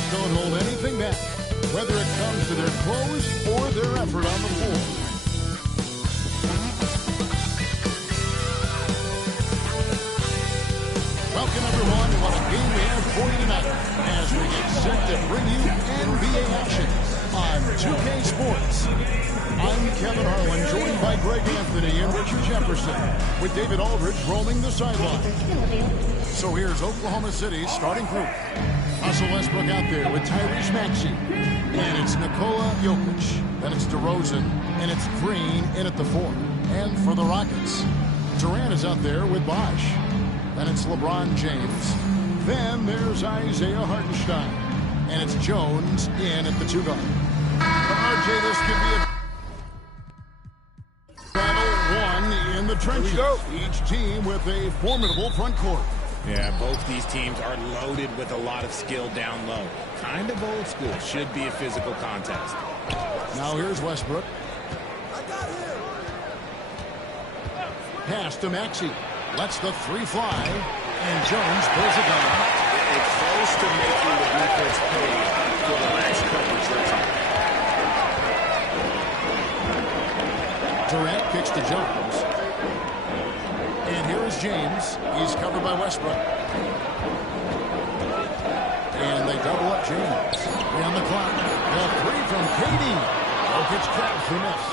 guys don't hold anything back, whether it comes to their clothes or their effort on the floor. Welcome, everyone, to what a game we have for you tonight as we get set to bring you NBA action on 2K Sports. I'm Kevin Harlan, joined by Greg Anthony and Richard Jefferson, with David Aldridge roaming the sideline. So here's Oklahoma City's starting group. Russell Westbrook out there with Tyrese Maxey. And it's Nikola Jokic. Then it's DeRozan. And it's Green in at the 4. And for the Rockets, Durant is out there with Bosh. Then it's LeBron James. Then there's Isaiah Hartenstein. And it's Jones in at the 2 guard. But RJ, this could be a battle won in the trenches. Each team with a formidable front court. Yeah, both these teams are loaded with a lot of skill down low. Kind of old school. Should be a physical contest. Now here's Westbrook. Pass to Maxey. Lets the 3 fly. And Jones pulls it down. It's close to making the defense pay for the last coverage there. Durant kicks to Jones. And here is James. He's covered by Westbrook. And they double up James. On the clock. The 3 from KD. Jokic traps the miss.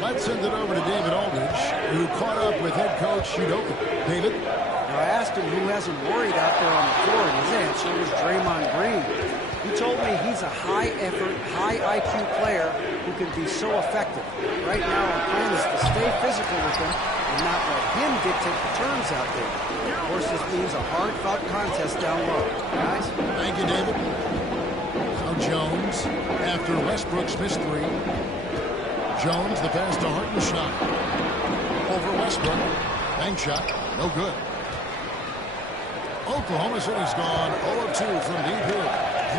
Let's send it over to David Aldridge, who caught up with head coach Udoka. David? Now, I asked him who hasn't worried out there on the floor, and his answer was Draymond Green. He told me he's a high-effort, high-IQ player who can be so effective. Right now, our plan is to stay physical with him and not let him dictate the terms out there. Of course, this means a hard-fought contest down low. Guys? Thank you, David. Now Jones, after Westbrook's missed 3. Jones, the pass to Hartenstein. Over Westbrook. Bank shot. No good. Oklahoma City's gone 0-2 from deep here.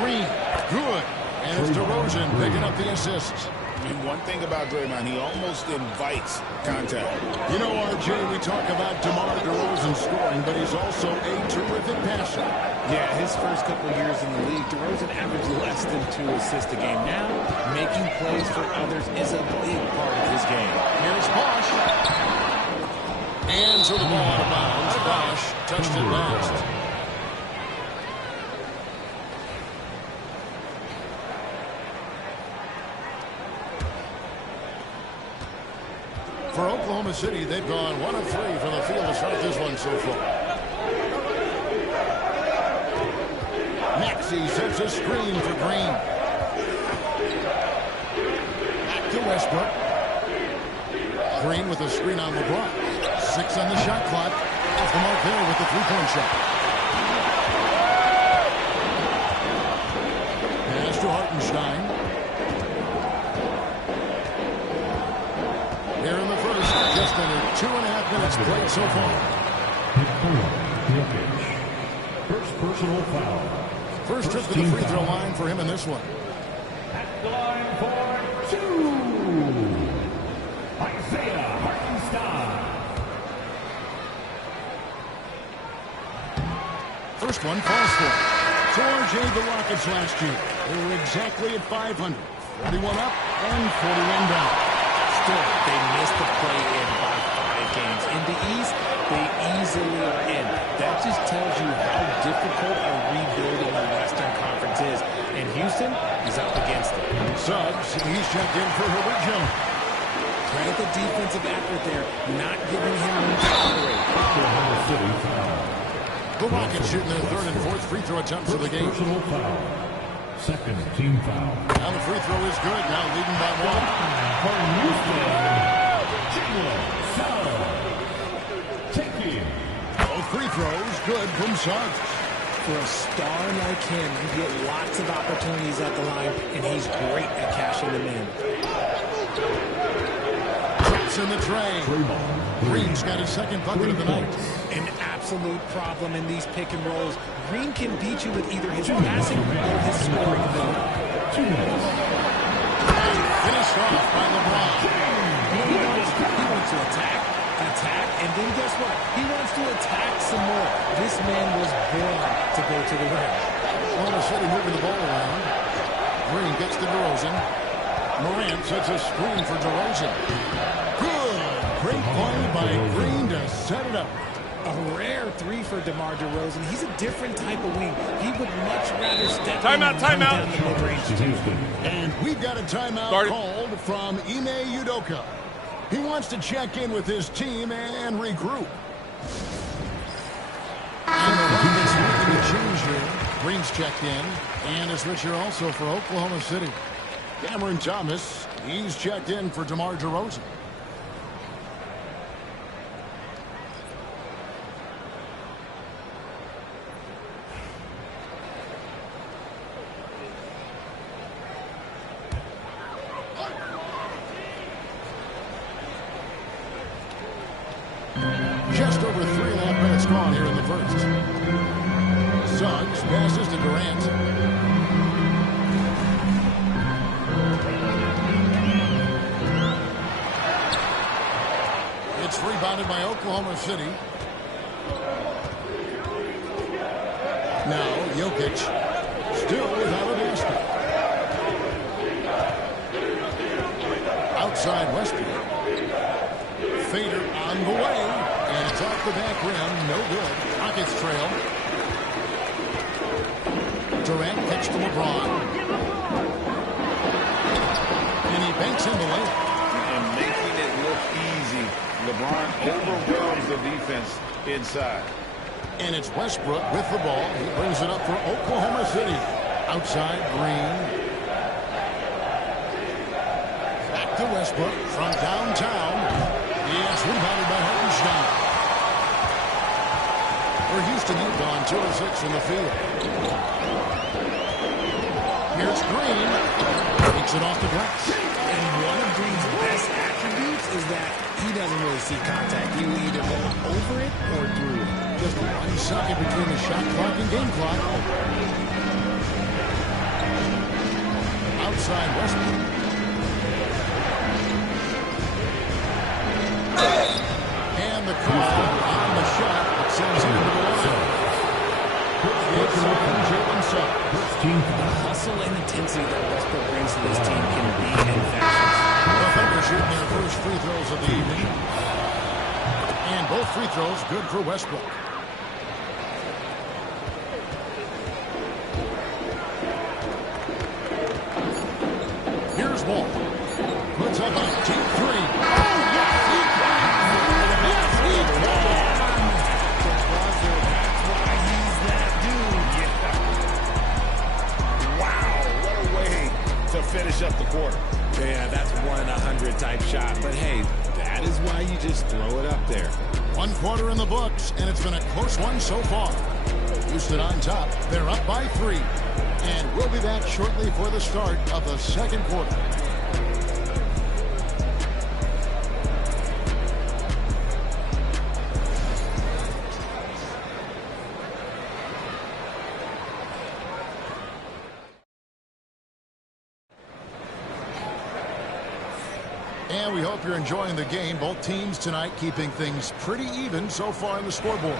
Green. Good. And it's DeRozan picking up the assists. And one thing about Draymond, he almost invites contact. You know, RJ, we talk about DeMar DeRozan scoring, but he's also a terrific passer. Yeah, his first couple years in the league, DeRozan averaged less than 2 assists a game. Now, making plays for others is a big part of his game. And it's Bosh. And so the ball out of bounds. Bosh touched it last. For Oklahoma City, they've gone 1 of 3 from the field to start this one so far. Maxey sets a screen for Green. Back to Westbrook. Green with a screen on LeBron. 6 on the shot clock. Off the mark there with the 3-point shot. Pass to Hartenstein. Here in the first, just under 2.5 minutes played so far. First personal foul. First trip to the free throw line for him in this one. At the line for 2, Isaiah Hartenstein. First one falls for him. So RJ, the Rockets last year, they were exactly at 500. 41 up and 41 down. Still, they missed the play-in by 5 games. In the East, they easily are in. That just tells you how difficult a rebuild in the Western Conference is. And Houston is up against it. Suggs, he's checked in for Herbert Jones. Credit the defensive effort there, not giving him room to operate. The Rockets shooting their 3rd and 4th free throw attempts of the game. Personal foul. Second team foul. Now the free throw is good. Now leading by 1. For Houston, taking. Both free throws good from Suggs. For a star like him, you get lots of opportunities at the line, and he's great at cashing them in. Trips in the tray. Green's got his 2nd bucket of the night. An absolute problem in these pick and rolls. Green can beat you with either his passing or his scoring ability. 2 minutes. Finished off by LeBron. He wants to attack, And then guess what? He wants to attack some more. This man was born to go to the rim. Oklahoma City moving the ball around. Green gets to DeRozan. Morant sets a screen for DeRozan. Good. Great play by Green to set it up. A rare three for DeMar DeRozan. He's a different type of wing. He would much rather step Timeout. down the mid-range too. And we've got a timeout called from Ime Udoka. He wants to check in with his team and regroup. And the Rockets making a change here. Green's checked in. And a switch here also for Oklahoma City. Cameron Thomas, he's checked in for DeMar DeRozan. Just over 3.5 minutes gone here in the first. Suggs passes to Durant. It's rebounded by Oklahoma City. Now Jokic still without a basket. Outside Westbrook. Fader on the way. And it's off the back rim. No good. Rockets trail. Durant kicks to LeBron. And he banks in the layup. And making it look easy. LeBron overwhelms the defense inside. And it's Westbrook with the ball. He brings it up for Oklahoma City. Outside Green. Back to Westbrook from downtown. It's rebounded by Hartenstein. For Houston, they've gone 2 of 6 from the field. Here's Green. Takes it off the glass. And one of Green's best attributes is that he doesn't really see contact. He will either go over it or through it. Just 1 second between the shot clock and game clock. Outside Westbrook. And the call on the shot that sends him to the line. It's on Jalen Suggs. The hustle and intensity that Westbrook brings to this team can be infectious. The Thunder shooting their first free throws of the evening. And both free throws good for Westbrook. Here's Wall. Puts up a deep three. Oh, yes, he can! Yes, he can! That's why he's that dude. Wow, what a way to finish up the quarter. Yeah, that's 1 in 100 type shot. But hey, that is why you just throw it up there. 1 quarter in the books, and it's been a close one so far. Houston on top. They're up by 3. And we'll be back shortly for the start of the second quarter. And we hope you're enjoying the game. Both teams tonight keeping things pretty even so far in the scoreboard.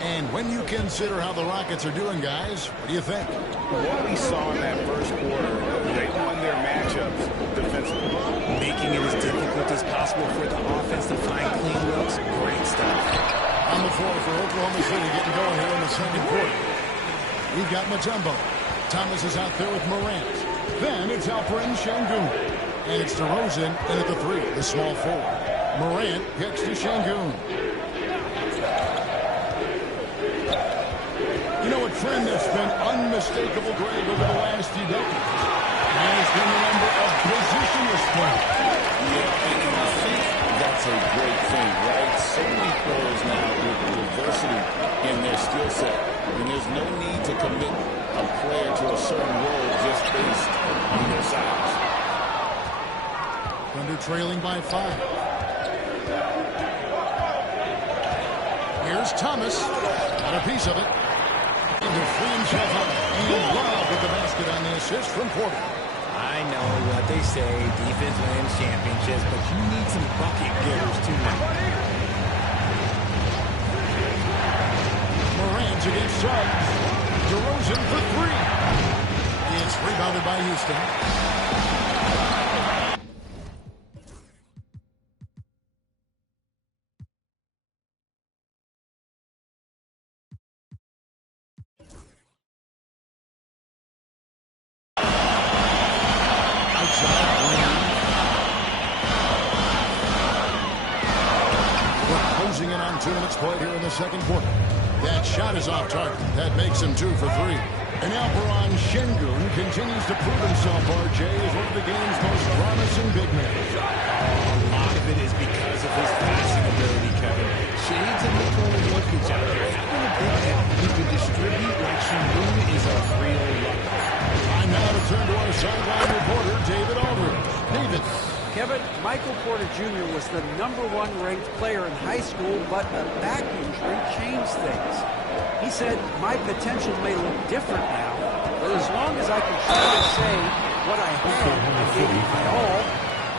And when you consider how the Rockets are doing, guys, what do you think? What we saw in that first quarter, they won their matchups defensively. Making it as difficult as possible for the offense to find clean looks. Great stuff. On the floor for Oklahoma City getting going here in the second quarter. We've got Mutombo. Thomas is out there with Morant. Then it's Alperen Şengün. And it's DeRozan in at the 3, the small forward. Morant gets to Şengün. You know, a trend that's been unmistakable, Greg, over the last few decades has been the number of positionless play. Yeah, and I think that's a great thing, right? So many players now with diversity in their skill set. And there's no need to commit a player to a certain role just based on their size. Thunder trailing by 5. Here's Thomas. Got a piece of it. To free himself up. And Love with the basket on the assist from Porter. I know what they say, defense wins championships, but you need some bucket getters too now. defended by Houston. Closing in on 2 minutes played here in the second quarter. That shot is off target. That makes him 2 for 3. And Alperon Şengün continues to prove himself, RJ, as one of the game's most promising big men. A lot of it is because of his passing ability, Kevin. Shades of Nikola Jokic out there. Having a big man who can distribute like Şengün is a real luxury. Time now to turn to our sideline reporter, David Aldridge. David. Kevin, Michael Porter Jr. was the #1 ranked player in high school, but a back injury changed things. He said, my potential may look different now, but as long as I can try to say what I had and gave it my all,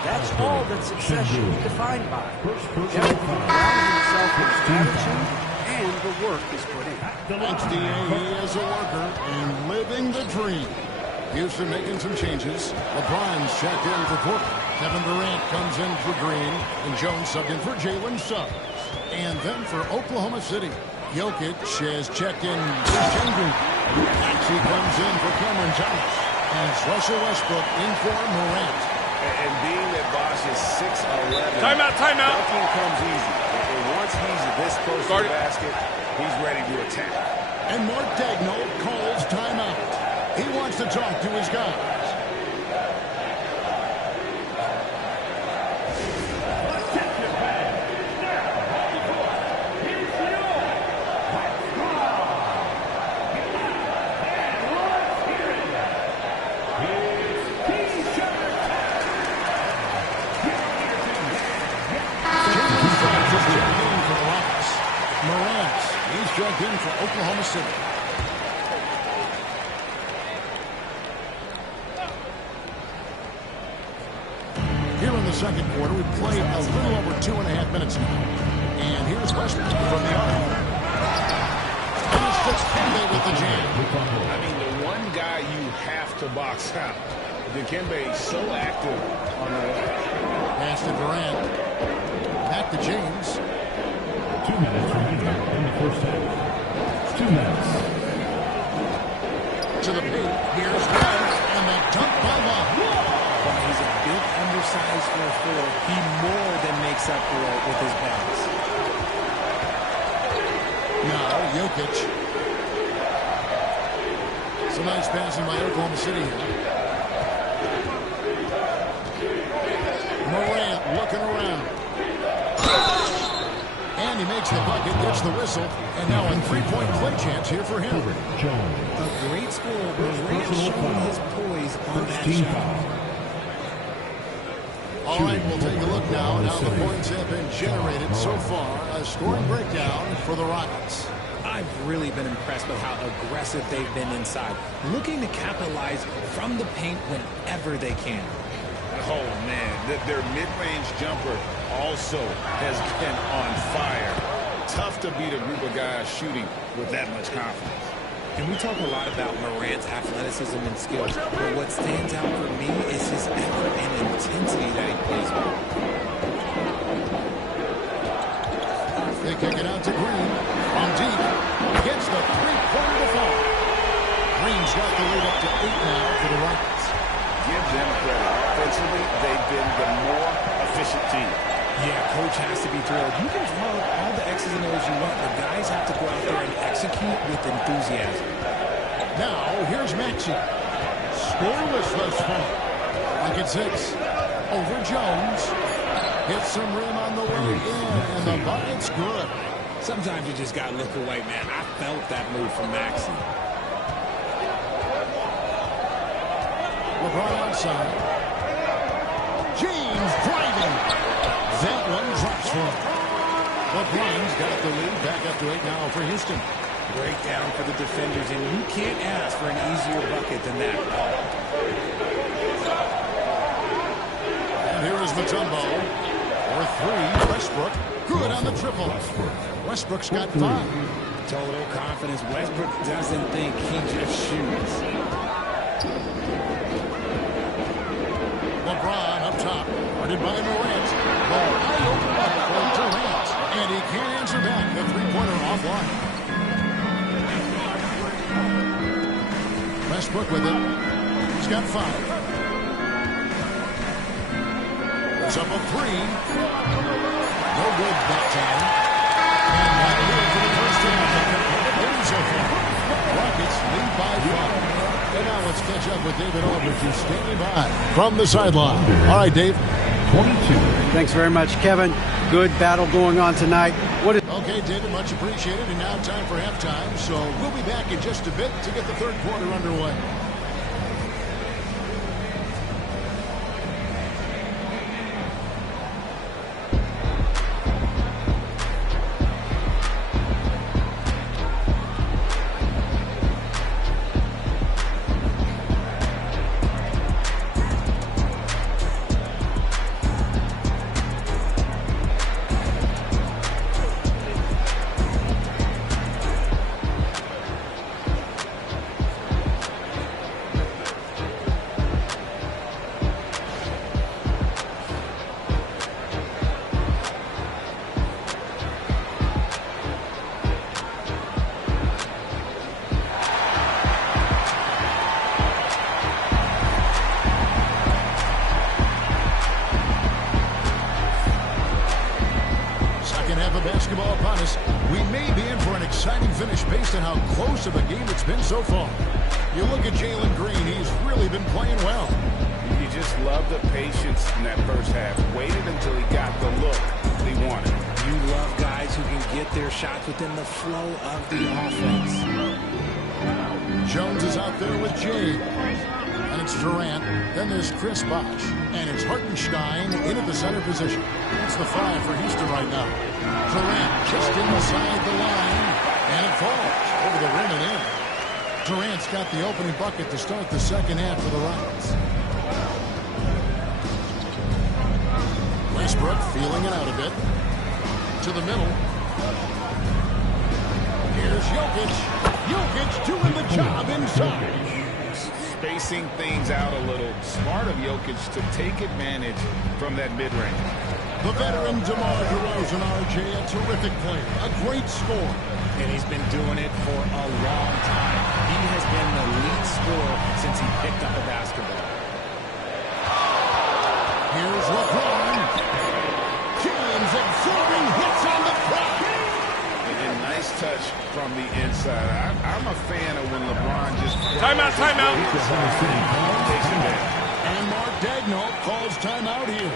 that's all that success should be defined by. Kevin grounds himself in attitude and the work he's put in. XDA, he is a worker and living the dream. Houston making some changes. LeBron's checked in for Porter. Kevin Durant comes in for Green, and Jones subbed in for Jalen Suggs. And then for Oklahoma City, Jokic has checked in for Şengün. Maxey comes in for Cameron Thomas. And Russell Westbrook in for Morant. And being that Bosh is 6'11", Timeout. dunking comes easy. And once he's this close to the basket, he's ready to attack. And Mark Daigneault calls timeout. He wants to talk to his guys. Jumped in for Oklahoma City. Here in the second quarter, we've played a little over 2.5 minutes now. And here's Westbrook from the arc. And it's just Kembe with the jam. I mean, the one guy you have to box out. Dikembe is so active on the wall. Pass to Durant. Back to James. 2 minutes remaining in the first half. 2 minutes. To the paint. Here's Grant. And the dunk by Love. While he's a bit undersized for a four, he more than makes up for it with his bounce. Now, Jokic. Some nice passing by Oklahoma City here. Morant looking around. And he makes the bucket, gets the whistle, and now a three-point play chance here for him. A great scorer, Morant showing his poise on that shot. All right, we'll take a look now at how the points have been generated so far. A scoring breakdown for the Rockets. I've really been impressed with how aggressive they've been inside, looking to capitalize from the paint whenever they can. Oh, man, their mid-range jumper also has been on fire. Tough to beat a group of guys shooting with that much confidence. And we talk a lot about Morant's athleticism and skill, but what stands out for me is his effort and intensity that he plays with. They kick it out to Green. From deep, gets the three-pointer to fall. Green's got the lead up to 8 now for the Rockets. Give them credit. Offensively, they've been the more efficient team. Yeah, coach has to be thrilled. You can draw up all the X's and O's you want, but guys have to go out there and execute with enthusiasm. Now, here's Maxey. Scoreless thus far. Rockets 6. Over Jones. Hits some rim on the way in, and the bucket's good. Sometimes you just got to look away, man. I felt that move from Maxey. LeBron outside. James driving. That one drops for him. LeBron's got the lead back up to 8 now for Houston. Breakdown for the defenders, and you can't ask for an easier bucket than that. And here is Mutombo. For 3, Westbrook. Good on the triple. Westbrook's got 5. Total confidence. Westbrook doesn't think, he just shoots. top. Guarded by Morant. Ball wide open up for Durant. And he can't answer back. The three-pointer offline. Westbrook with it. He's got 5. Goes up a 3. No good that time. And that lead for the first half. So far. Rockets lead by 5. And now let's catch up with David Aldridge, who's standing by from the sideline. All right, Dave. 22. Thanks very much, Kevin. Good battle going on tonight. Okay, David, much appreciated. And now time for halftime. So we'll be back in just a bit to get the third quarter underway. Basketball upon us. We may be in for an exciting finish based on how close of a game it's been so far. You look at Jalen Green, he's really been playing well. You just love the patience in that first half. Waited until he got the look he wanted. You love guys who can get their shots within the flow of the offense. Jones is out there with Jay. And it's Durant. Then there's Chris Bosh. And it's Hartenstein into the center position. That's the 5 for Houston right now. Durant just inside the line. And it falls over the rim and in. Durant's got the opening bucket to start the second half for the Rockets. Westbrook feeling it out a bit. To the middle. Here's Jokic. Jokic doing the job inside. Spacing things out a little. Smart of Jokic to take advantage from that mid-range. The veteran DeMar DeRozan, RJ, a terrific player, a great scorer. And he's been doing it for a long time. He has been the lead scorer since he picked up a basketball. Here's LeBron. James absorbing hits on the front. And nice touch from the inside. I'm a fan of when LeBron just... Timeout, timeout. And Mark Daigneault calls timeout here.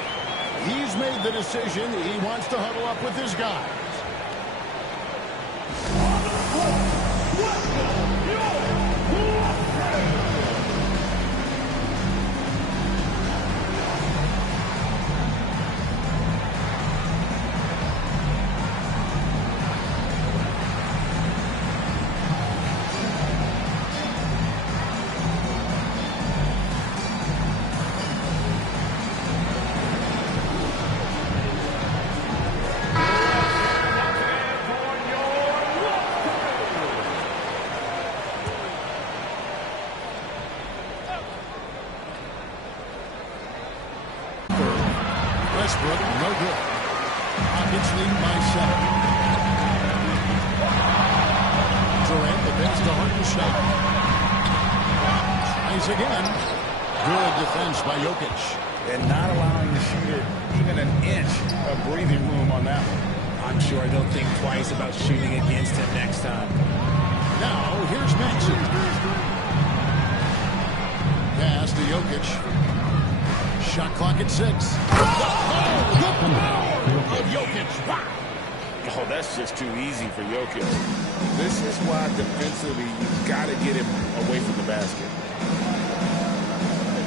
He's made the decision. He wants to huddle up with his guys. Westbrook, no good. Rockets lead by 7. Durant, the pass to Hartenstein. Tries again. Good defense by Jokic. And not allowing the shooter even an inch of breathing room on that one. I'm sure they'll think twice about shooting against him next time. Now, here's Maxey. Pass to Jokic. Shot clock at 6. The power of Jokic. Wow. Oh, that's just too easy for Jokic. This is why defensively you've got to get him away from the basket.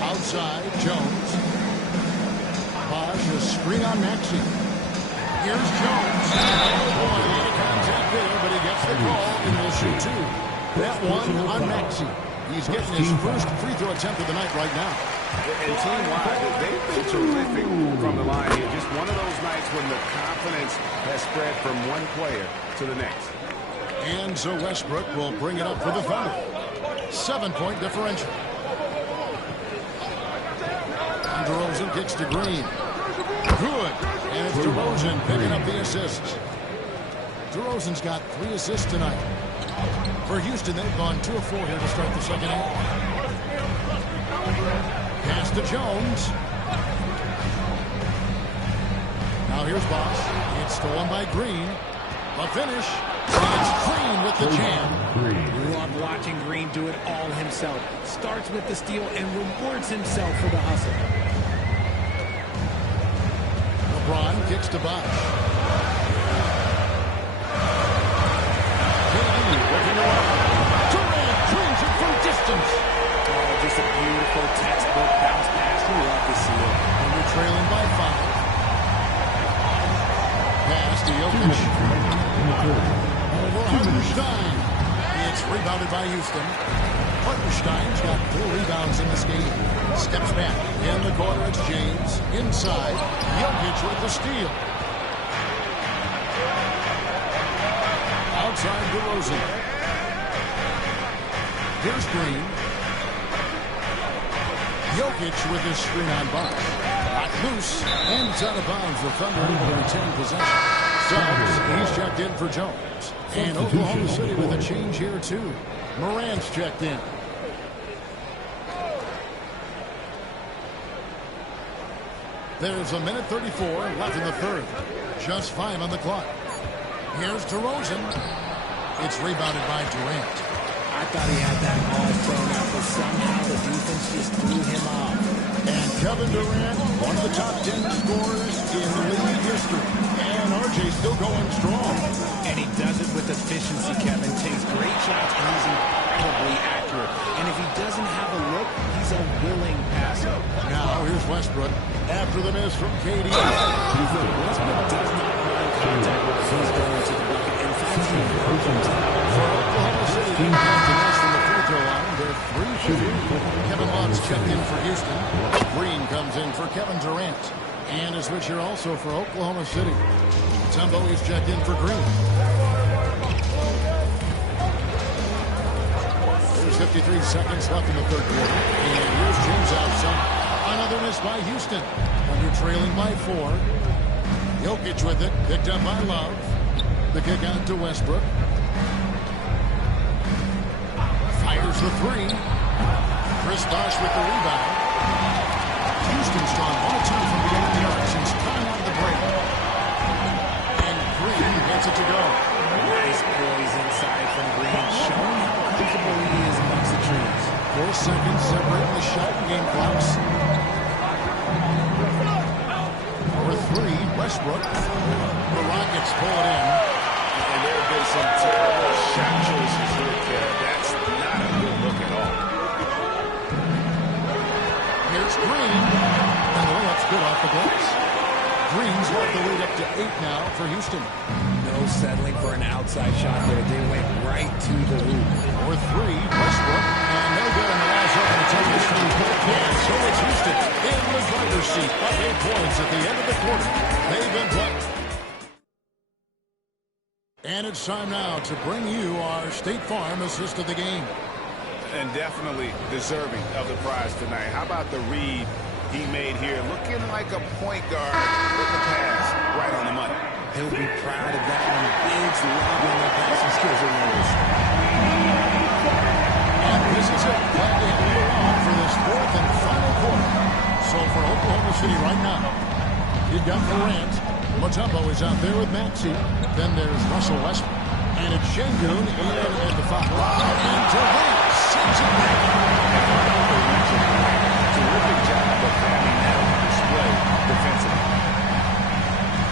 Outside, Jones. Bosh, a screen on Maxey. Here's Jones. Oh, boy, a lot of contact there, but he gets the call, and he'll shoot 2. That one on Maxey. He's getting his first free throw attempt of the night right now. And team-wide, they've been terrific from the line here. Just one of those nights when the confidence has spread from one player to the next. And so Westbrook will bring it up for the Thunder. 7-point differential. DeRozan kicks to Green. Good. And it's DeRozan picking up the assists. DeRozan's got 3 assists tonight. For Houston, they've gone 2 of 4 here to start the second half. Pass to Jones. Now here's Bosh. It's stolen by Green. A finish. And it's Green with the jam. Love watching Green do it all himself. Starts with the steal and rewards himself for the hustle. LeBron kicks to Bosh. Durant brings it from distance. Oh, just a beautiful textbook bounce pass. You love to see it. And we're trailing by 5. Pass to Jokic. Over Hartenstein. It's rebounded by Houston. Hartenstein's got 4 rebounds in this game. Steps back. In the corner, it's James. Inside, Jokic with the steal. Outside DeRozan. Here's Green. Jokic with his screen on Bosh. Not loose. And it's out of bounds. The Thunder able to retain possession. Subs, he's checked in for Jones. And Oklahoma City with a change here, too. Morant's checked in. There's a minute 34 left in the third. Just 5 on the clock. Here's DeRozan. It's rebounded by Durant. I thought he had that ball thrown out, but somehow the defense just threw him off. And Kevin Durant, one of the top 10 scorers in league history. And RJ's still going strong. And he does it with efficiency, Kevin. Takes great shots, and he's incredibly accurate. And if he doesn't have a look, he's a willing passer. Now here's Westbrook. After the miss from KD. Westbrook does not run contact with he's going to the bucket. In fact, he opens up. For Oklahoma City, they have to miss from the free throw line. They're 3 for 3. Kevin Love's checked in for Houston. Green comes in for Kevin Durant. And a switch here also for Oklahoma City. Tumbo is checked in for Green. There's 53 seconds left in the third quarter. And here's James outside. Another miss by Houston. Under trailing by 4. Jokic with it. Picked up by Love. The kick out to Westbrook. Fires the 3. Chris Bosh with the rebound. Houston's gone 1-2 from beyond the arc since time out of the break. And Green gets it to go. Nice poise inside from Green, showing how comfortable he is amongst the trees. 4 seconds separating the shot and game clocks. For 3, Westbrook. The Rockets pull it in. And there have been some terrible shot choices here, Kev. That's not a good look at all. Here's Green. And the layup's good off the glass. Green's got the lead up to 8 now for Houston. No settling for an outside shot there. They went right to the hoop. For 3, Westbrook. And no good on the last shot to take this from and so it's Houston in the driver's seat. Up 8 points at the end of the quarter. They've been blocked. And it's time now to bring you our State Farm assist of the game. And definitely deserving of the prize tonight. How about the read he made here? Looking like a point guard with the pass right on the money. He'll be proud of that one. Big love on the passing skills of Lewis. And this is it. Glad to have you along for this 4th and final quarter. So for Oklahoma City right now, you've got Morant. Mutombo is out there with Maxey. Then there's Russell Westbrook. And it's Şengün in at the 5. And Durant sends it back. Terrific job of having that on display defensively.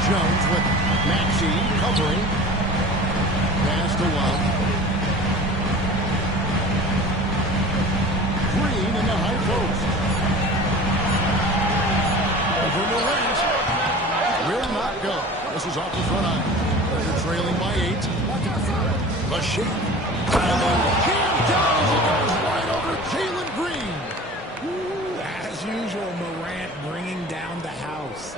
Jones with Maxey covering. Pass to Love. Green in the high post. Over Morant. Will not go. This is off the front line. They're trailing by 8. The shake. And then jammed down as it goes right over Jalen Green. Ooh, as usual, Morant bringing down the house.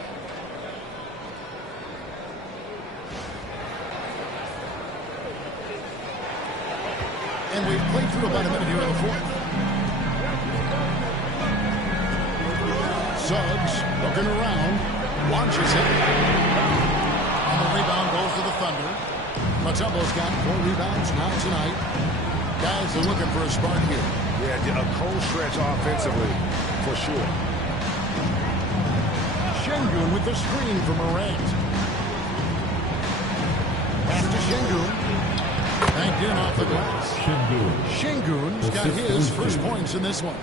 And we've played through about a minute here in the 4th. Suggs looking around. Launches it. And the rebound goes to the Thunder. Mutombo's got 4 rebounds now tonight. Guys are looking for a spark here. Yeah, a cold stretch offensively, for sure. Şengün with the screen for Morant. Pass to Şengün. Banked in off the glass. Şengün's got his first points in this one.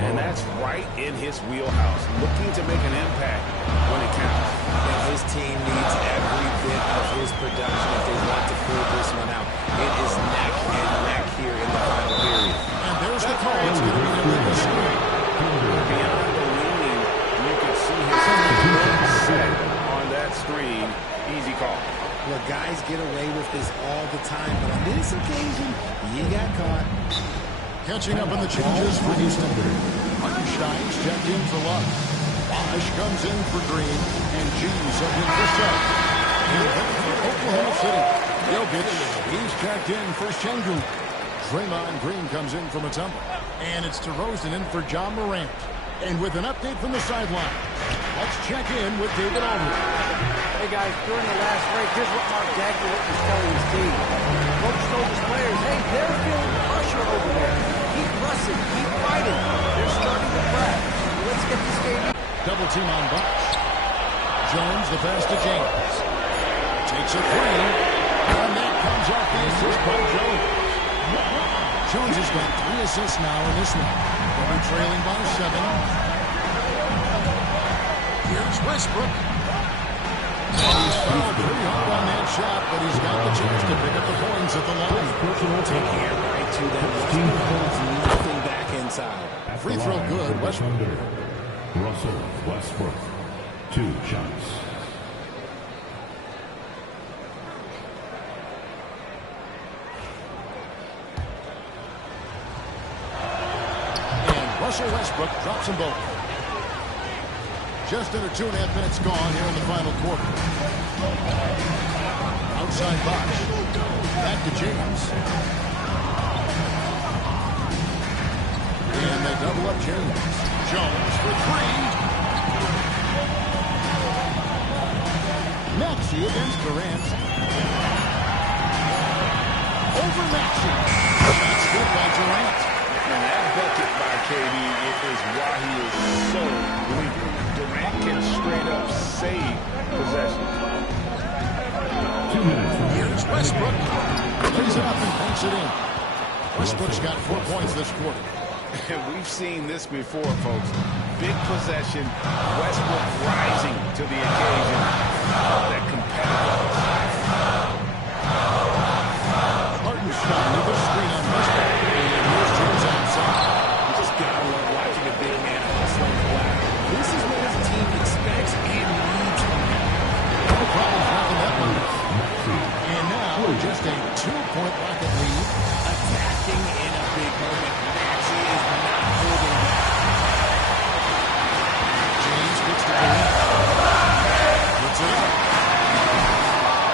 And that's right in his wheelhouse. Looking to make an impact when it counts. And his team needs every bit of his production if they want to pull this one out. It is neck and neck here in the final period. And there's the call. It's going to be a little screen. Beyond the leaning, you can see him set on that screen. Easy call. Look, guys get away with this all the time, but on this occasion, you got caught. Catching up in the changes for Houston. Hartenstein's checked in for Love. Bosch comes in for Green, and G's up in for Suggs. And then for Oklahoma City, Jokic, he's checked in for Şengün. Draymond Green comes in for Mutombo. And it's DeRozan in for John Morant. And with an update from the sideline, let's check in with David Aldridge. Hey, guys, during the last break, here's what Mark Dagnall was telling his team. Coach told his players, hey, they're feeling the pressure over there. Keep pressing, keep fighting. They're starting to press. Let's get this game. Double team on Bosch. Jones, the pass to James. Takes a three. And that comes off the assist by Jones. Jones has got 3 assists now in this one. They're trailing by 7. Here's Westbrook. And he's fouled pretty hard on that shot, but he's got the chance to pick up the points at the line. Take care right to them. Westbrook holds nothing back inside. Free throw good. Westbrook. Russell Westbrook. 2 shots. Russell Westbrook drops them both. Just under 2.5 minutes gone here in the final quarter. Outside box. Back to James. And they double up James. Jones for 3. Maxey against Durant. Over Maxey. Shots good by Durant. And that bucket by KD is why he is so lethal. Durant can straight up save possession. 2 minutes. Here's Westbrook. Lays it up and banks it in. Westbrook's got 4 points this quarter. And we've seen this before, folks. Big possession, Westbrook rising to the occasion. That competitive. Hartenstein with a screen on Westbrook. You just gotta love watching a big man hustle on the glass. This is what his team expects and needs from him. No problem dropping that one. And now just a 2-point Rocket lead. Attacking in a big moment. Maxey is not holding back. James gets the ball. Puts it up.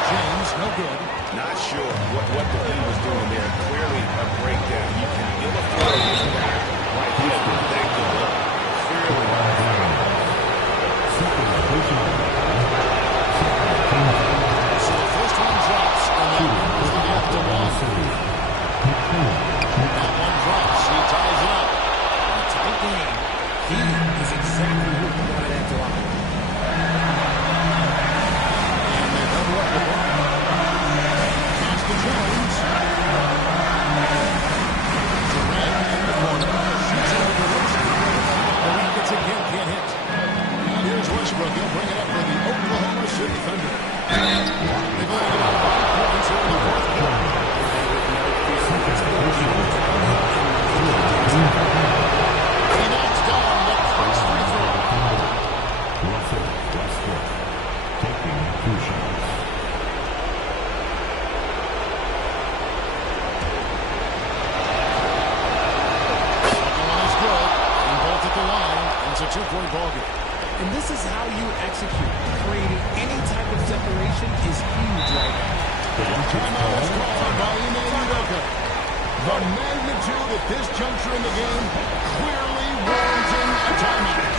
James, no good. Not sure what the lead was doing there. Clearly a breakdown. You can illustrate this guy right here with that goal. Clearly. So the first one drops, and that opens the gap to one. That one drops. He ties it up. A tight game. He is exactly who you wanted at the line. And they double up the ball. Pass to Jones. Durant in the corner. Shoots it over Wilson. The Rockets again can't hit. And here's Westbrook. He'll bring it up for the Oklahoma City Thunder. They've only got 5 points here in the fourth quarter. He knocks down the first free throw. Russell Westbrook taking 2 shots. Second one is good. And both at the line. It's a 2-point ballgame. And this is how you execute. Creating any type of separation is huge right now. Timeout is called by Ime Udoka. The magnitude at this juncture in the game clearly warranting a timeout.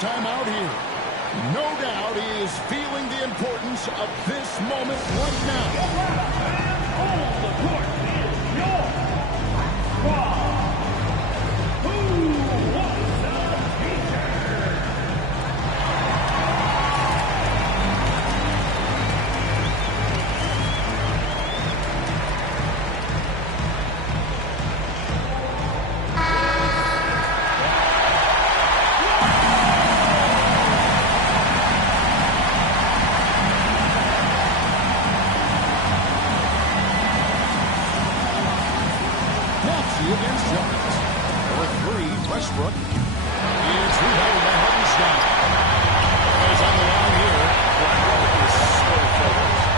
timeout here. No doubt he is feeling the importance of this moment right now. On the court is your squad. Who wants the feature? Against Jones. For three, Westbrook. It's rebounded by Hartenstein. He's on the line here. Brown is so focused.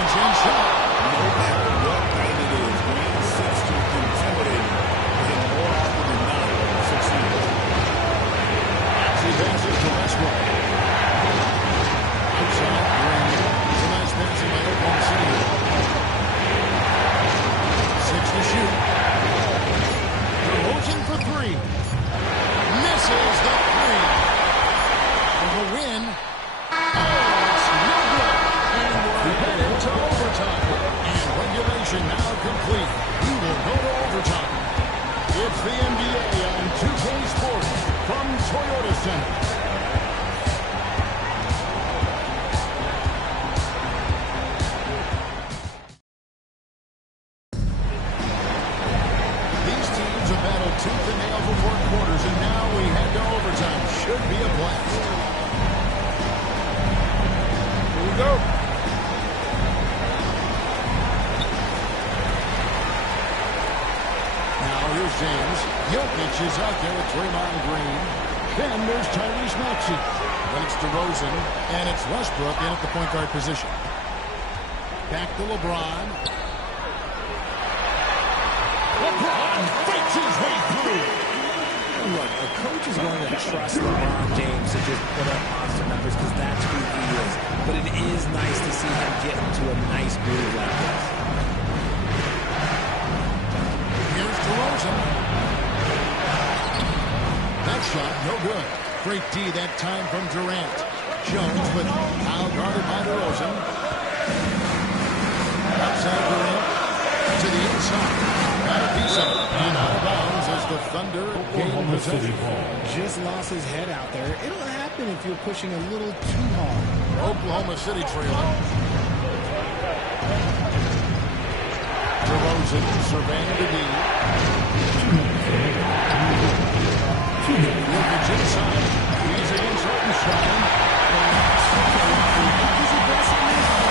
Insane shot. No matter what night it is, Green seems to intimidate him more often than not succeeds. She passes to Westbrook. Outside, Green. It's a nice passing by Oklahoma City. 6 to shoot. DeRozan for three. Misses the three. For the win. Oh, it's no good. And we're headed to overtime. And regulation now complete. We will go to overtime. It's the NBA on 2K Sports from Toyota Center. Tooth and nail for 4 quarters, and now we head to overtime. Should be a blast. Here we go. Now here's James. Jokic is out there with Draymond Green. Then there's Tyrese Maxey. Then it's DeRozan, and it's Westbrook in at the point guard position. Back to LeBron. LeBron fights his way through. Look, a coach is going to trust LeBron James to just put up monster numbers because that's who he is. But it is nice to see him get into a nice groove like this. Here's DeRozan. That shot, no good. Great D that time from Durant. Jones, but now guarded by DeRozan. Outside Durant to the inside. Got a piece of it. And out of bounds as the Thunder gain possession. Just lost his head out there. It'll happen if you're pushing a little too hard. Oklahoma City trailing. DeRozan surveying the D. Jokic inside. He's against Hartenstein. His aggressiveness.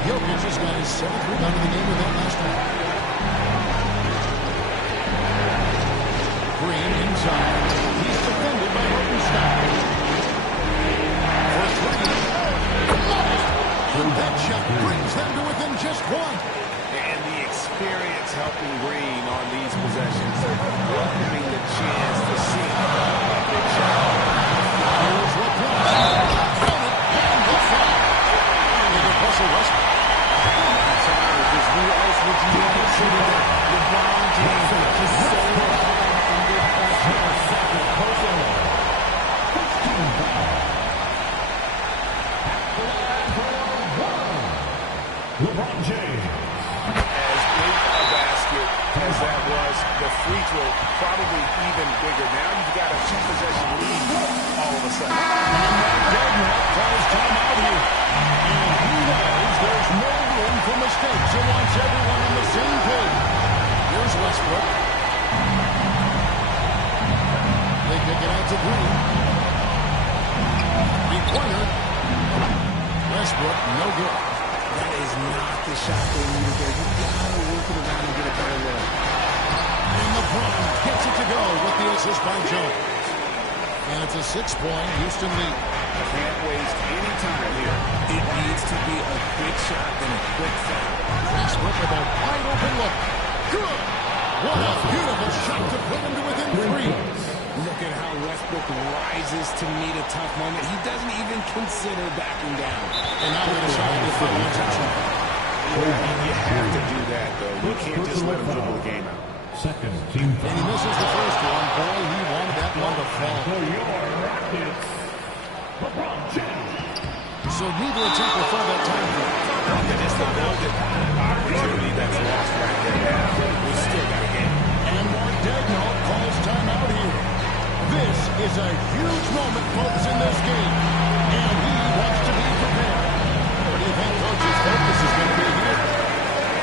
Jokic has got his 7th rebound of the game with that last night. Green inside. He's defended by Hartenstein. For three. And that shot brings them to within just one. And the experience helping Green on these possessions, welcoming the chance to see a big shot. Here's LeBron. And the foul. Russell Westbrook. Who else would you want to see that LeBron James is so under pressure? LeBron James. As big a basket as that was, the free throw probably even bigger. Now you've got a 2-possession lead all of a sudden. And that Gardner calls time out here. And he knows there's no room for mistakes and wants everyone on the same page. Here's Westbrook. They kick it out to Green. Three-pointer. Westbrook, no good. That is not the shot they needed there. You gotta work it around and get a better look. And LeBron gets it to go with the assist by Jones. And it's a 6-point Houston lead. Can't waste any time here. It needs to be a quick shot and a quick foul. Westbrook with a wide open look. Good. What a beautiful shot to put him to within 3. Look at how Westbrook rises to meet a tough moment. He doesn't even consider backing down. And now we decide to foul intentional. You have to do that, though. You can't just let him dribble the game out. Second team And he misses the first one. Boy, he wanted that one to fall. for your Rockets, LeBron James. So neither attack will fall that time frame. It's the golden opportunity that's lost right there now. We still got a game. And Mark Daigneault calls timeout here. This is a huge moment, folks, in this game. And he wants to be prepared. What do you think Coach's focus is going to be here?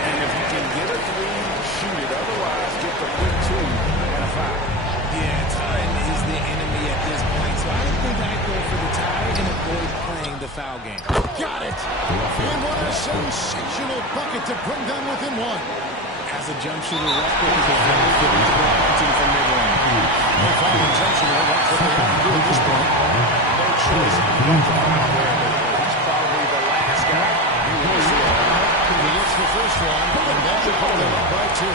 And if you can get a three, shoot it. Otherwise, get the quick 2 and a foul. Yeah, time is the enemy at this point, so I think I'd go for the tie and avoid playing the foul game. Got it! And what a sensational bucket to bring them within 1. As a jump shooter, Westbrook is a very good opportunity from mid-range. No foul intentional. That's what they have to do at this point. No choice. He's probably the last guy. He gets the first one, and that should put them up by 2.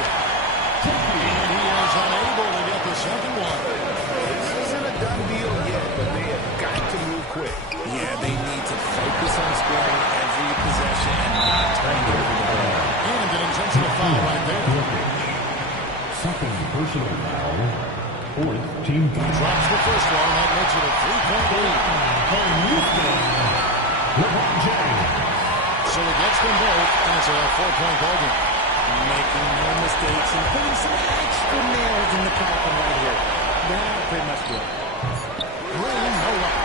And he is unable to get the second one. This isn't a done deal yet, but they have got to move quick. Yeah, they need to focus on scoring every possession and not turning over the ball. And an intentional foul right there. Second personal foul. Fourth team foul. Drops the first one, and that makes it a 3-point lead. For Houston, LeBron James. So he gets them both, and it's a 4-point ballgame. Making no mistakes and putting some extra nails in the coffin right here. That pretty much good. Green, no luck.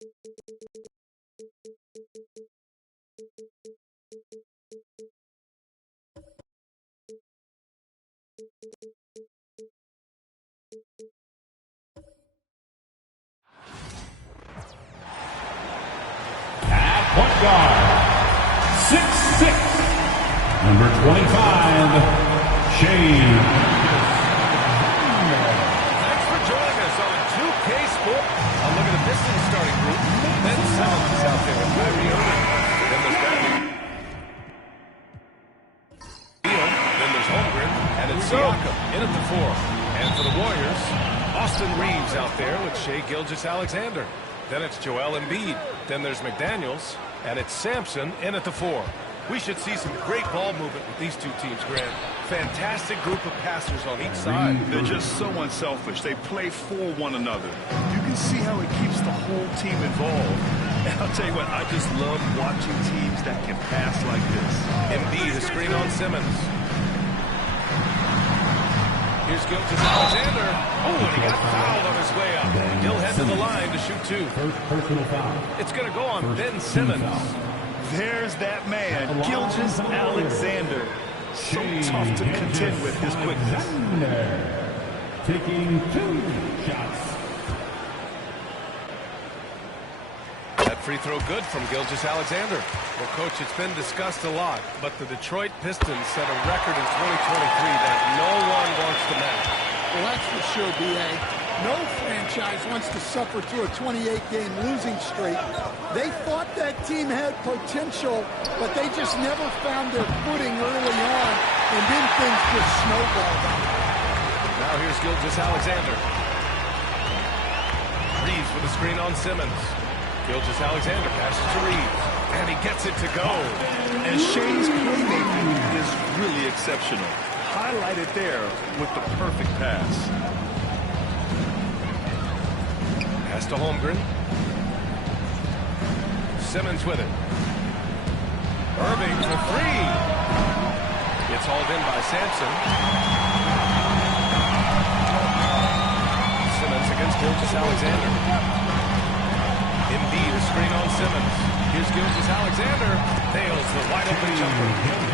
At point guard, 6'6", number 25, Shane. Thanks for joining us on 2K Sports. A look at the Pistons starting group. Ben Simmons is out there with Kyrie Irving. Then there's Bradley Beal. Then there's Holmgren. And it's Siakam in at the 4. And for the Warriors, Austin Reeves out there with Shai Gilgeous-Alexander. Then it's Joel Embiid. Then there's McDaniels. And it's Sampson in at the 4. We should see some great ball movement with these two teams, Grant. Fantastic group of passers on each side. They're just so unselfish. They play for one another. You can see how it keeps the whole team involved. And I'll tell you what, I just love watching teams that can pass like this. Embiid, a screen on Simmons. Here's Gilgeous-Alexander. Oh, and he got fouled on his way up. He'll head to the line to shoot 2. First personal foul. It's going to go on Ben Simmons. There's that man, Gilgeous-Alexander. So tough to contend with his quickness. Taking 2 shots. That free throw good from Gilgeous-Alexander. Well, Coach, it's been discussed a lot, but the Detroit Pistons set a record in 2023 that no one wants to match. Well, that's for sure, B.A. No franchise wants to suffer through a 28-game losing streak. They thought that team had potential, but they just never found their footing early on, and then things just snowballed. Now here's Gilgeous-Alexander. Reeves with a screen on Simmons. Gilgeous-Alexander passes to Reeves, and he gets it to go. And Shai's playmaking is really exceptional. Highlighted there with the perfect pass. Pass to Holmgren. Simmons with it. Irving for 3. It's hauled in by Sampson. Simmons against Gilgeous-Alexander. Embiid, a screen on Simmons. Here's Gilgeous-Alexander. Nails the wide-open jumper.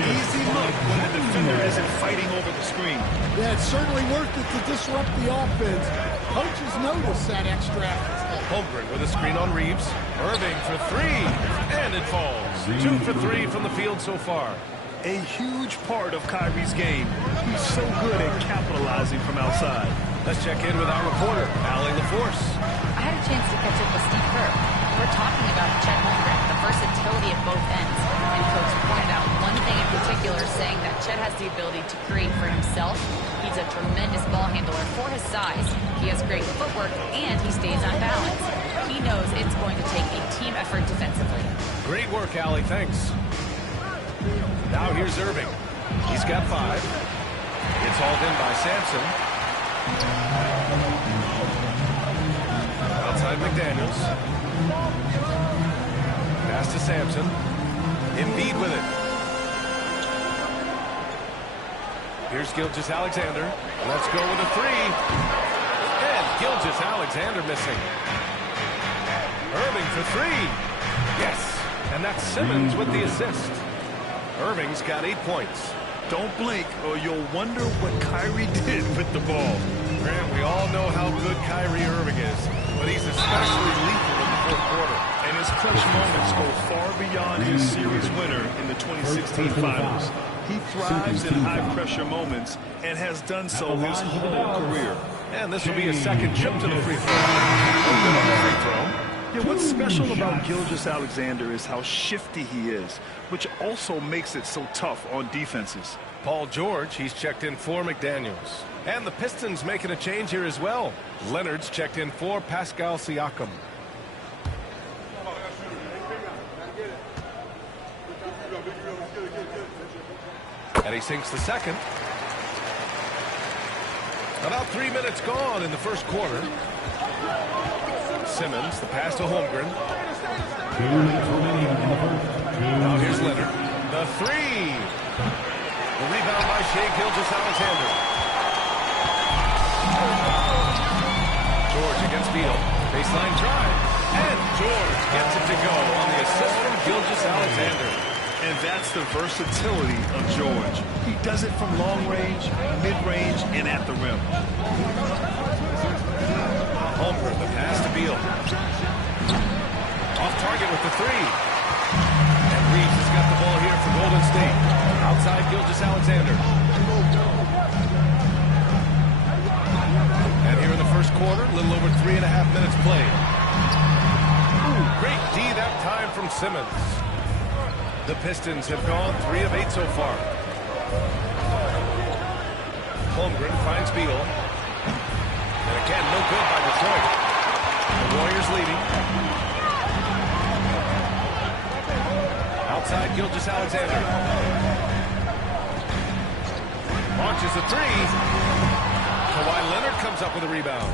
Easy look when the defender isn't fighting over the screen. Yeah, it's certainly worth it to disrupt the offense. Coaches notice that extra effort. Holmgren with a screen on Reeves. Irving for 3. And it falls. 2 for 3 from the field so far. A huge part of Kyrie's game. He's so good at capitalizing from outside. Let's check in with our reporter, Allie LaForce. I had a chance to catch up with Steve Kerr. We're talking about Chet Holmgren, the versatility at both ends. And Coach pointed out one thing in particular, saying that Chet has the ability to create for himself. He's a tremendous ball handler for his size. He has great footwork, and he stays on balance. He knows it's going to take a team effort defensively. Great work, Allie. Thanks. Now here's Irving. He's got 5. It's hauled in by Sampson. Outside McDaniels. Pass to Sampson. Embiid with it. Here's Gilgeous-Alexander. Let's go with a 3. And Gilgeous-Alexander missing. Irving for 3. Yes. And that's Simmons with the assist. Irving's got 8 points. Don't blink or you'll wonder what Kyrie did with the ball. Grant, we all know how good Kyrie Irving is, but he's especially lethal in the fourth quarter. And his clutch moments go far beyond his series winner in the 2016 finals. He thrives in high-pressure moments and has done so his whole career. And this will be a second trip to the free throw. No good on the free throw. Yeah, what's special about Gilgeous-Alexander is how shifty he is, which also makes it so tough on defenses. Paul George, he's checked in for McDaniels. And the Pistons making a change here as well. Leonard's checked in for Pascal Siakam. And he sinks the second. About 3 minutes gone in the first quarter. Simmons, the pass to Holmgren. 2 minutes remaining in the first. Now here's Leonard. The 3. The rebound by Shai Gilgeous-Alexander. George against Beal. Baseline drive. And George gets it to go on the assist from Gilgeous-Alexander. And that's the versatility of George. He does it from long range, mid-range, and at the rim. Holmgren, the pass to Beal. Off target with the three. And Reeves has got the ball here for Golden State. Outside Gilgeous-Alexander. And here in the first quarter, a little over 3.5 minutes played. Ooh, great D that time from Simmons. The Pistons have gone 3 of 8 so far. Holmgren finds Beal. And again, no good by Detroit. The Warriors leading. Outside Gilgeous-Alexander. Launches a three. Kawhi Leonard comes up with a rebound.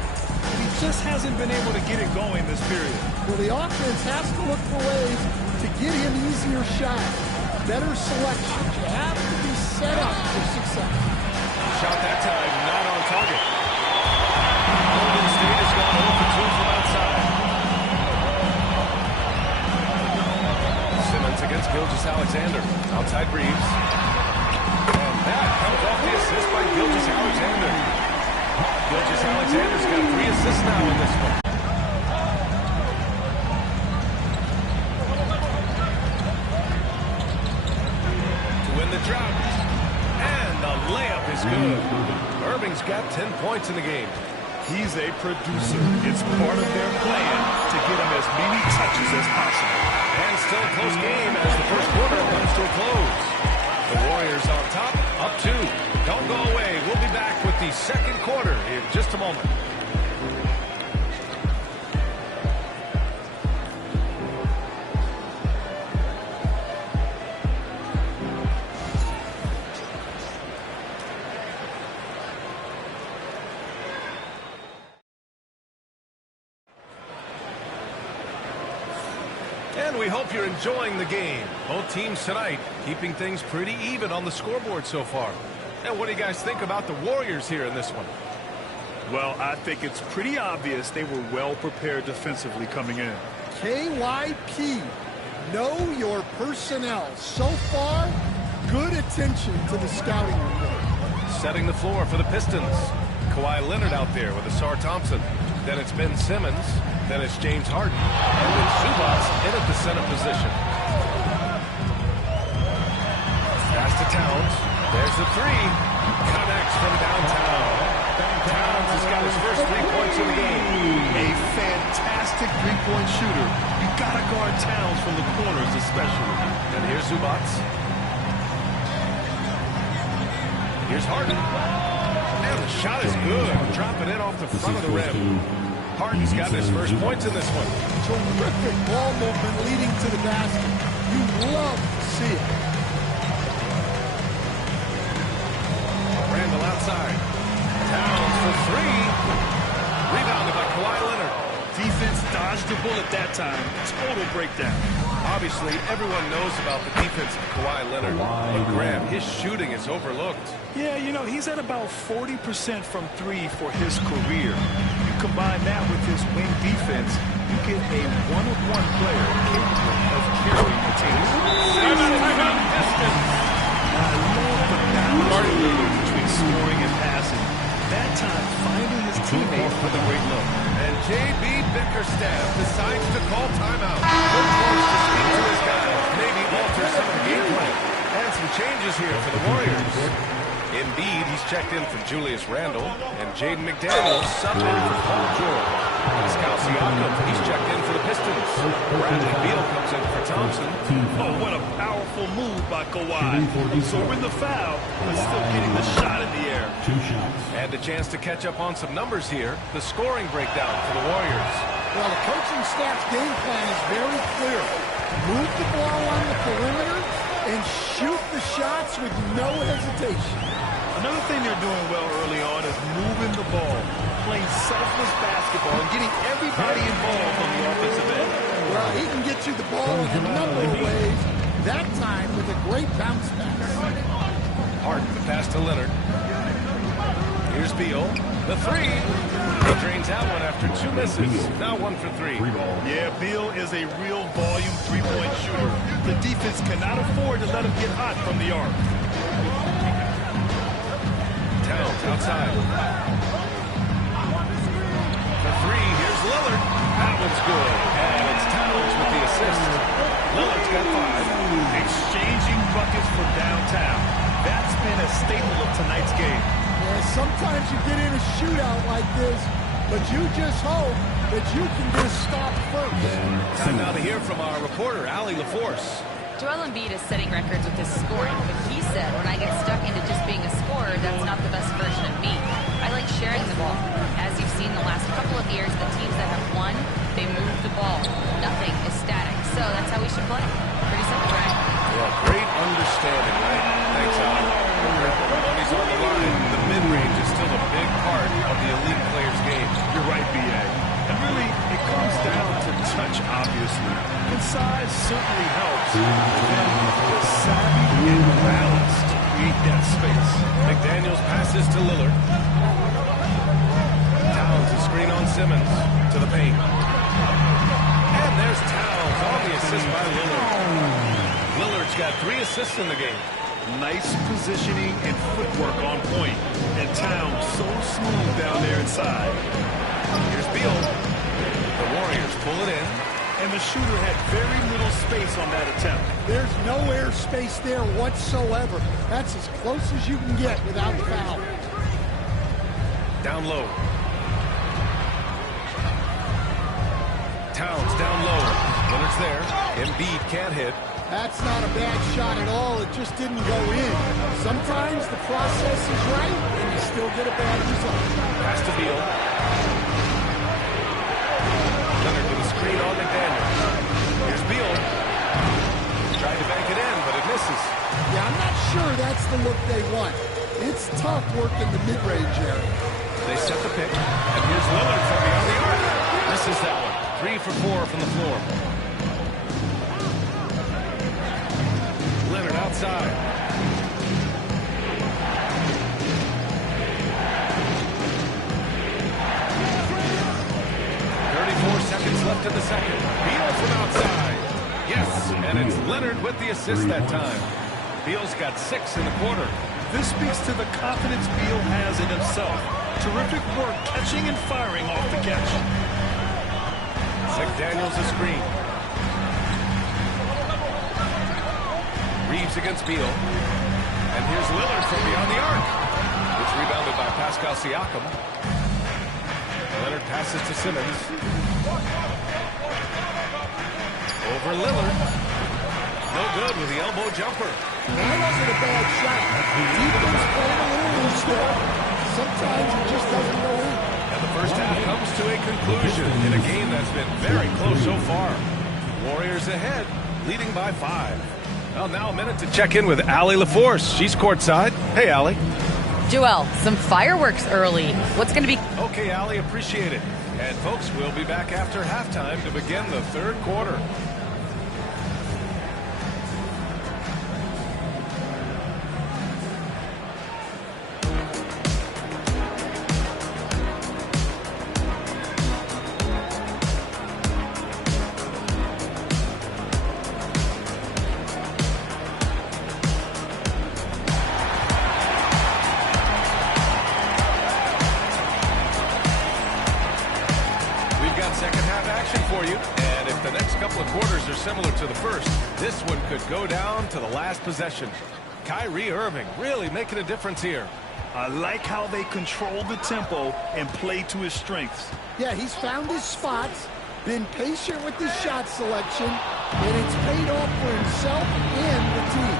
He just hasn't been able to get it going this period. Well, the offense has to look for ways to get him easier shots, better selections. You have to be set up for success. Shot that time, not on target. Golden State has gone 0 for 2 from outside. Simmons against Gilgeous-Alexander. Outside Reeves. And that comes off the assist by Gilgeous-Alexander. Gilgeous-Alexander's got 3 assists now in this one. To win the drought. And the layup is good. Irving's got 10 points in the game. He's a producer. It's part of their plan to get him as many touches as possible. And still a close game as the first quarter comes to a close. The Warriors on top, up 2. Don't go away. We'll be back with the second quarter in just a moment. And we hope you're enjoying the game. Both teams tonight keeping things pretty even on the scoreboard so far. And what do you guys think about the Warriors here in this one? Well, I think it's pretty obvious they were well prepared defensively coming in. KYP, know your personnel. So far, good attention to the scouting report. Setting the floor for the Pistons. Kawhi Leonard out there with Asar Thompson. Then it's Ben Simmons. Then it's James Harden. And then Zubats in at the center position. Pass to Towns. There's the three. Connects from downtown. Towns has got his first 3 points of the game. A fantastic three-point shooter. You got to guard Towns from the corners especially. And here's Zubats. Here's Harden. And the shot is good. Dropping in off the front of the rim. Harden's got his first points in this one. Terrific ball movement leading to the basket. You love to see it. Randall outside. Towns for three. Rebounded by Kawhi Leonard. Defense dodged the bullet that time. Total breakdown. Obviously, everyone knows about the defense of Kawhi Leonard. But Graham, his shooting is overlooked. Yeah, you know, he's at about 40% from 3 for his career. You combine that with his wing defense, you get a one-on-one player capable of carrying the team. Timeout, Pistons. I love the balance between scoring and passing. That time, finding his teammates with a great look. And J.B. Bickerstaff decides to call timeout. Good coach to speak to his guys. Maybe alter some of the game plan. And some changes here for the Warriors. Embiid, he's checked in for Julius Randle. And Jaden McDaniels subbed in for Paul George. Pascal Siakam, he's checked in for the Pistons. Bradley Beal comes in for Thompson. Oh, what a powerful move by Kawhi. Absorbing the foul, but still getting the shot in the air. 2 shots. And a chance to catch up on some numbers here. The scoring breakdown for the Warriors. Well, the coaching staff's game plan is very clear. Move the ball on the perimeter and shoot the shots with no hesitation. Another thing they're doing well early on is moving the ball, playing selfless basketball, and getting everybody involved on the offensive end. Well, he can get you the ball in a number of ways. That time with a great bounce pass. Harden, the pass to Leonard. Here's Beal. The three. He drains that one after 2 misses. Now 1 for 3. Yeah, Beal is a real volume three-point shooter. The defense cannot afford to let him get hot from the arc. Towns outside. For 3, here's Lillard. That one's good. And it's Towns with the assist. Lillard's got 5. Exchanging buckets from downtown. That's been a staple of tonight's game. Yeah, sometimes you get in a shootout like this, but you just hope that you can get a stop first. Time now to hear from our reporter, Allie LaForce. Joel Embiid is setting records with his scoring, but he said, when I get stuck into just being a scorer, that's not the best version of me. I like sharing the ball. As you've seen the last couple of years, the teams that have won, they move the ball. Nothing is static. So that's how we should play. Pretty simple, right? Yeah, great understanding, right? Thanks, Allie. When money's on the line, the mid-range is still a big part of the elite player's game. You're right, B.A. And really, it comes down to touch, obviously. And size certainly helps. And savvy and balanced to create that space. McDaniels passes to Lillard. Towns a screen on Simmons to the paint. And there's Towns on the assist by Lillard. Lillard's got 3 assists in the game. Nice positioning and footwork on point. And Towns so smooth down there inside. Here's Beal. The Warriors pull it in. And the shooter had very little space on that attempt. There's no air space there whatsoever. That's as close as you can get without foul. Down low. Towns down low. Lillard's there. Embiid can't hit. That's not a bad shot at all. It just didn't go in. Sometimes the process is right, and you still get a bad result. Pass to Beal. Leonard with a screen on McDaniels. Here's Beal. Tried to bank it in, but it misses. Yeah, I'm not sure that's the look they want. It's tough working the mid-range area. They set the pick, and here's Lillard from beyond the arc. Misses that one. 3 for 4 from the floor. Leonard outside. Seconds left in the second. Beal from outside. Yes, and it's Leonard with the assist that time. Beal's got 6 in the quarter. This speaks to the confidence Beal has in himself. Terrific work catching and firing off the catch. McDaniels a screen. Reeves against Beal. And here's Lillard from beyond the arc. It's rebounded by Pascal Siakam. Leonard passes to Simmons. Over Lillard. No good with the elbow jumper. That wasn't a bad shot. Defense playing a little loose there. Sometimes it just doesn't go in. And the first half comes to a conclusion in a game that's been very close so far. Warriors ahead, leading by 5. Well, now a minute to check in with Allie LaForce. She's courtside. Hey, Allie. Joel, some fireworks early. What's going to be... Okay, Allie, appreciate it. And folks, we'll be back after halftime to begin the third quarter. Second half action for you. And if the next couple of quarters are similar to the first, this one could go down to the last possession. Kyrie Irving really making a difference here. I like how they control the tempo and play to his strengths. Yeah, he's found his spots, been patient with his shot selection, and it's paid off for himself and the team.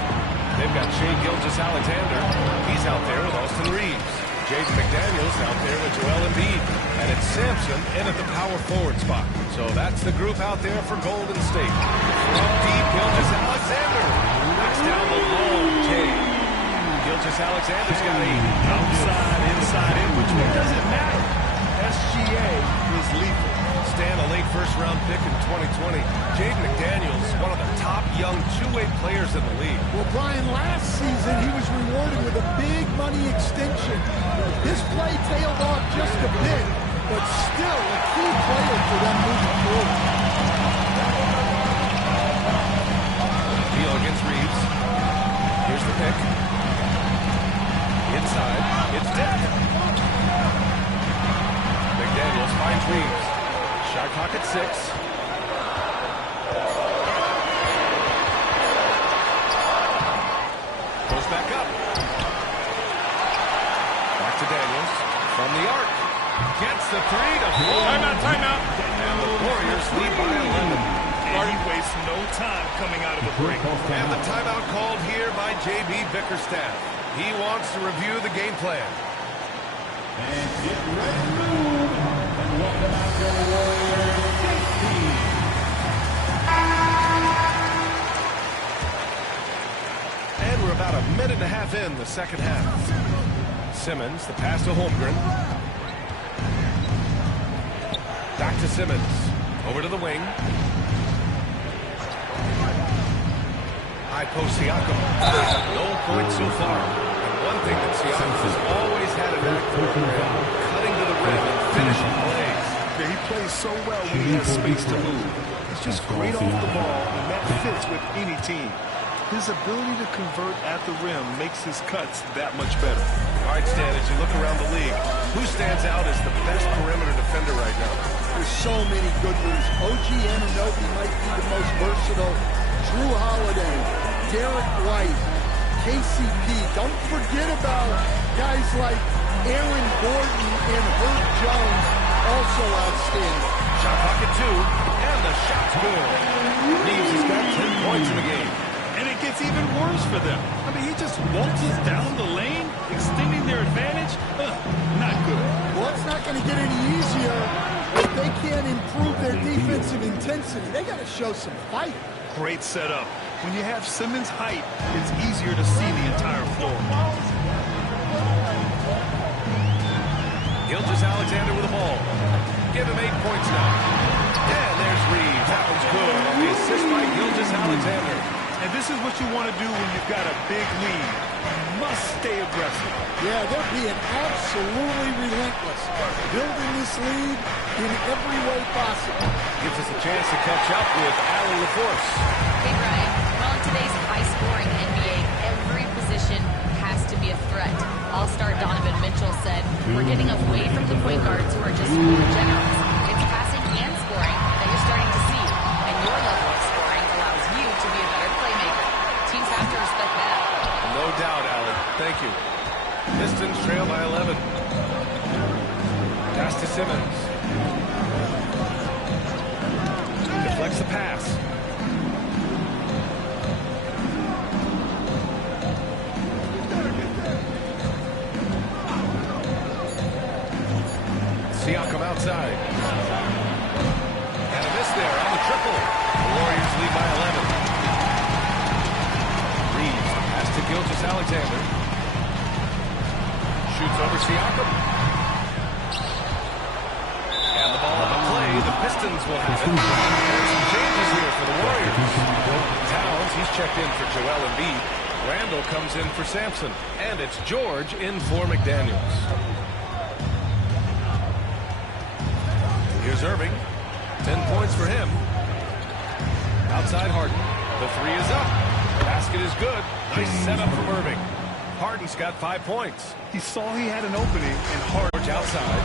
They've got Shai Gilgeous-Alexander. He's out there with Austin Reeves. Jaden McDaniels out there with Joel Embiid. And it's Sampson in at the power forward spot. So that's the group out there for Golden State. From deep, Gilgeous-Alexander. Knocks down the long take. Gilgeous-Alexander's got 8. Outside, inside, in between, doesn't matter. SGA is lethal. Stan, a late first-round pick in 2020. Jaden McDaniels, one of the top young two-way players in the league. Well, Brian, last season he was rewarded with a big money extension. This play tailed off just a bit, but still a key player for them moving forward. Peel against Reeves. Here's the pick. Inside. It's dead. McDaniels finds Reeves. Shot clock at 6. Goes back up. Back to Daniels. From the arc. Gets the 3 to 4. Timeout. And the Warriors lead by 11. And he wastes no time coming out of the break. And the timeout called here by J.B. Bickerstaff. He wants to review the game plan. And get ready to move. And welcome out your Warriors, JP. And we're about a minute and a half in the second half. Simmons, the pass to Holmgren. Back to Simmons. Over to the wing. High post Siakam. No points so far. And one thing that Siakam has always had an knack for, cutting to the rim and finishing plays. Yeah, he plays so well when he has space to move. He's just great off the ball, and that fits with any team. His ability to convert at the rim makes his cuts that much better. All right, Stan, as you look around the league, who stands out as the best perimeter defender right now? There's so many good ones. OG Anunoby might be the most versatile. Drew Holiday, Derek White, KCP. Don't forget about guys like Aaron Gordon and Herb Jones, also outstanding. Shot clock at 2, and the shot's good. Reeves has got 10 points in the game. And it gets even worse for them. I mean, he just waltzes down the lane, extending their advantage. Not good. Well, it's not going to get any easier if they can't improve their defensive intensity. They got to show some fight. Great setup. When you have Simmons' height, it's easier to see the entire floor. Gilgeous-Alexander with the ball. Give him 8 points now. And there's Reeves. That was good. The assist by Gilgeous-Alexander. And this is what you want to do when you've got a big lead. You must stay aggressive. Yeah, they're being absolutely relentless. Building this lead in every way possible. Gives us a chance to catch up with Allie LaForce. Hey, Brian. Well, in today's high-scoring NBA, every position has to be a threat. All-star Donovan Mitchell said, we're getting away from the point guards who are just generals. It's passing and scoring that you're starting to see. And your level of scoring allows you to be a better playmaker. Teams have to respect that. No doubt, Allen. Thank you. Pistons trail by 11. Pass to Simmons. Deflects the pass. Siakam outside. And a miss there on the triple. The Warriors lead by 11. Reeves pass to Gilgeous-Alexander. Shoots over Siakam. And the ball on the play. The Pistons will have it. And some changes here for the Warriors. Towns, he's checked in for Joel Embiid. Randall comes in for Sampson. And it's George in for McDaniels. Here's Irving. 10 points for him. Outside Harden. The 3 is up. Basket is good. Nice setup from Irving. Harden's got 5 points. He saw he had an opening, and Harden outside.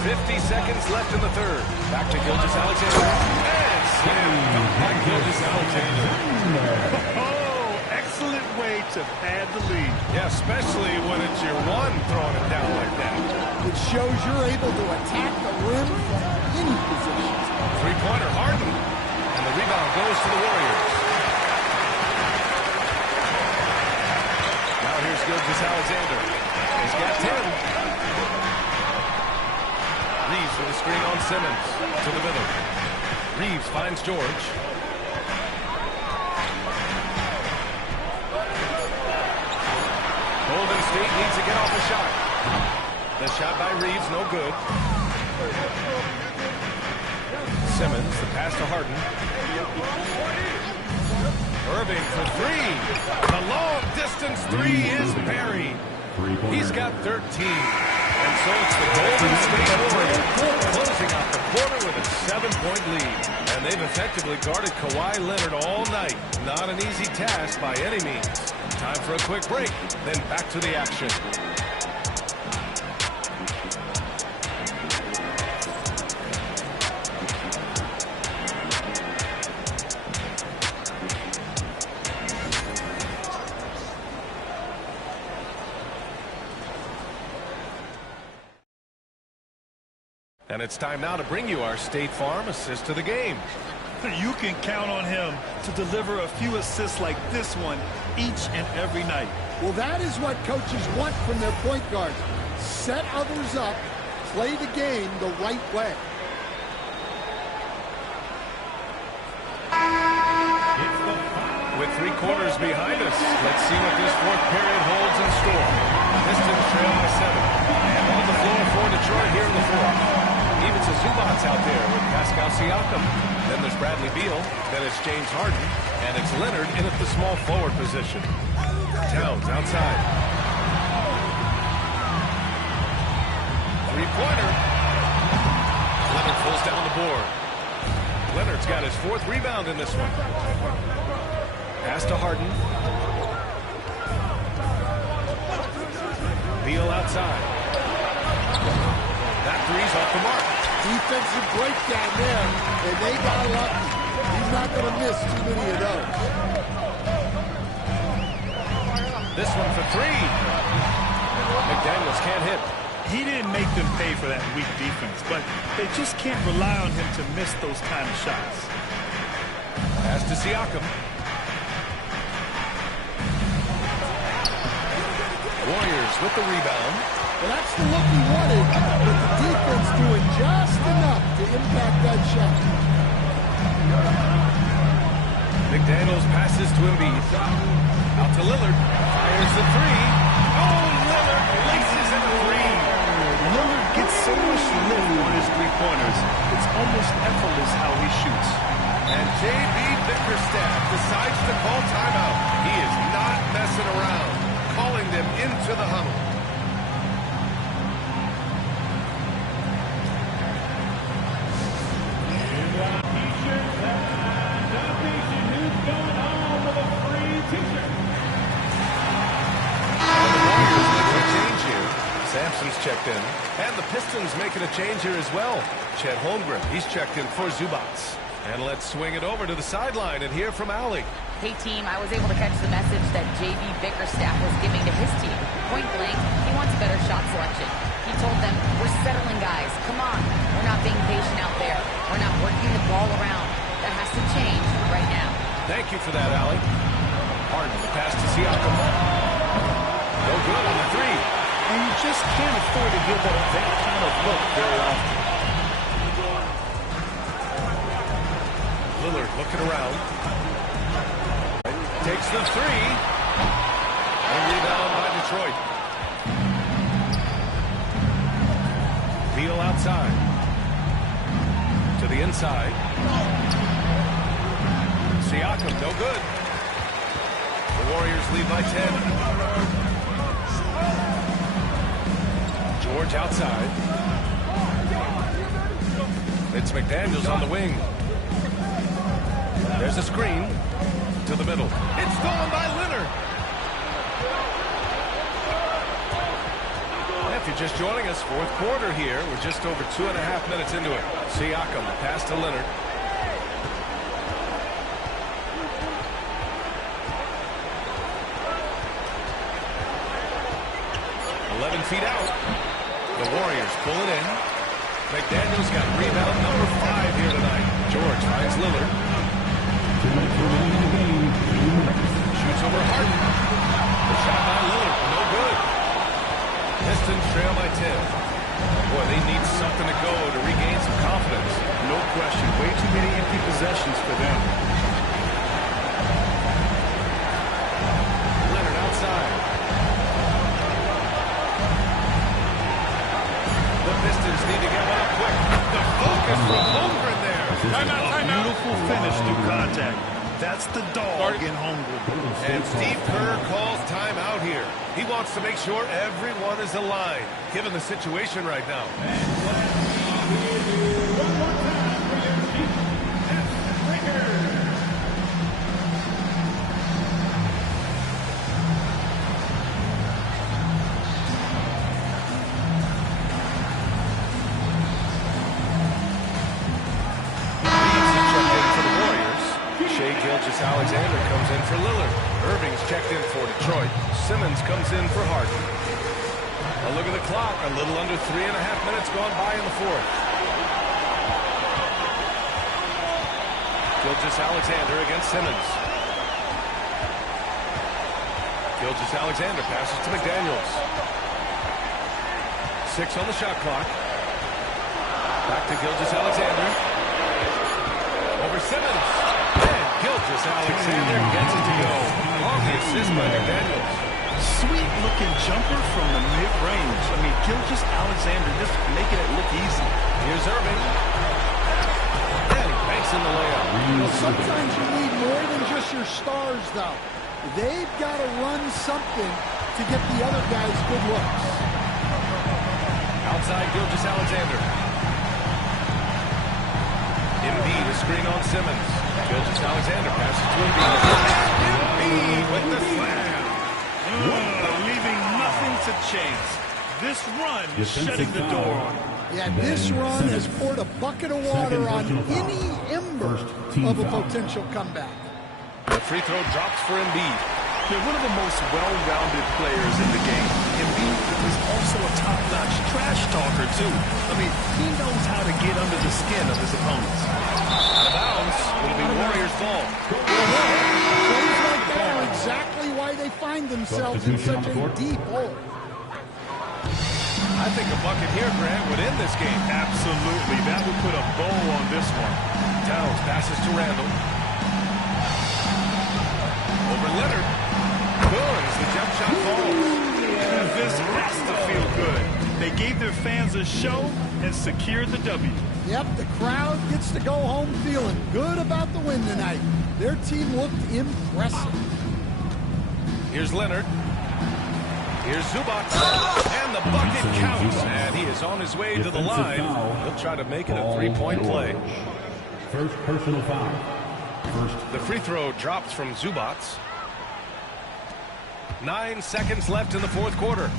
50 seconds left in the third. Back to Gilgeous-Alexander. And slammed by Gilgeous-Alexander. Oh, excellent way to pad the lead. Yeah, especially when it's your one throwing it down like that. It shows you're able to attack the rim from any position. Three-pointer, Harden. And the rebound goes to the Warriors. Now here's Gilgeous-Alexander. He's got 10. Reeves with a screen on Simmons. To the middle. Reeves finds George. Golden State needs to get off the shot. The shot by Reeves, no good. Simmons, the pass to Harden. Irving for 3. The long distance three is buried. He's got 13. And so it's the Golden State Warriors closing out the quarter with a 7-point lead. And they've effectively guarded Kawhi Leonard all night. Not an easy task by any means. Time for a quick break, then back to the action. And it's time now to bring you our State Farm assist of the game. You can count on him to deliver a few assists like this one each and every night. Well, that is what coaches want from their point guards. Set others up, play the game the right way. With 3 quarters behind us, let's see what this fourth period holds in store. Pistons trail by 7. And on the floor for Detroit here in the fourth. Even Zubac's out there with Pascal Siakam. Then there's Bradley Beal. Then it's James Harden. And it's Leonard in at the small forward position. Towns outside. Three-pointer. Leonard pulls down the board. Leonard's got his 4th rebound in this one. Pass to Harden. Beal outside. That three's off the mark. Defensive breakdown there, and they got lucky. He's not going to miss too many of those. This one for 3. McDaniels can't hit. He didn't make them pay for that weak defense, but they just can't rely on him to miss those kind of shots. Pass to Siakam. Warriors with the rebound. Well, that's the look he wanted, but the defense doing just enough to impact that shot. McDaniels passes to Embiid. Out to Lillard. Fires the 3. Oh, Lillard laces in a 3. Lillard gets so much lift on his three-pointers. It's almost effortless how he shoots. And J.B. Bickerstaff decides to call timeout. He is not messing around, calling them into the huddle. Sampson's checked in. And the Pistons making a change here as well. Chet Holmgren, he's checked in for Zubac. And let's swing it over to the sideline and hear from Allie. Hey, team, I was able to catch the message that J.B. Bickerstaff was giving to his team. Point blank, he wants better shot selection. He told them, we're settling, guys. Come on. We're not being patient out there. We're not working the ball around. That has to change right now. Thank you for that, Allie. Harden, the pass to Siakam. No good on the 3. And you just can't afford to give up that kind of look very often. Lillard looking around. Takes the 3. And rebound by Detroit. Beal outside. To the inside. Siakam, no good. The Warriors lead by 10. George outside. It's McDaniels on the wing. There's a screen to the middle. It's stolen by Leonard. If you're just joining us, fourth quarter here. We're just over 2.5 minutes into it. Siakam, pass to Leonard. Feet out. The Warriors pull it in. McDaniels got rebound number 5 here tonight. George finds Lillard. Shoots over Harden. The shot by Lillard. No good. Pistons trail by 10. Boy, they need something to go to regain some confidence. No question. Way too many empty possessions for them. Leonard outside. Pistons need to get one up quick. The focus from Holmgren there. Timeout. Beautiful finish through contact. That's the dog in Holmgren. And Steve Kerr calls timeout here. He wants to make sure everyone is aligned, given the situation right now. One more time for your chief, S3R. Alexander comes in for Lillard. Irving's checked in for Detroit. Simmons comes in for Harden. A look at the clock. A little under 3.5 minutes gone by in the fourth. Gilgeous-Alexander against Simmons. Gilgeous-Alexander passes to McDaniels. 6 on the shot clock. Back to Gilgeous-Alexander. Over Simmons. Gilgeous-Alexander gets it to go. On the assist by McDaniels. Sweet-looking jumper from the mid-range. I mean, Gilgeous-Alexander just making it look easy. Here's Irving. And he banks in the layup. Well, sometimes you need more than just your stars, though. They've got to run something to get the other guys good looks. Outside Gilgeous-Alexander. Embiid, a screen on Simmons. Gilgeous-Alexander passes to Embiid. Embiid with the slam. Leaving nothing to chance. This run is shutting the door on him. Yeah, this run has poured a bucket of water on any ember of a potential comeback. The free throw drops for Embiid. They're one of the most well-rounded players in the game. Embiid is also a top-notch trash talker, too. I mean, he knows how to get under the skin of his opponents. Out of bounds. It'll be Warriors ball. Plays like that are exactly why they find themselves in such a deep hole. I think a bucket here, Grant, would end this game. Absolutely. That would put a bow on this one. Towns passes to Randall. Over Leonard. Good as the jump shot falls. This has to feel good. They gave their fans a show and secured the W. Yep, the crowd gets to go home feeling good about the win tonight. Their team looked impressive. Here's Leonard. Here's Zubac. And the bucket counts. And he is on his way to the line. He'll try to make it a three-point play. First personal foul. The free throw drops from Zubac. 9 seconds left in the fourth quarter.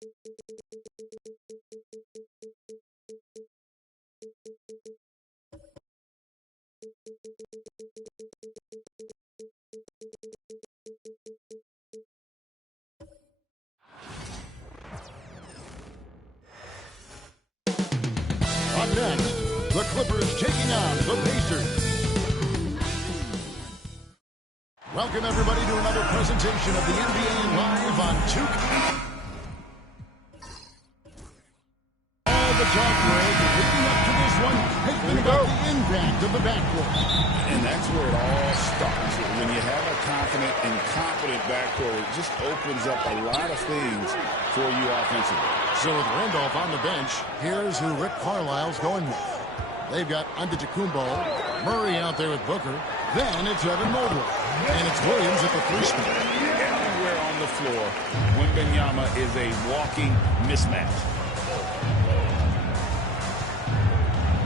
Up next, the Clippers taking on the Pacers. Welcome, everybody, to another presentation of the NBA Live on 2K. All the talk, Greg, leading up to this one has been about the impact of the backcourt. And that's where it all starts. When you have a confident and competent backcourt, it just opens up a lot of things for you offensively. So with Randolph on the bench, here's who Rick Carlisle's going with. They've got Antetokounmpo, Murray out there with Booker. Then it's Evan Mobley. And it's Williams at the three spot. Everywhere on the floor, Wembanyama is a walking mismatch.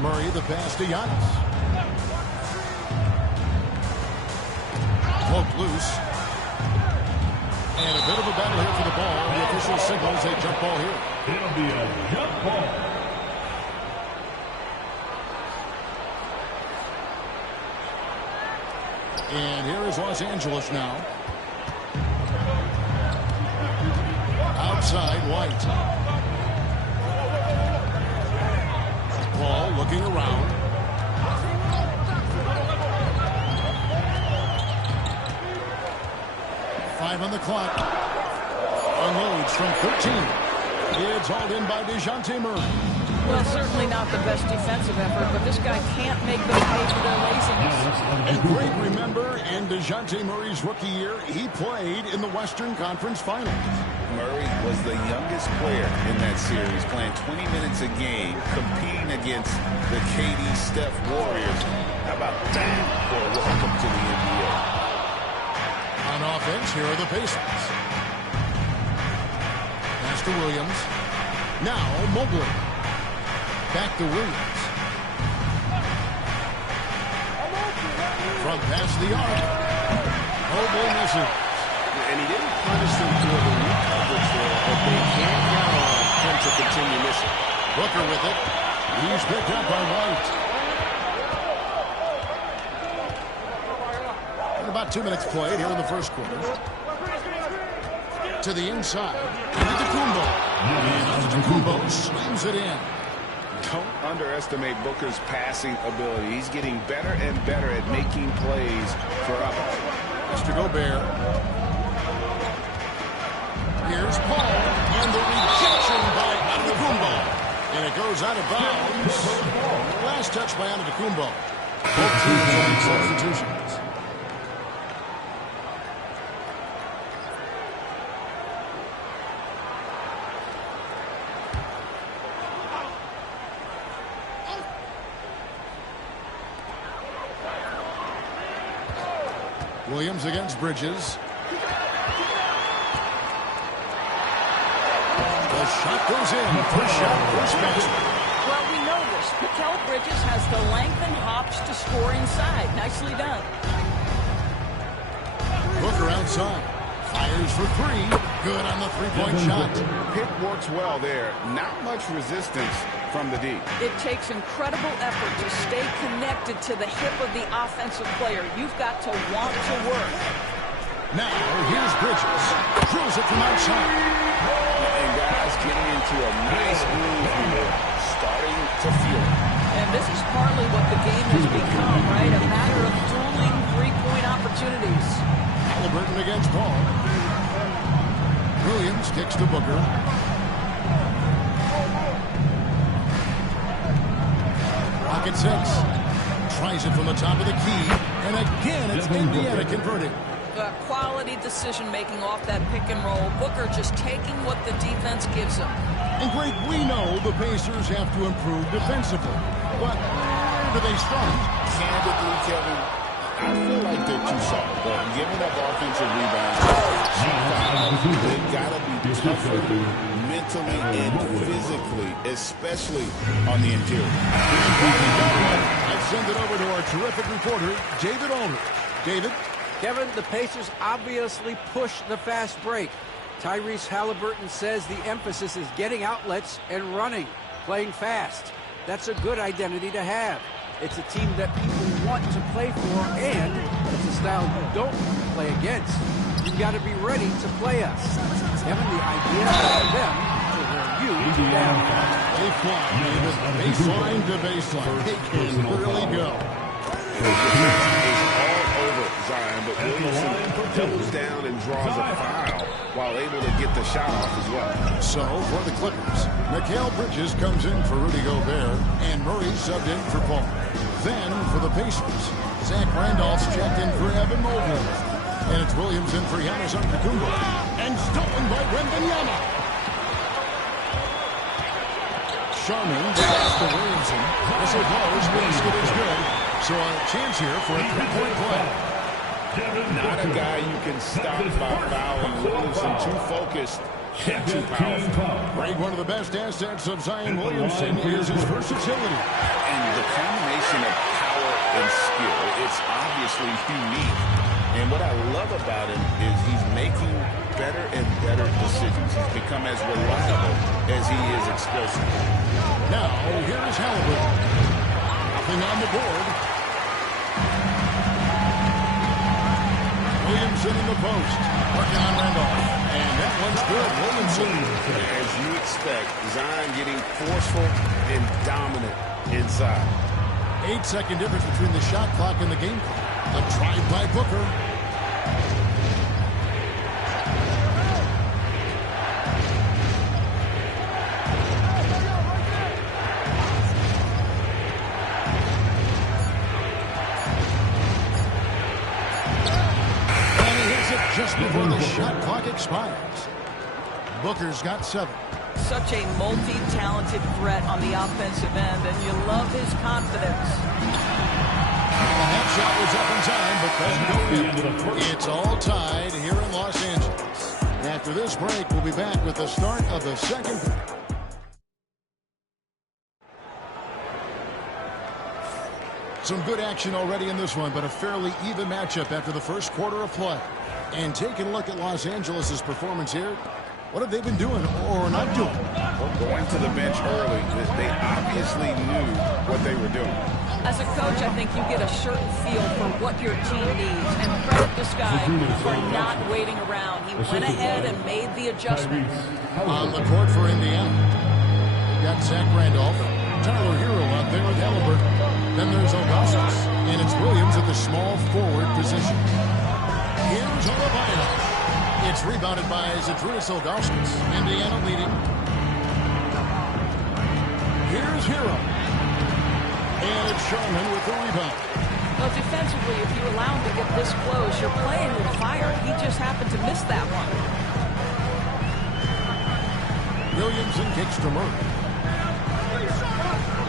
Murray the pass to Giannis. Poked loose. And a bit of a battle here for the ball. The official signals a jump ball here. It'll be a jump ball. And here is Los Angeles now. Outside, White. Ball looking around. Five on the clock. Unloads from 13. It's hauled in by DeJounte Murray. Well, certainly not the best defensive effort, but this guy can't make them pay for their laziness. And Greg, remember, in DeJounte Murray's rookie year, he played in the Western Conference Finals. Murray was the youngest player in that series, playing 20 minutes a game, competing against the KD Steph Warriors. How about that for a welcome to the NBA? On offense, here are the Pacers. Pass to Williams. Now, Mobley. Back to Williams. From past the arc. Mobley misses. And he didn't punish them for the weak coverage there, but they can't count on him to continue missing. Booker with it. He's picked up by White. And about 2 minutes played here in the first quarter. To the inside. Antetokounmpo. And Antetokounmpo slams it in. Don't underestimate Booker's passing ability. He's getting better and better at making plays for others. Mr. Gobert. Here's Paul. And the rejection by Antetokounmpo. And it goes out of bounds. Last touch by Antetokounmpo. Both teams on substitutions. Williams against Bridges. The shot goes in. First shot, first basket. Well, we know this. Mikal Bridges has the length and hops to score inside. Nicely done. Booker outside. Fires for three. Good on the three-point shot. Pick works well there. Not much resistance from the D. It takes incredible effort to stay connected to the hip of the offensive player. You've got to want to work. Now, here's Bridges. Drills it from outside. And guys getting into a nice groove here, starting to feel it. And this is partly what the game has become, right? A matter of dueling three-point opportunities. Halliburton against Paul. Williams kicks to Booker. Pocket six. Tries it from the top of the key. And again, it's Indiana converting. Quality decision-making off that pick and roll. Booker just taking what the defense gives him. And Greg, we know the Pacers have to improve defensively. But where do they start? Candidly, Kevin, I feel like they're too soft. But giving up offensive rebounds, they've got to be tougher mentally and physically, especially on the interior. I send it over to our terrific reporter, David Aldridge. David? Kevin, the Pacers obviously push the fast break. Tyrese Halliburton says the emphasis is getting outlets and running, playing fast. That's a good identity to have. It's a team that people want to play for, and it's a style you don't play against. You've got to be ready to play us. Kevin, the idea of them to wear you down. They fly, baseline to baseline. They can really go. Zion, but Williamson doubles down and draws a foul while able to get the shot off as well. So, for the Clippers, Mikal Bridges comes in for Rudy Gobert, and Murray subbed in for Paul. Then, for the Pacers, Zach Randolph's checked in for Evan Mobley. And it's Williams in for Giannis Antetokounmpo. And stolen by Wembanyama. Sharman pass to Williamson. Whistle blows, basket is good. So a chance here for a three-point play. Not a guy you can stop by fouling. Williamson too focused and too powerful. Greg, one of the best assets of Zion Williamson is his versatility. And the combination of power and skill, it's obviously unique. And what I love about him is he's making better and better decisions. He's become as reliable as he is explosive. Now, here is Halliburton. Nothing on the board. Williamson in the post. Working on Randolph. And that one's good. Williamson. As you expect, Zion getting forceful and dominant inside. 8-second difference between the shot clock and the game clock. A drive by Booker. Just before the shot clock expires. Booker's got 7. Such a multi-talented threat on the offensive end, and you love his confidence. The half shot was up in time, but doesn't go in. It's all tied here in Los Angeles. After this break, we'll be back with the start of the second. Some good action already in this one, but a fairly even matchup after the first quarter of play. And taking a look at Los Angeles' performance here, what have they been doing or not doing? Well, going to the bench early, they obviously knew what they were doing. As a coach, I think you get a certain feel for what your team needs. And credit this guy for not waiting around. He went ahead and made the adjustment. On the court for Indiana, got Zach Randolph, Tyler Hero out there with Halliburton. Then there's Augustus, and it's Williams at the small forward position. Here's Adebayo. It's rebounded by Zydrunas Ilgauskas. Indiana leading. Here's Hero. And it's Sharman with the rebound. Well, defensively, if you allow him to get this close, you're playing with fire. He just happened to miss that one. Williamson kicks to Murray.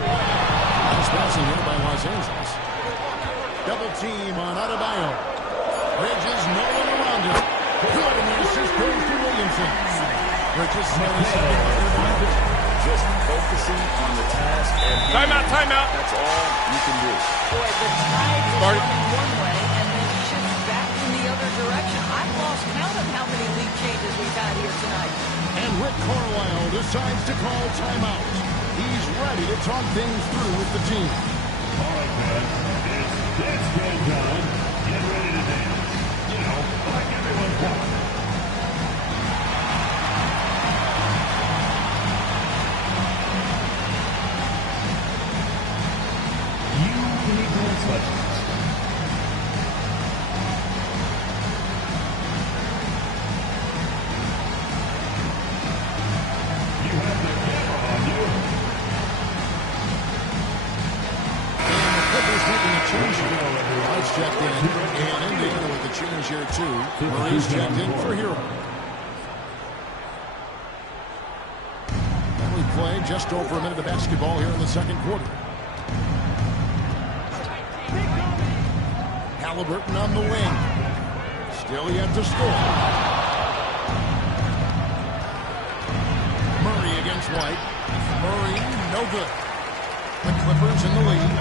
Nice passing here by Los Angeles. Double team on Adebayo. Bridges, no one around him. Good, and the assist goes to Williamson. Bridges just focusing on the task. Timeout, timeout. That's all you can do. Boy, the tide is running one way and then shifts back in the other direction. I've lost count of how many lead changes we've had here tonight. And Rick Carlisle decides to call timeout. He's ready to talk things through with the team. All right, man. It's dance game time. Get ready to dance. You know, like everyone wants. Checked in, and Indiana with the change here too. Murray's checked in for Hero. And we play just over a minute of basketball here in the second quarter. Halliburton on the wing. Still yet to score. Murray against White. Murray, no good. The Clippers in the lead.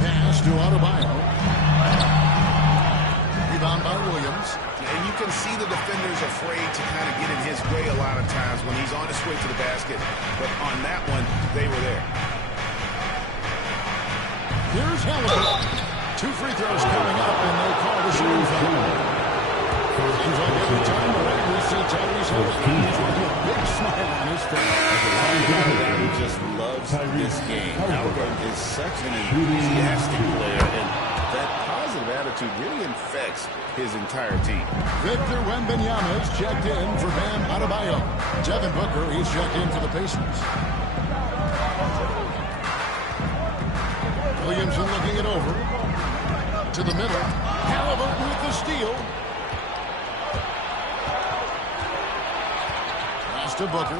Pass to Adebayo. He rebound by Williams. And you can see the defenders afraid to kind of get in his way a lot of times when he's on his way to the basket. But on that one, they were there. Here's Halliburton. 2 free throws coming up, and they call the shooting foul. Seems like every time we see Tyrese Halliburton, he's with a big smile on his face. He just loves this game. Halliburton is such an enthusiastic player, and that positive attitude really infects his entire team. Victor Wembanyama is checked in for Bam Adebayo. Devin Booker, he's checked in for the Pacers. Williamson looking it over. To the middle. Halliburton with the steal. Pass to Booker.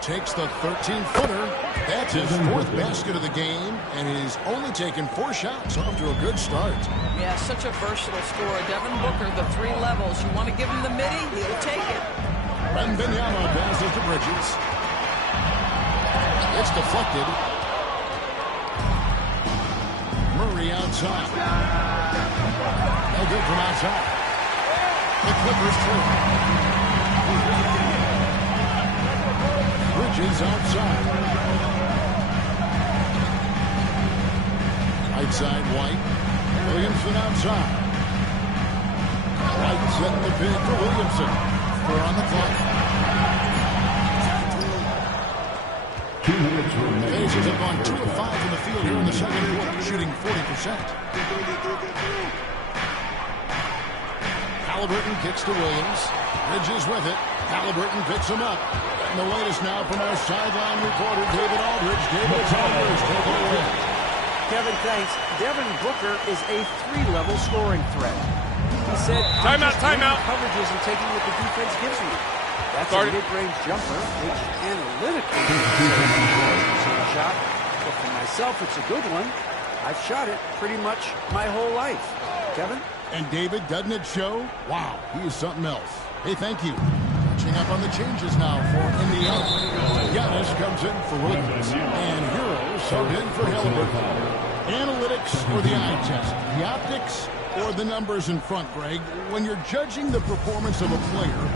Takes the 13-footer. That's his 4th basket of the game, and he's only taken 4 shots. Off to a good start. Yeah, such a versatile scorer. Devin Booker, the 3 levels. You want to give him the midi, he'll take it. Wembanyama passes to Bridges. It's deflected. Murray outside. No good from outside. The Clippers through. Bridges outside. Right side, White. Williamson outside. White setting the pin for Williamson. 4 on the clock. Pacers have gone 2 of 5 from the field here in the second quarter, shooting 40%. Halliburton kicks to Williams. Bridges with it. Halliburton picks him up. And the latest now from our sideline reporter, David Aldridge. David Aldridge, take it away. Kevin, thanks. Devin Booker is a 3-level scoring threat. He said, Timeout. coverages and taking what the defense gives me. That's a mid-range jumper, which analytically is a shot. But for myself, it's a good one. I've shot it pretty much my whole life. Kevin? And David, doesn't it show? Wow, he is something else. Hey, thank you. Catching up on the changes now for Indiana. Giannis comes in for Williams. And Hero subbed in for Halliburton. Analytics or the eye test? The optics or the numbers in front, Greg? When you're judging the performance of a player,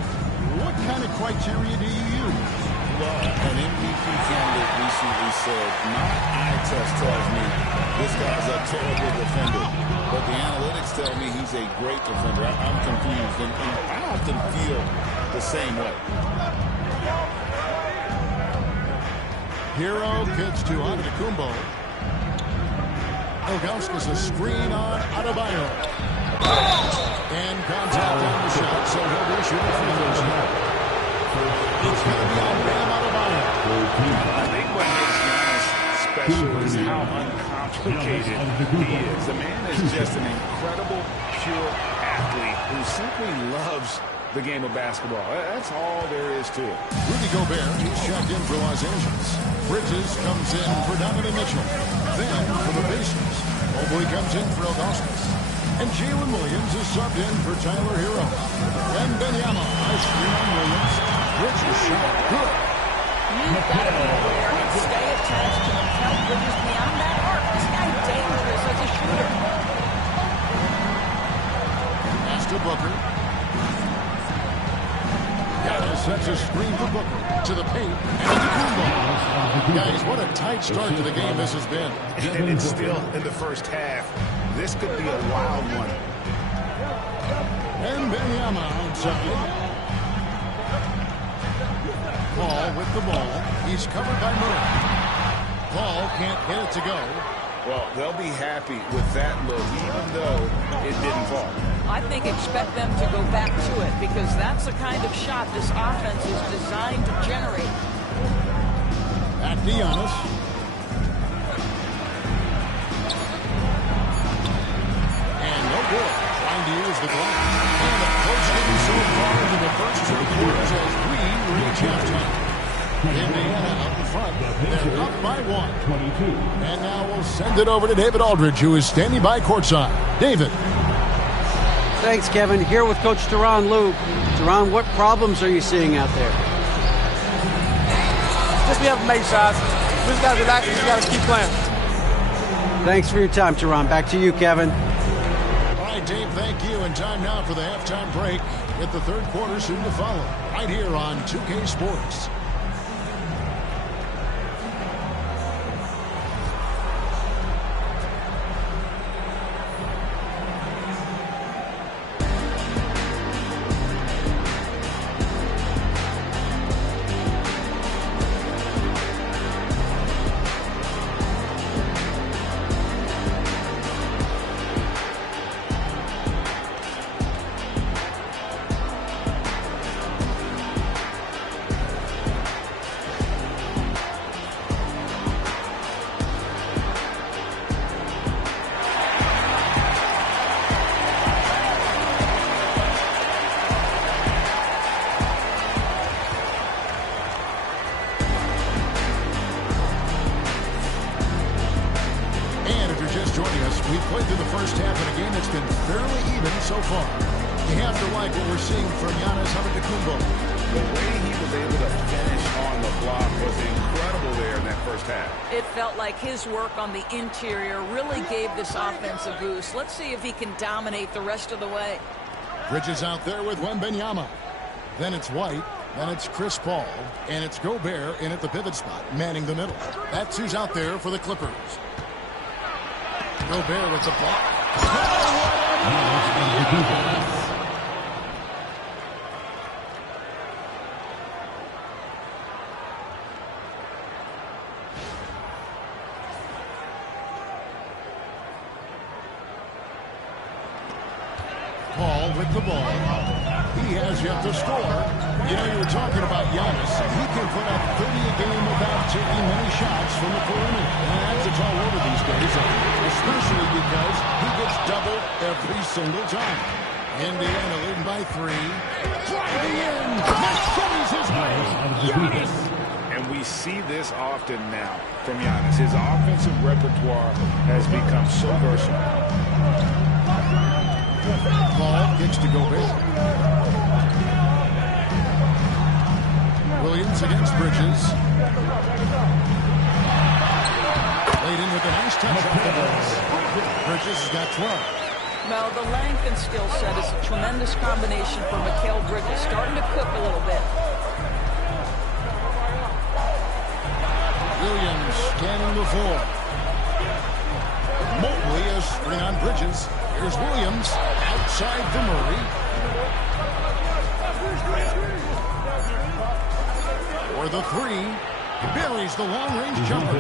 what kind of criteria do you use? Well, an MVP candidate recently said, my eye test tells me this guy's a terrible defender, but the analytics tell me he's a great defender. I'm confused, and I often feel the same way. Hero kicks to Antetokounmpo. Ilgauskas a screen on Adebayo. And contact on the shot, so he'll be shooting free throws now. It's going to be on Bam Adebayo. I think what makes Giannis special is how uncomplicated he is. The man is just an incredible, pure athlete who simply loves the game of basketball. That's all there is to it. Rudy Gobert, he's checked in for Los Angeles. Bridges comes in for Donovan Mitchell. Then for the Pacers, Mobley comes in for Ilgauskas. And Jalen Williams is subbed in for Tyler Hero. Wembanyama, nice screen on Williams. Bridges shot good. You've got to be aware and stay attached to Mikal Bridges beyond that arc. This guy's dangerous as a shooter. Pass to Booker. Giannis sets a screen for Booker. To the paint. And Antetokounmpo. Guys, what a tight start to the game this has been. And it's still in the first half. This could be a wild one. And Wembanyama outside. Paul with the ball. He's covered by Murray. Paul can't get it to go. Well, they'll be happy with that look, even though it didn't fall. I think expect them to go back to it because that's the kind of shot this offense is designed to generate. Back to Giannis. And no good. Trying to use the glass. And a close game so far into the first 2 quarters as we reach halftime. Indiana up in front. They're up by 1. And now we'll send it over to David Aldridge, who is standing by courtside. David. Thanks, Kevin. Here with Coach Tyronn Lue. Tyronn, what problems are you seeing out there? Just be able to make shots. We just got to relax and we got to keep playing. Thanks for your time, Teron. Back to you, Kevin. All right, Dave, thank you. And time now for the halftime break with the third quarter soon to follow. Right here on 2K Sports. We've played through the first half in a game that's been fairly even so far. You have to like what we're seeing from Giannis Antetokounmpo. The way he was able to finish on the block was incredible there in that first half. It felt like his work on the interior really gave this offense a boost. Let's see if he can dominate the rest of the way. Bridges out there with Wembanyama. Then it's White. Then it's Chris Paul. And it's Gobert in at the pivot spot, manning the middle. That's who's out there for the Clippers. Gobert with the block. Paul with the ball. He has yet to score. You know, you were talking about Giannis. He can put up 30 a game without taking many shots from the perimeter. And it's all over these days, especially because he gets double every single time. Indiana leading by 3. Driving in. Machetes his way. Giannis. And we see this often now from Giannis. His offensive repertoire has become so versatile. Ball gets to Gobert. Williams against Bridges. Laid in with a nice touch off the glass. Bridges has got 12. Well, the length and skill set is a tremendous combination for Mikal Bridges. Starting to cook a little bit. Williams scanning the floor. Mobley is screen on Bridges. Here's Williams outside for Murray. For the 3, buries the long-range jumper.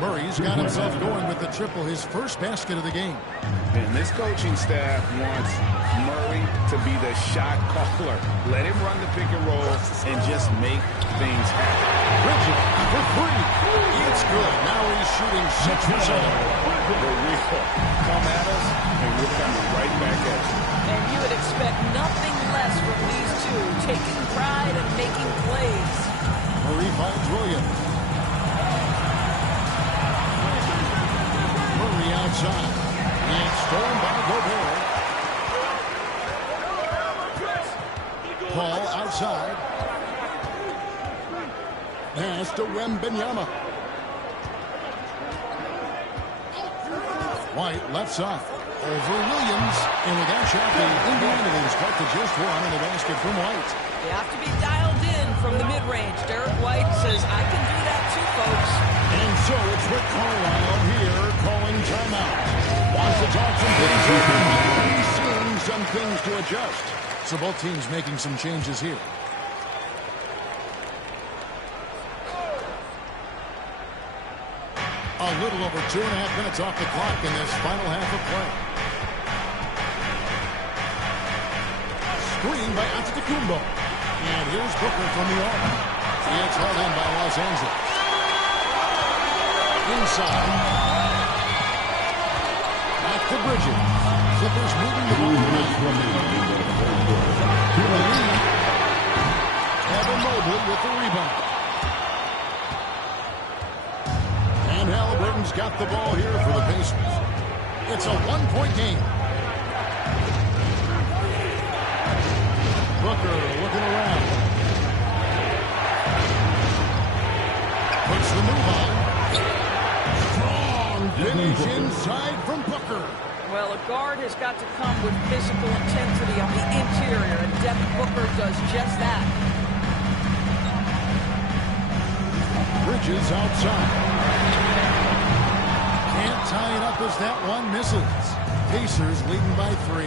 Murray's got himself going with the triple, his first basket of the game. And this coaching staff wants Murray to be the shot caller. Let him run the pick and roll and just make things happen. Bridges for 3. It's good. Now he's shooting 6 for 7. Come at us, and we're coming right back at you. And you would expect nothing less from these two, taking pride and making plays. Murray finds Williams. Murray outside. And stormed by Gobert. Paul outside. Pass to Wembanyama. White left side. Over Williams. And with that shot, the Indiana cut to just 1 in the basket from White. You have to be dialed in from the mid-range. Derek White says, I can do that too, folks. And so it's Rick Carlisle here calling timeout. Wants to talk some things over. He's seeing some things to adjust. So both teams making some changes here. A little over 2.5 minutes off the clock in this final half of play. Screen by Antetokounmpo. And here's Booker from the arc. It's held in by Los Angeles. Inside. Back to Bridges. Clippers moving the ball around. To the lead. Evan Mobley with the rebound. And Halliburton's got the ball here for the Pacers. It's a 1-point game. Booker looking around. Puts the move on. Strong finish He's inside from Booker. Well, a guard has got to come with physical intensity on the interior, and Devin Booker does just that. Bridges outside. Can't tie it up as that one misses. Pacers leading by 3.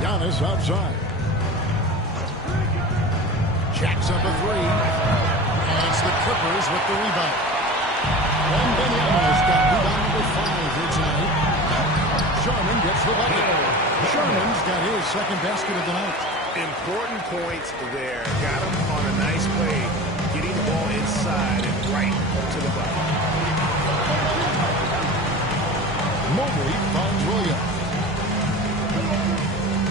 Giannis outside. Jacks up a 3. And it's the Clippers with the rebound. Wembanyama's got rebound number 5 here tonight. Sharman gets the bucket. Sharman's got his second basket of the night. Important points there. Got him on a nice play, getting the ball inside and right to the bucket. Mobley finds Williams.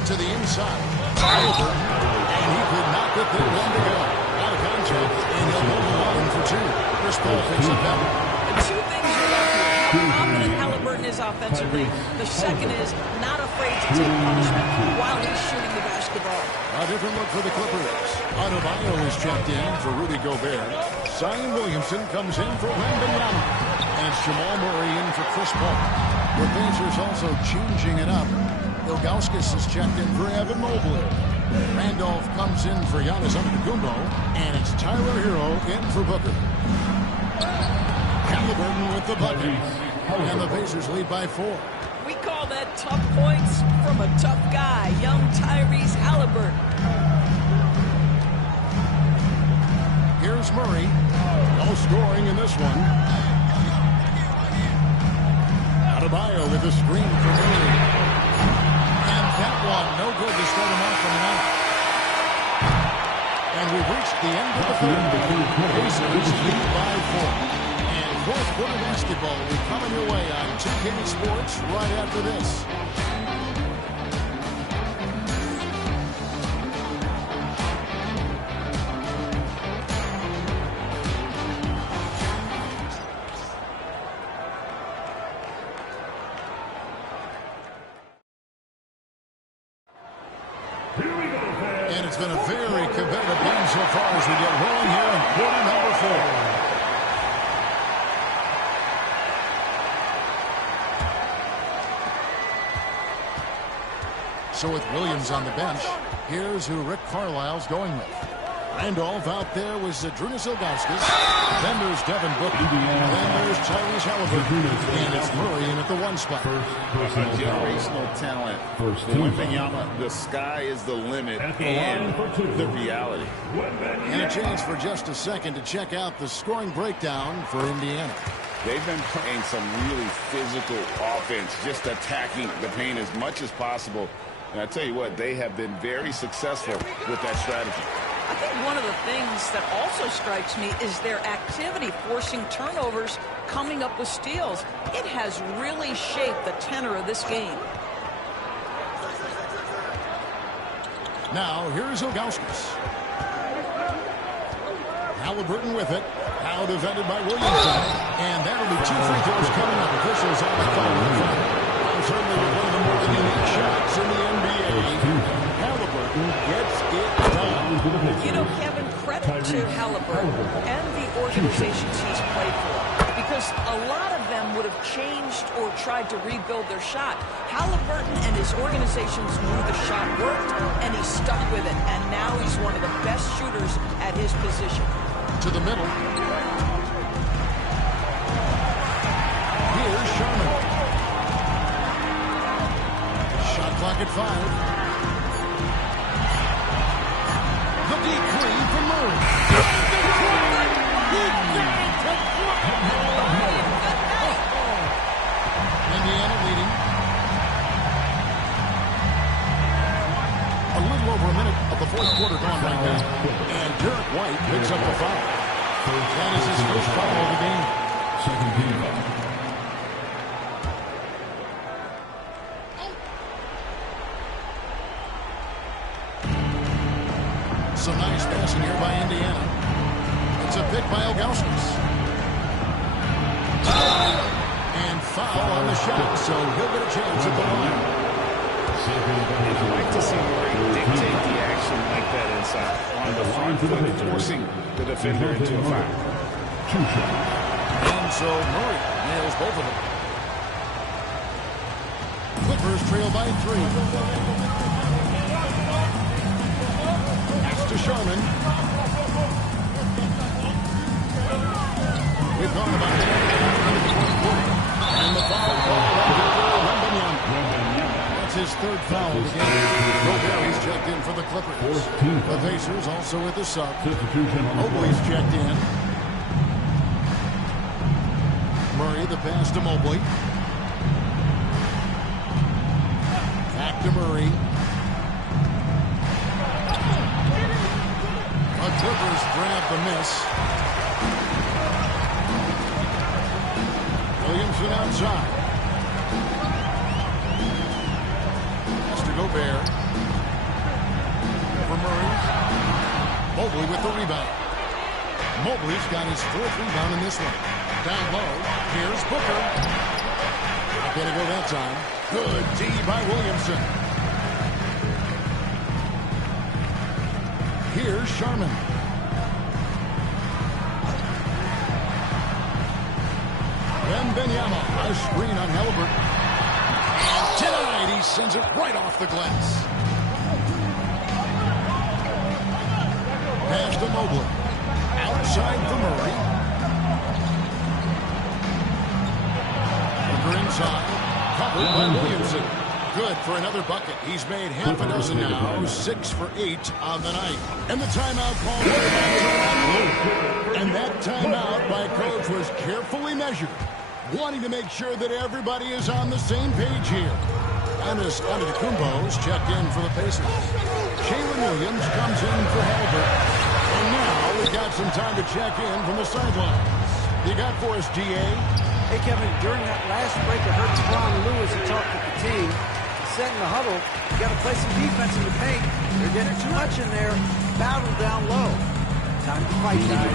To the inside. Over. And he could knock it there. 1 to go. Out of contact. And he'll hold the line for 2. Chris Paul picks up that one. The two things you got here. How confident Halliburton is offensively. The second is not afraid to take punishment while he's shooting the basketball. A different look for the Clippers. Adebayo is checked in for Rudy Gobert. Zion Williamson comes in for Wembanyama. And it's Jamal Murray in for Chris Paul. The Pacers also changing it up. Ilgauskas is checked in for Evan Mobley. Randolph comes in for Giannis Antetokounmpo. And it's Tyler Hero in for Booker. Halliburton with the bucket. And the Pacers lead by 4. We call that tough points from a tough guy, young Tyrese Halliburton. Here's Murray. No scoring in this one. Adebayo with a screen for Murray. And that one, no good to start him off from the night. And we've reached the end of the third. Pacers lead by 4. And fourth quarter basketball will be coming your way on 2K Sports right after this. And it's been a very competitive game so far as we get rolling here in quarter number 4. So with Williams on the bench, here's who Rick Carlisle's going with. Randolph out there with Zydrunas Ilgauskas. Then there's Devin Booker. Then there's Tyrese Halliburton. And it's Murray in at the 1 spot. A generational talent. Wembanyama, the sky is the limit and the reality. And a chance for just a second to check out the scoring breakdown for Indiana. They've been playing some really physical offense, just attacking the paint as much as possible. And I tell you what, they have been very successful with that strategy. I think one of the things that also strikes me is their activity, forcing turnovers, coming up with steals. It has really shaped the tenor of this game. Now, here's Ilgauskas. Halliburton with it. Now defended by Williamson. And that'll be 2 free throws coming up. Officials on the call. Certainly one of the more unique shots in the NBA. Halliburton gets it done. You know, Kevin, credit to Halliburton and the organizations he's played for, because a lot of them would have changed or tried to rebuild their shot. Halliburton and his organizations knew the shot worked, and he stuck with it. And now he's one of the best shooters at his position. To the middle. Here's Sharman. Shot clock at 5. The deep three from Murray. Indiana leading. A little over a minute of the fourth quarter gone right now. And Derek White picks up the foul. That is his first foul of the game. Second team. Some nice passing here by Indiana. It's a pick by Ilgauskas. And foul on the shot, so he'll get a chance at the line. I'd like to see Murray dictate the action like that inside on the front foot, forcing the defender into a foul. And so Murray nails both of them. Clippers trail by 3. Pass to Sharman. We've gone about 10 minutes into the fourth quarter. And the foul call on Wembanyama. That's his third foul of the game. Gobert checked in for the Clippers. The Pacers also with the sub. Mobley's checked in. Murray, the pass to Mobley. Back to Murray. The Clippers grab the miss. Williamson outside. Pass to Gobert. For Murray. Mobley with the rebound. Mobley's got his 4th rebound in this one. Down low. Here's Booker. Not going to go that time. Good D by Williamson. Here's Sharman. Wembanyama, a screen on Halliburton. And denied. He sends it right off the glass. Pass to Mobley. Outside for Murray. Booker inside. Covered by Williamson. Good for another bucket. He's made half a dozen now. 6 for 8 on the night. And the timeout call. And that timeout by coach was carefully measured, wanting to make sure that everybody is on the same page here. Giannis Antetokounmpo's checked in for the Pacers. Jalen Williams comes in for Halliburton. And now we've got some time to check in from the sidelines. You got for us, GA? Hey, Kevin, during that last break, I heard Ron Lewis who talked to the team. Set in the huddle. You got to play some defense in the paint. They're getting too much in there. Battle down low. Time to fight, guys.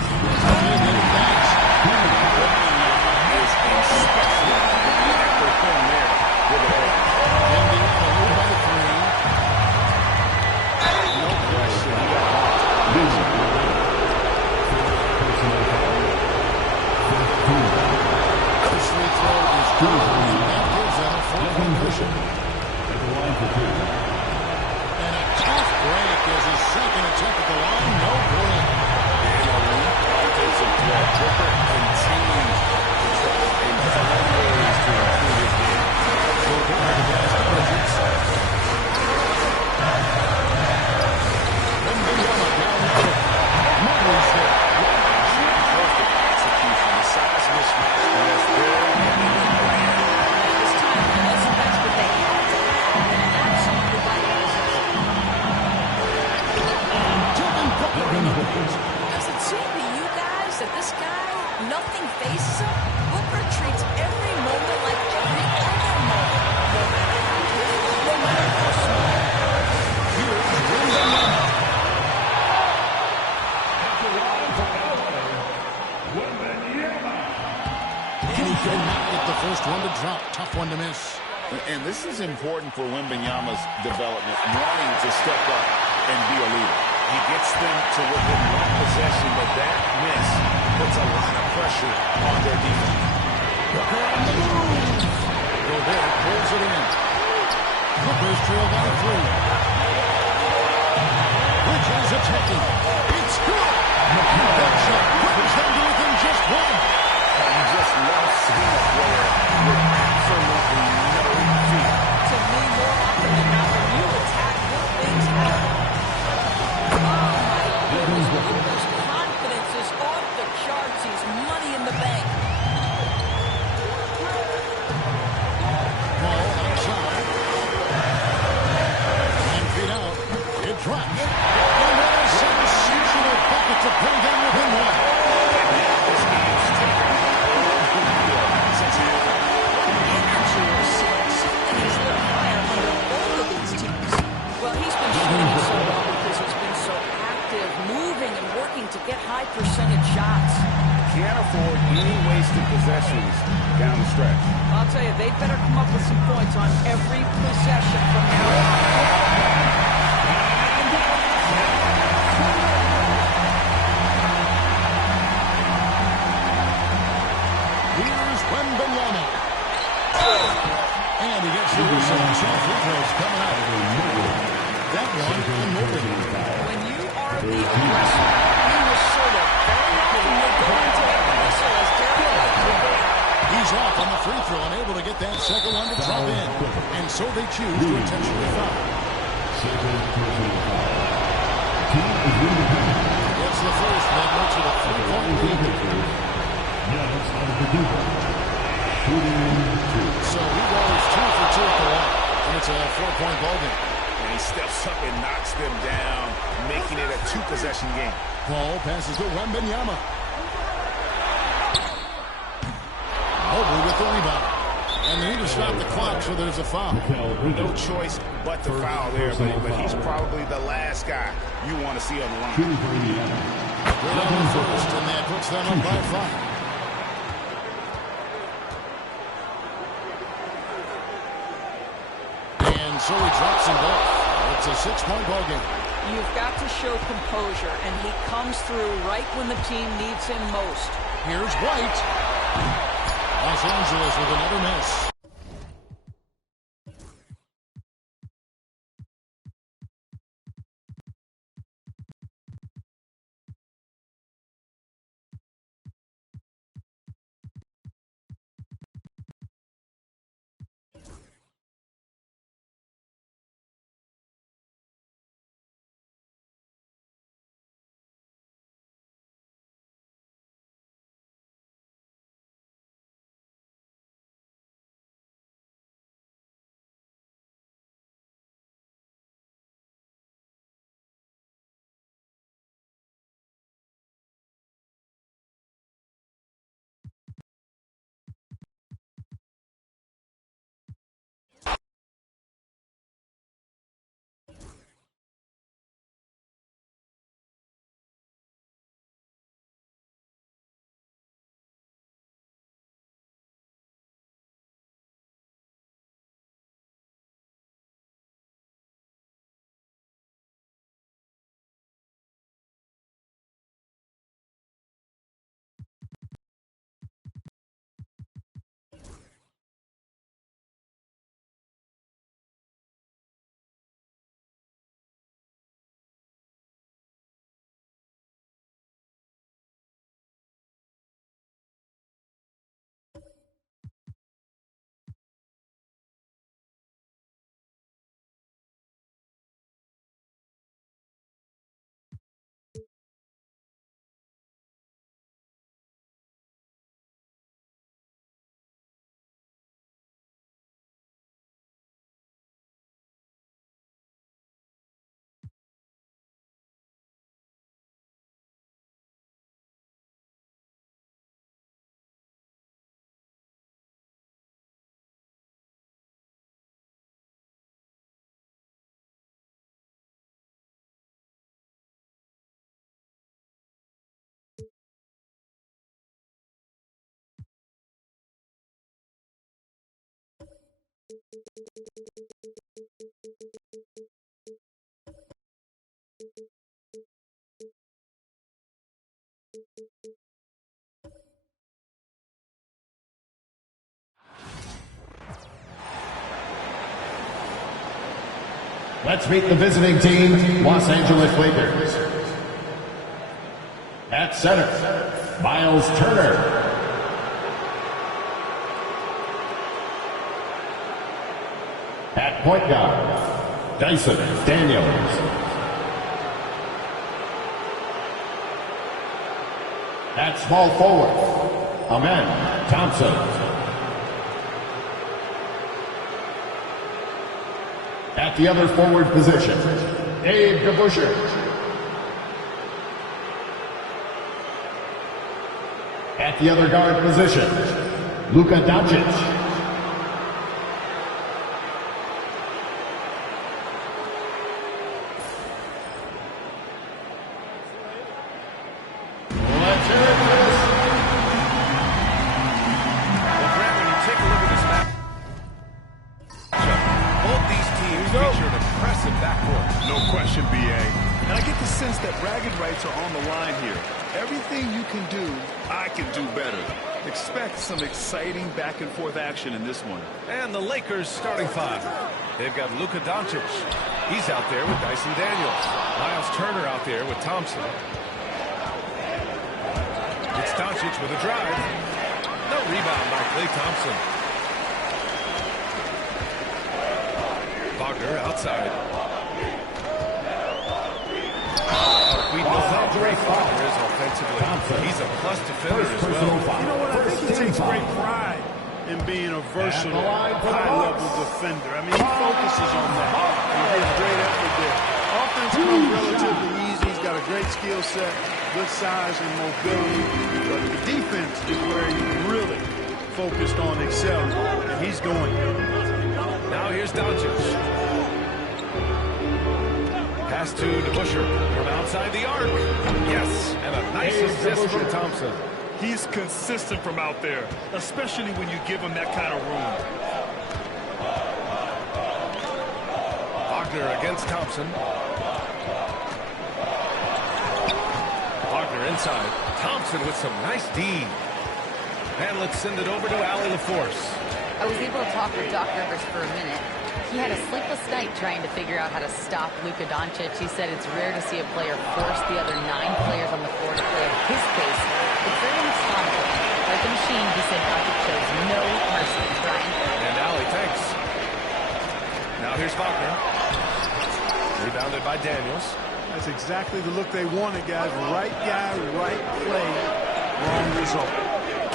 And a tough break is his second attempt at the line. No good. And a weak offensive threat. Booker continues to try and find ways to improve his game. Gobert to pass to Bridges. Wembanyama down the middle. Mobley's there. Perfect execution. The size mismatch was there. This time, it wasn't that's what they had to have. And absolutely vital position. Does it seem to you guys that this guy, nothing faces him? Booker treats every moment like every other moment. No matter how big, no matter how small. Here's Wembanyama. And he could not get the first one to drop. Tough one to miss. And this is important for Wembanyama's development, wanting to step up and be a leader. He gets them to within one possession, but that miss puts a lot of pressure on their defense. Booker on the move. Gobert pulls it in. Clippers trail by 3. Bridges attacking. It's good. That shot pushes them to within just 1. You just love seeing a player with absolutely no fear. To me, more often than not, when you attack, good things happen. Oh, my goodness. Booker's confidence is off the charts. He's money in the bank. Ball outside. 9 feet out. It drops. And what a sensational bucket to pull them within 1. To get high percentage shots. Can't afford any wasted possessions down the stretch. I'll tell you, they better come up with some points on every possession from now on. that second one to drop in. And so they choose to intentionally foul. It's the first that makes it a 3-point lead. So he goes 2 for 2 at the line. And it's a 4-point ball game. And he steps up and knocks them down, making it a 2-possession game. Ball passes to Wembanyama. Mobley with the rebound. And they need to stop the clock, so there's a foul. No choice but to foul there, but he's probably the last guy you want to see on the line. Good on the first, and that puts them up by 5. And so he drops them both. It's a 6-point ball game. You've got to show composure, and he comes through right when the team needs him most. Here's White. Los Angeles with another miss. Let's meet the visiting team, Los Angeles Lakers. At center, Miles Turner. At point guard, Dyson Daniels. At small forward, Amen Thompson. At the other forward position, Dave DeBusschere. At the other guard position, Luka Doncic. Some exciting back-and-forth action in this one. And the Lakers starting five. They've got Luka Doncic. He's out there with Dyson Daniels. Miles Turner out there with Thompson. It's Doncic with a drive. No rebound by Klay Thompson. Wagner outside. We know how great Wagner is offensively. He's a plus defender as well. You know what? I think he takes great pride in being a versatile, high-level defender. I mean, he focuses on that. He has great effort there. Offense comes relatively easy. He's got a great skill set, good size and mobility. But the defense is where he's really focused on excelling, and he's doing it. Now here's Doncic. Pass to DeBusschere from outside the arc. Yes, and a nice assist from Thompson. He's consistent from out there, especially when you give him that kind of room. Wagner against Thompson. Wagner inside. Thompson with some nice D. And let's send it over to Allie LaForce. I was able to talk with Doc Rivers for a minute. He had a sleepless night trying to figure out how to stop Luka Doncic. He said it's rare to see a player force the other 9 players on the floor to play at his pace. It's very astonishing. Like a machine, he said Doncic shows no mercy. Brian. And Allie, thanks. Now here's Wagner. Rebounded by Daniels. That's exactly the look they wanted, guys. Right guy, right play, wrong result.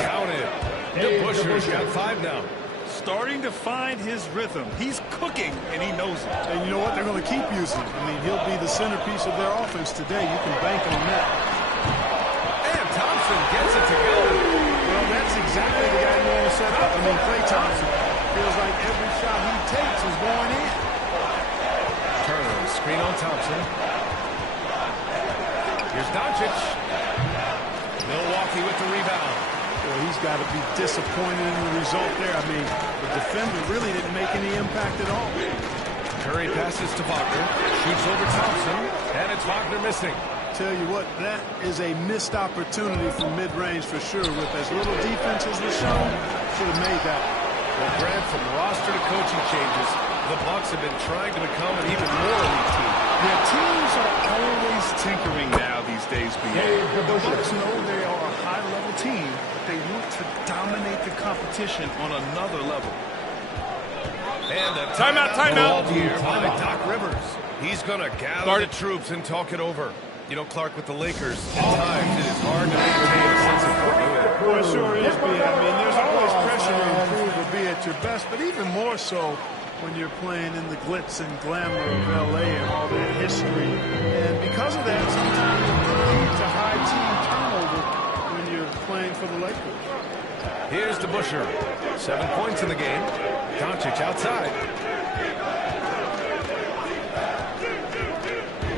Counted. DeBusschere's got 5 now. Starting to find his rhythm. He's cooking, and he knows it. And you know what? They're going to keep using him. I mean, he'll be the centerpiece of their offense today. You can bank on that. And Thompson gets it to go. Well, that's exactly the guy you want to set up. I mean, Klay Thompson feels like every shot he takes is going in. Turner, screen on Thompson. Here's Doncic. Milwaukee with the rebound. Well, he's got to be disappointed in the result there. I mean, the defender really didn't make any impact at all. Curry passes to Wagner. Shoots over Thompson. And it's Wagner missing. Tell you what, that is a missed opportunity from mid-range for sure. With as little defense as was shown, should have made that. Well, Grant, from roster to coaching changes, the Bucks have been trying to become an even more elite team. Yeah, teams are always tinkering now these days, BA. The Bucks know they are a high-level team. They want to dominate the competition on another level. And a timeout here by Doc Rivers. He's going to gather the troops and talk it over. You know, Clark, with the Lakers, at times it is hard to maintain a sense of continuity. Well, it sure is, B. I mean, there's always pressure to improve or be at your best, but even more so when you're playing in the glitz and glamour of L.A. and all that history. And because of that, sometimes it leads to high team turnover when you're playing for the Lakers. Here's DeBusschere. 7 points in the game. Doncic outside.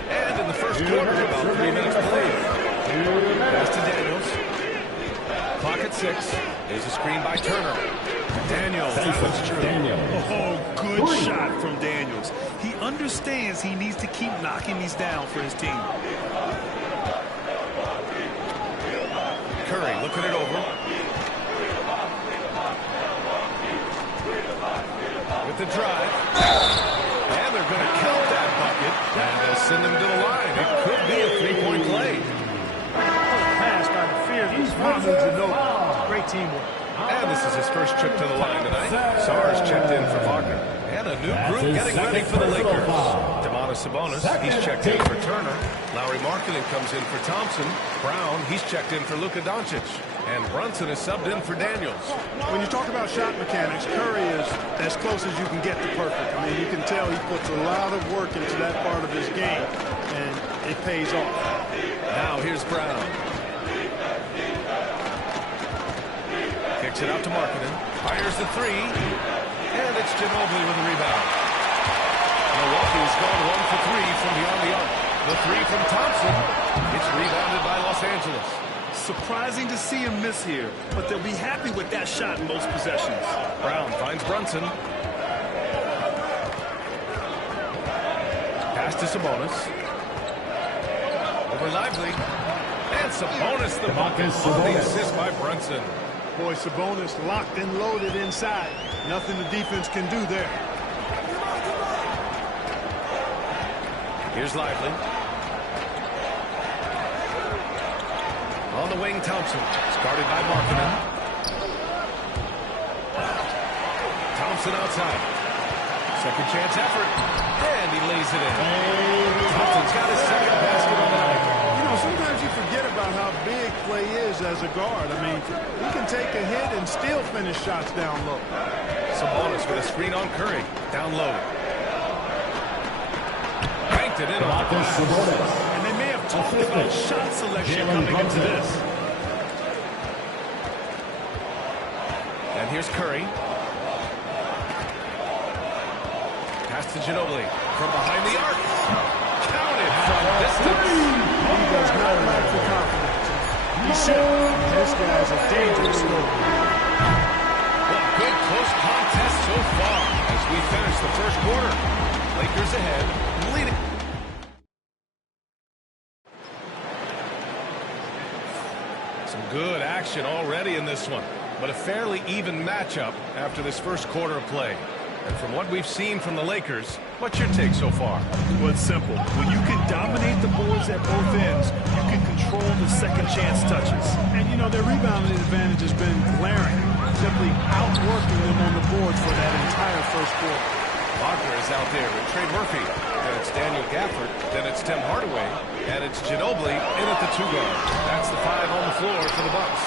And in the first quarter, about 3 minutes played. Pass to Daniels. Clock at 6. There's a screen by Turner. Daniels. That's true. Oh, good shot from Daniels. He understands he needs to keep knocking these down for his team. Curry looking it over. With the drive. And they're going to count that bucket. And they'll send him to the line. It could be a 3-point play. Pass by the fearless Mahmoud Ginobili. Great teamwork. And this is his first trip to the line tonight. Sars checked in for Wagner. And a new group getting ready for the Lakers. Domantas Sabonis, he's checked in for Turner. Lauri Markkanen comes in for Thompson. Brown, he's checked in for Luka Doncic. And Brunson is subbed in for Daniels. When you talk about shot mechanics, Curry is as close as you can get to perfect. I mean, you can tell he puts a lot of work into that part of his game, and it pays off. Now here's Brown. Kicks it out to Markkanen. Fires the 3. And it's Ginobili with the rebound. Milwaukee's gone 1 for 3 from beyond the arc. The 3 from Thompson. It's rebounded by Los Angeles. Surprising to see him miss here, but they'll be happy with that shot in most possessions. Brown finds Brunson. Pass to Sabonis. Over Lively. And Sabonis the bucket on the assist by Brunson. Boy, Sabonis locked and loaded inside. Nothing the defense can do there. Here's Lively. On the wing, Thompson. It's guarded by Markkanen. Thompson outside. Second chance effort. And he lays it in. Thompson's got his second basket on the night. You know, sometimes you forget about how big Clay is as a guard. I mean, he can take a hit and still finish shots down low. Sabonis with a screen on Curry. Down low. Banked it in on the glass. And they may have talked about shot selection coming into this. And here's Curry. Pass to Ginobili from behind the arc. Counted from distance. He does not lack the confidence. He should. This guy's a dangerous scorer. Well, good close contest so far as we finish the first quarter. Lakers ahead, leading. Some good action already in this one, but a fairly even matchup after this first quarter of play. And from what we've seen from the Lakers, what's your take so far? Well, it's simple. When you can dominate the boards at both ends, you can control the second chance touches. And, you know, their rebounding advantage has been glaring, simply outworking them on the boards for that entire first quarter. Wagner is out there with Trey Murphy. Then it's Daniel Gafford. Then it's Tim Hardaway. And it's Ginobili in at the 2 guard. That's the 5 on the floor for the Bucks.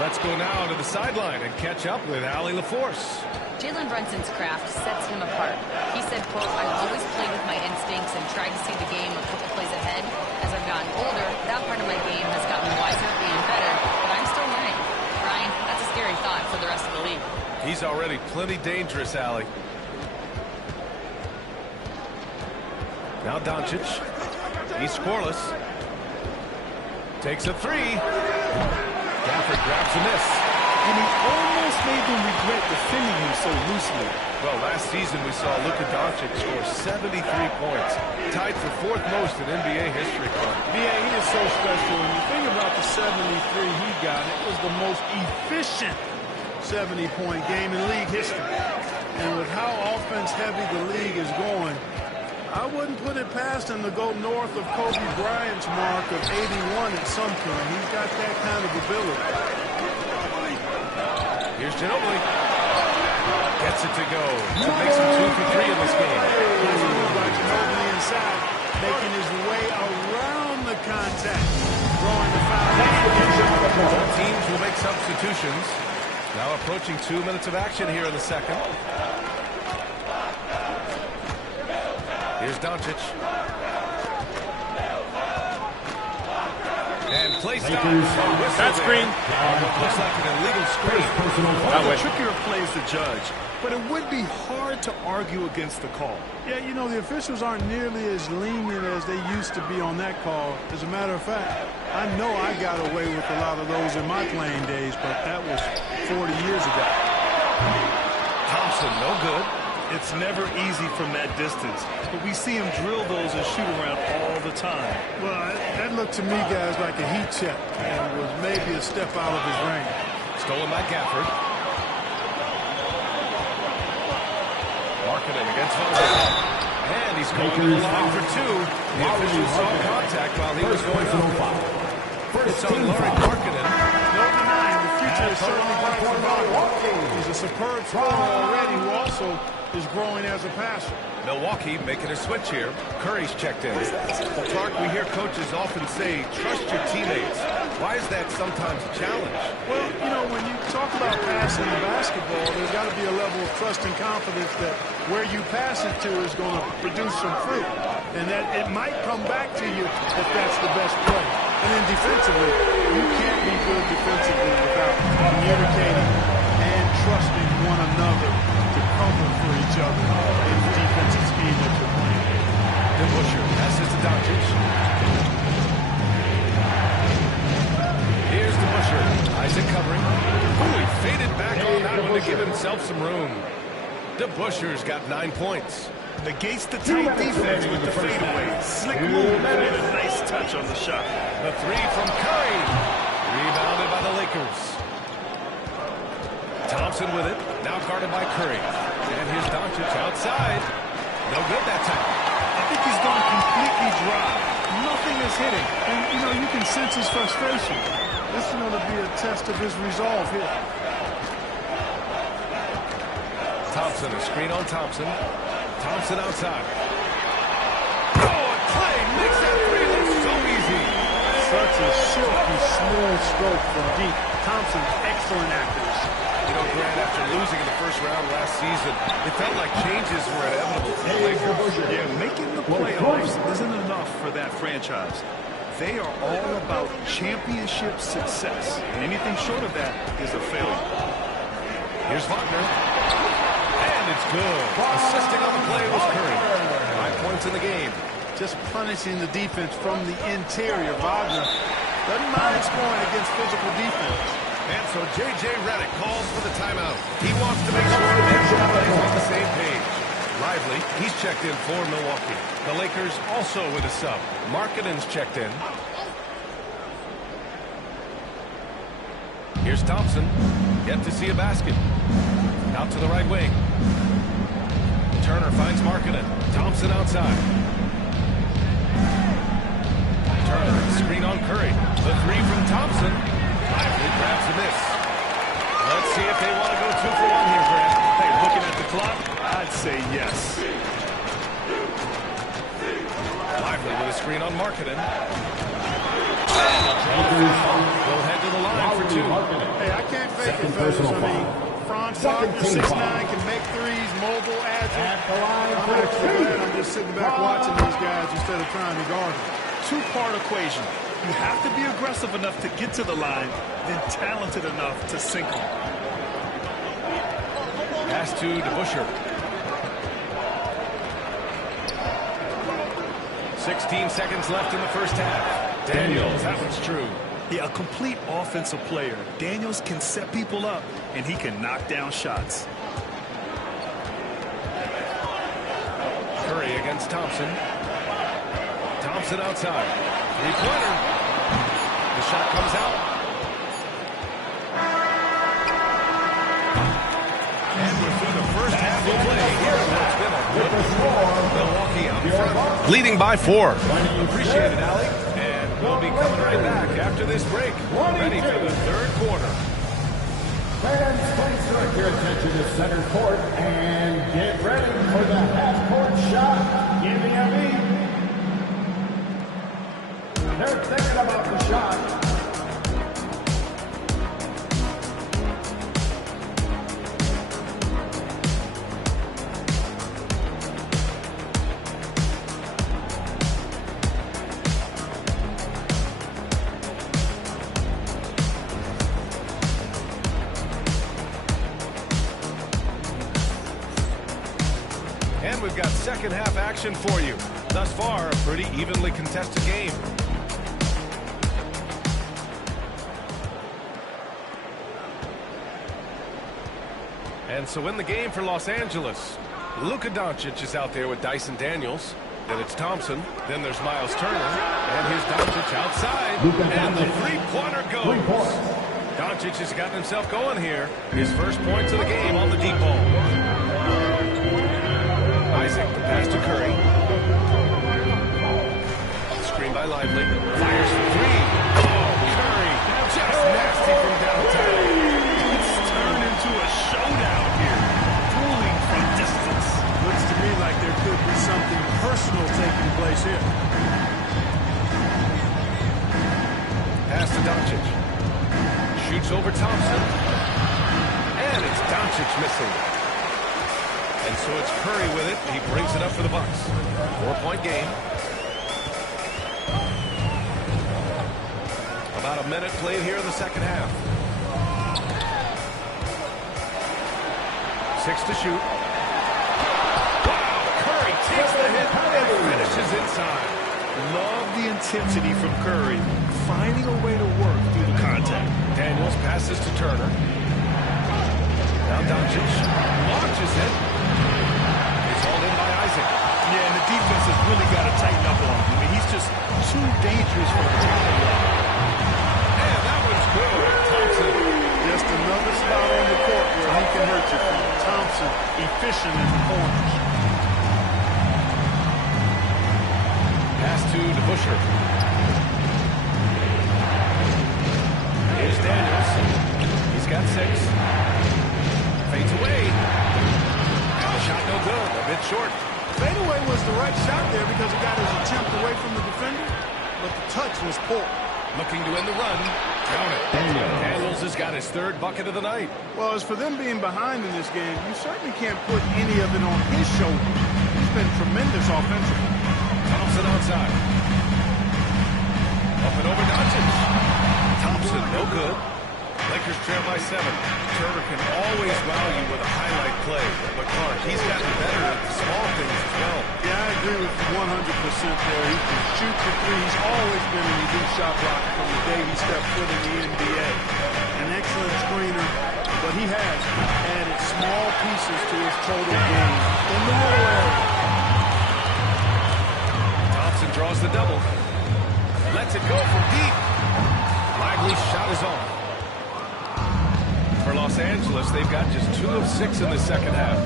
Let's go now to the sideline and catch up with Allie LaForce. Jalen Brunson's craft sets him apart. He said, quote, "I've always played with my instincts and tried to see the game a couple plays ahead. As I've gotten older, that part of my game has gotten wiser and better, but I'm still learning." Ryan, that's a scary thought for the rest of the league. He's already plenty dangerous, Allie. Now Doncic. He's scoreless. Takes a 3. Gafford grabs a miss. And he almost made them regret defending him so loosely. Well, last season we saw Luka Doncic score 73 points, tied for 4th most in NBA history. Yeah, he is so special. And the thing about the 73 he got, it was the most efficient 70-point game in league history. And with how offense-heavy the league is going, I wouldn't put it past him to go north of Kobe Bryant's mark of 81 at some point. He's got that kind of ability. Here's Ginobili. Gets it to go. That makes him 2 for 3 in this game. Nice move by Ginobili inside, making his way around the contact, drawing the foul. Both teams will make substitutions. Now approaching 2 minutes of action here in the second. Here's Doncic. And placed on. That screen. Looks like an illegal screen. One of the trickier plays to judge, but it would be hard to argue against the call. Yeah, you know, the officials aren't nearly as lenient as they used to be on that call. As a matter of fact, I know I got away with a lot of those in my playing days, but that was 40 years ago. Thompson, no good. It's never easy from that distance, but we see him drill those and shoot around all the time. Well, that looked to me, guys, like a heat check and was maybe a step out of his range. Stolen by Gafford. Marketing against Van Zyl. And he's going to the line for 2. The official saw contact while he was going up. It's on Laurie Marketing. No denying the future is certainly bright for Milwaukee. He's a superb scorer already who also is growing as a passer. Milwaukee making a switch here. Curry's checked in. Clark, we hear coaches often say, trust your teammates. Why is that sometimes a challenge? Well, you know, when you talk about passing in basketball, there's got to be a level of trust and confidence that where you pass it to is going to produce some fruit. And that it might come back to you if that's the best play. And then defensively, you can't be good defensively without communicating and trusting one another to cover for each other in the defensive scheme that you're playing. DeBusschere passes to Doncic. Here's DeBusschere. Isaac covering. Ooh, he faded back on that one to give himself some room. DeBusschere's got 9 points. Negates the tight defense with the fadeaway. Slick move and a nice touch on the shot. The 3 from Curry. Rebounded by the Lakers. Thompson with it. Now guarded by Curry. And here's Doncic outside. No good that time. I think he's gone completely dry. Nothing is hitting. And, you know, you can sense his frustration. This is going to be a test of his resolve here. Thompson, a screen on Thompson. Thompson outside. Oh, and Clay makes that three look so easy. Such a silky, smooth stroke from deep. Thompson's excellent accuracy. You know, Grant, after losing in the first round last season, it felt like changes were inevitable for the Lakers. Yeah, making the playoffs isn't enough for that franchise. They are all about championship success. And anything short of that is a failure. Here's Wagner. And it's good. Assisting on the play was Curry. 5 points in the game. Just punishing the defense from the interior. Wagner doesn't mind scoring against physical defense. And so J.J. Redick calls for the timeout. He wants to make sure everybody's on the same page. Lively, he's checked in for Milwaukee. The Lakers also with a sub. Markkanen's checked in. Here's Thompson. Yet to see a basket. Out to the right wing. Turner finds Markkanen. Thompson outside. Turner, screen on Curry. The three from Thompson. Lively grabs a miss. Let's see if they want to go 2 for 1 here, Grant. Hey, looking at the clock, I'd say yes. Lively with a screen on Markkanen. They'll head to the line for 2. Hey, I can't fake it, fellas. I mean, Franz Wagner, 6'9", can make threes, mobile, agile. I'm actually glad I'm just sitting back watching these guys instead of trying to guard them. Two-part equation. You have to be aggressive enough to get to the line, then talented enough to sink them. Pass to DeBusschere. 16 seconds left in the first half. Daniels, that one's true. Yeah, a complete offensive player. Daniels can set people up, and he can knock down shots. Curry against Thompson. Thompson outside. Three-pointer. The shot comes out. And we're through the first half of play here. That's been a good score. Milwaukee out front. Leading by 4. Appreciate it, Allie. And we'll be coming right back after this break. Ready for the third quarter. Fans, please direct your attention to center court and get ready for the half-court shot. Give me a beat. They're thinking about the shot. And we've got second half action for you. Thus far, a pretty evenly contested game. And so in the game for Los Angeles, Luka Doncic is out there with Dyson Daniels. Then it's Thompson. Then there's Miles Turner. And here's Doncic outside. And the three-pointer goes. Doncic has gotten himself going here. His first points of the game on the deep ball. Isaac, the pass to Curry. Screen by Lively. Fires for 3. Oh, Curry. Just nasty from downtown. It's turned into a showdown here. Dueling from distance. Looks to me like there could be something personal taking place here. Pass to Doncic. Shoots over Thompson. And it's Doncic missing. And so it's Curry with it. He brings it up for the Bucks. 4-point game. About a minute played here in the second half. 6 to shoot. Wow, Curry takes the hit and finishes inside. Love the intensity from Curry, finding a way to work through the contact. Daniels passes to Turner. Now Doncic launches it. It's hauled in by Isaac. Yeah, and the defense has really got to tighten up on him. I mean, he's just too dangerous for the team to run. And that one's good. Thompson. Just another spot on the court where he can hurt you from. Thompson, efficient in the corners. Pass to DeBusschere. Here's Daniels. He's got 6. Fades away. And the shot no good. A bit short. fadeaway was the right shot there because he got his attempt away from the defender, but the touch was poor. Looking to end the run. Count it. Daniels has got his third bucket of the night. Well, as for them being behind in this game, you certainly can't put any of it on his shoulder. He's been tremendous offensively. Thompson outside. Up and over Doncic. Thompson, no good. Lakers trail by 7. Turner can always wow you with a highlight play. But Clark, he's gotten better at the small things as well. Yeah, I agree with you 100% there. He can shoot the three. He's always been an elite shot blocker from the day he stepped foot in the NBA. An excellent screener, but he has added small pieces to his total game in the middle area. Thompson draws the double. Lets it go from deep. Lively's shot is off. For Los Angeles, they've got just 2 of 6 in the second half.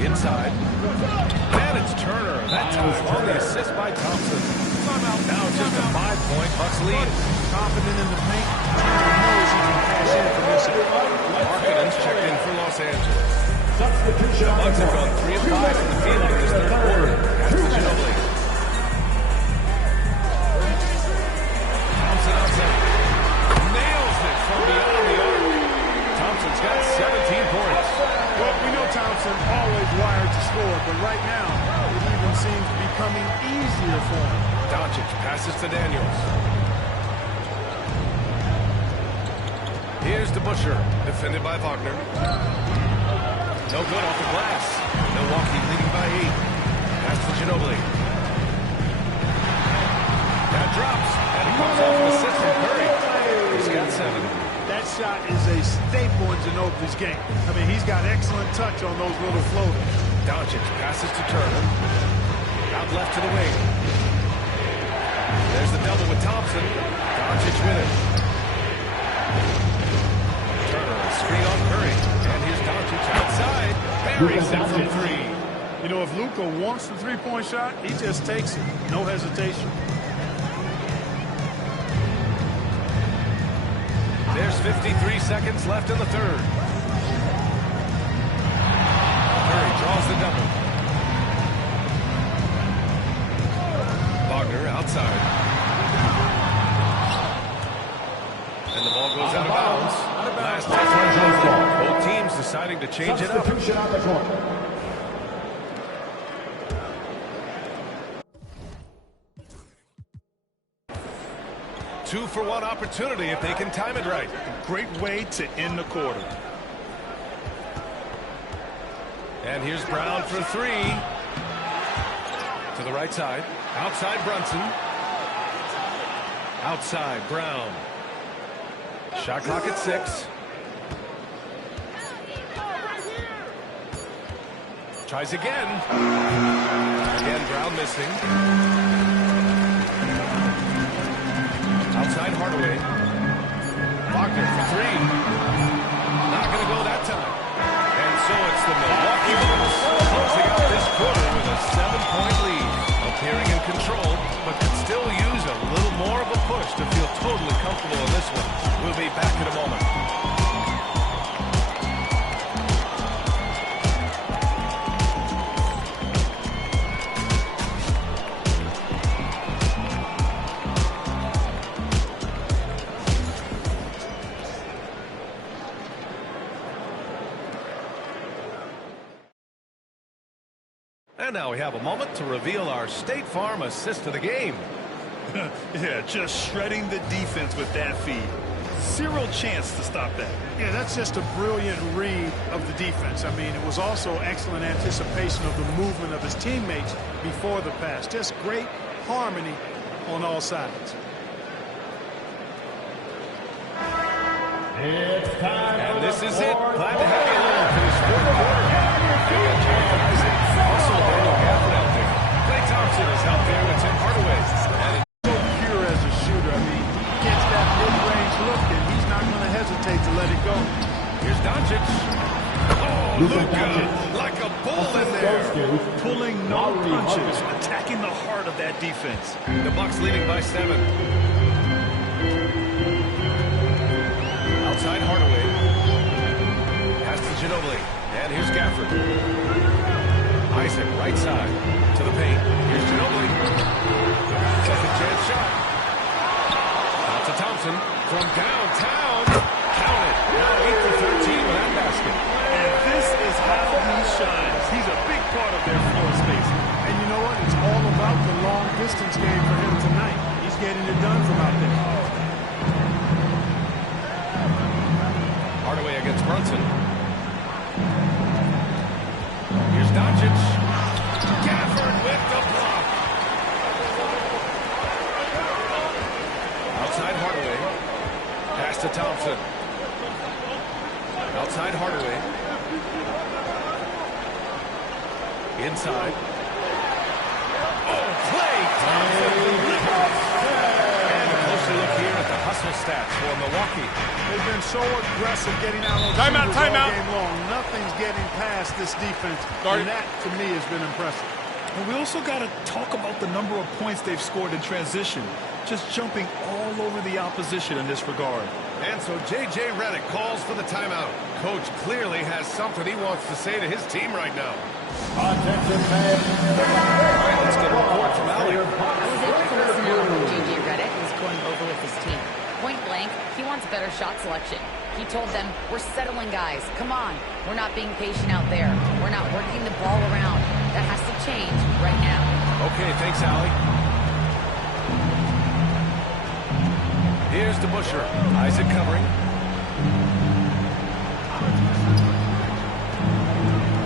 Inside. And it's Turner. That time on the assist by Thompson. Now just a 5-point Bucks lead. Confident in the paint. Turner knows he can cash in from this area. Markkanen's checked in for Los Angeles. The Bucks have gone 3 of 5 in the field in this third quarter. That's the Ginobili. Thompson outside. Nails it from beyond the arc. Thompson's got 17 points. Well, we know Thompson always wired to score, but right now it even seems becoming easier for him. Doncic passes to Daniels. Here's to Busher, defended by Wagner. No good off the glass. Milwaukee leading by 8. Pass to Ginobili. That drops, and it comes off an assist from Curry. He's got 7. That shot is a staple in Ginobili's game. I mean, he's got excellent touch on those little floaters. Doncic passes to Turner. Out left to the wing. There's the double with Thompson. Doncic with it. Turner, screen on Curry. And here's Doncic outside. Buries it from 3. You know, if Luka wants the three-point shot, he just takes it. No hesitation. There's 53 seconds left in the third. Curry draws the double. Wagner outside. And the ball goes out of bounds. Last touch. Both teams deciding to change it up. Substitution on the court. Two-for-one opportunity if they can time it right. Great way to end the quarter. And here's Brown for 3. To the right side. Outside Brunson. Outside Brown. Shot clock at 6. Tries again. Again, Brown missing. Outside Hardaway. Wagner for 3. Not going to go that time. And so it's the Milwaukee Bucks closing out this quarter with a 7-point lead. Appearing in control, but could still use a little more of a push to feel totally comfortable in this one. We'll be back in a moment. And now we have a moment to reveal our State Farm assist of the game. Yeah, just shredding the defense with that feed. Zero chance to stop that. Yeah, that's just a brilliant read of the defense. I mean, it was also excellent anticipation of the movement of his teammates before the pass. Just great harmony on all sides. It's time. And this is it. Glad to have you along for this fourth quarter. Also, Daniel Gafford out there. Klay Thompson is out there with Tim Hardaway. And so pure as a shooter. I mean, he gets that mid-range look, and he's not going to hesitate to let it go. Here's Doncic. Oh, Luka, like a bull in there. Pulling no punches, attacking the heart of that defense. The Bucks leading by 7. Outside Hardaway. Pass to Ginobili. And here's Gafford. Isaac, right side, to the paint. Here's Ginobili. Second chance shot. Out to Thompson from downtown. Count it. Now 8 for 13 with that basket. And this is how he shines. He's a big part of their floor space. And you know what? It's all about the long distance game for him tonight. He's getting it done from out there. Hardaway against Brunson. Here's Doncic. Gafford with the block. Outside Hardaway. Pass to Thompson. Outside Hardaway. Inside. Oh, play! Thompson. And a closer look here at the hustle stats for Milwaukee. They've been so aggressive getting out on Timeout, shooters all timeout. game long. Nothing's getting past this defense. And that, to me, has been impressive. And we also got to talk about the number of points they've scored in transition. Just jumping all over the opposition in this regard. And so J.J. Redick calls for the timeout. Coach clearly has something he wants to say to his team right now. Attention, fans. All right, let's get a report from Allie. I was able to listen to what J.J. Redick was going over with his team. Point blank, he wants better shot selection. He told them, we're settling guys. Come on. We're not being patient out there. We're not working the ball around. That has to change right now. Okay, thanks, Allie. Here's the Busher. Isaac covering.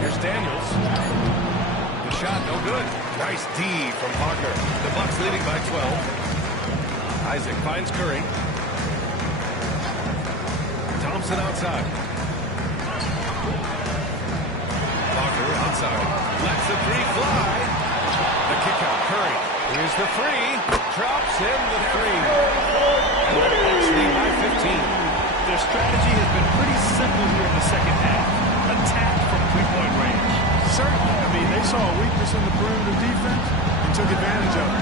Here's Daniels. The shot, no good. Nice D from Wagner. The Bucks leading by 12. Isaac finds Curry. Thompson outside. Wagner outside. Lets the three fly. The kick out. Curry. Here's the three. Drops in the three. And the Bucks lead by 15. Their strategy has been pretty simple here in the second half. Attack from three-point range. Certainly. I mean, they saw a weakness in the perimeter defense and took advantage of it.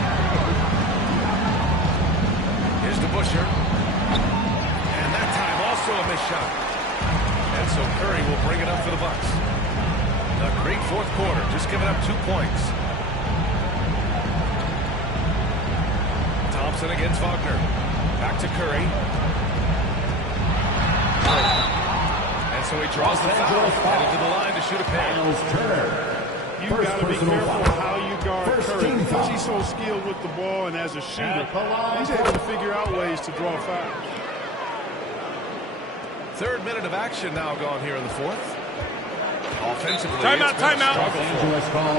Here's the Busher. And that time also a missed shot. And so Curry will bring it up for the Bucks. A great fourth quarter, just giving up 2 points. Thompson against Wagner. Back to Curry. And so he draws the foul. Headed to the line to shoot a pair. You got to be careful how you guard Curry because he's so skilled with the ball, and as a shooter, he's able to figure out ways to draw fouls. Third minute of action now gone here in the fourth. Offensively, Timeout, timeout.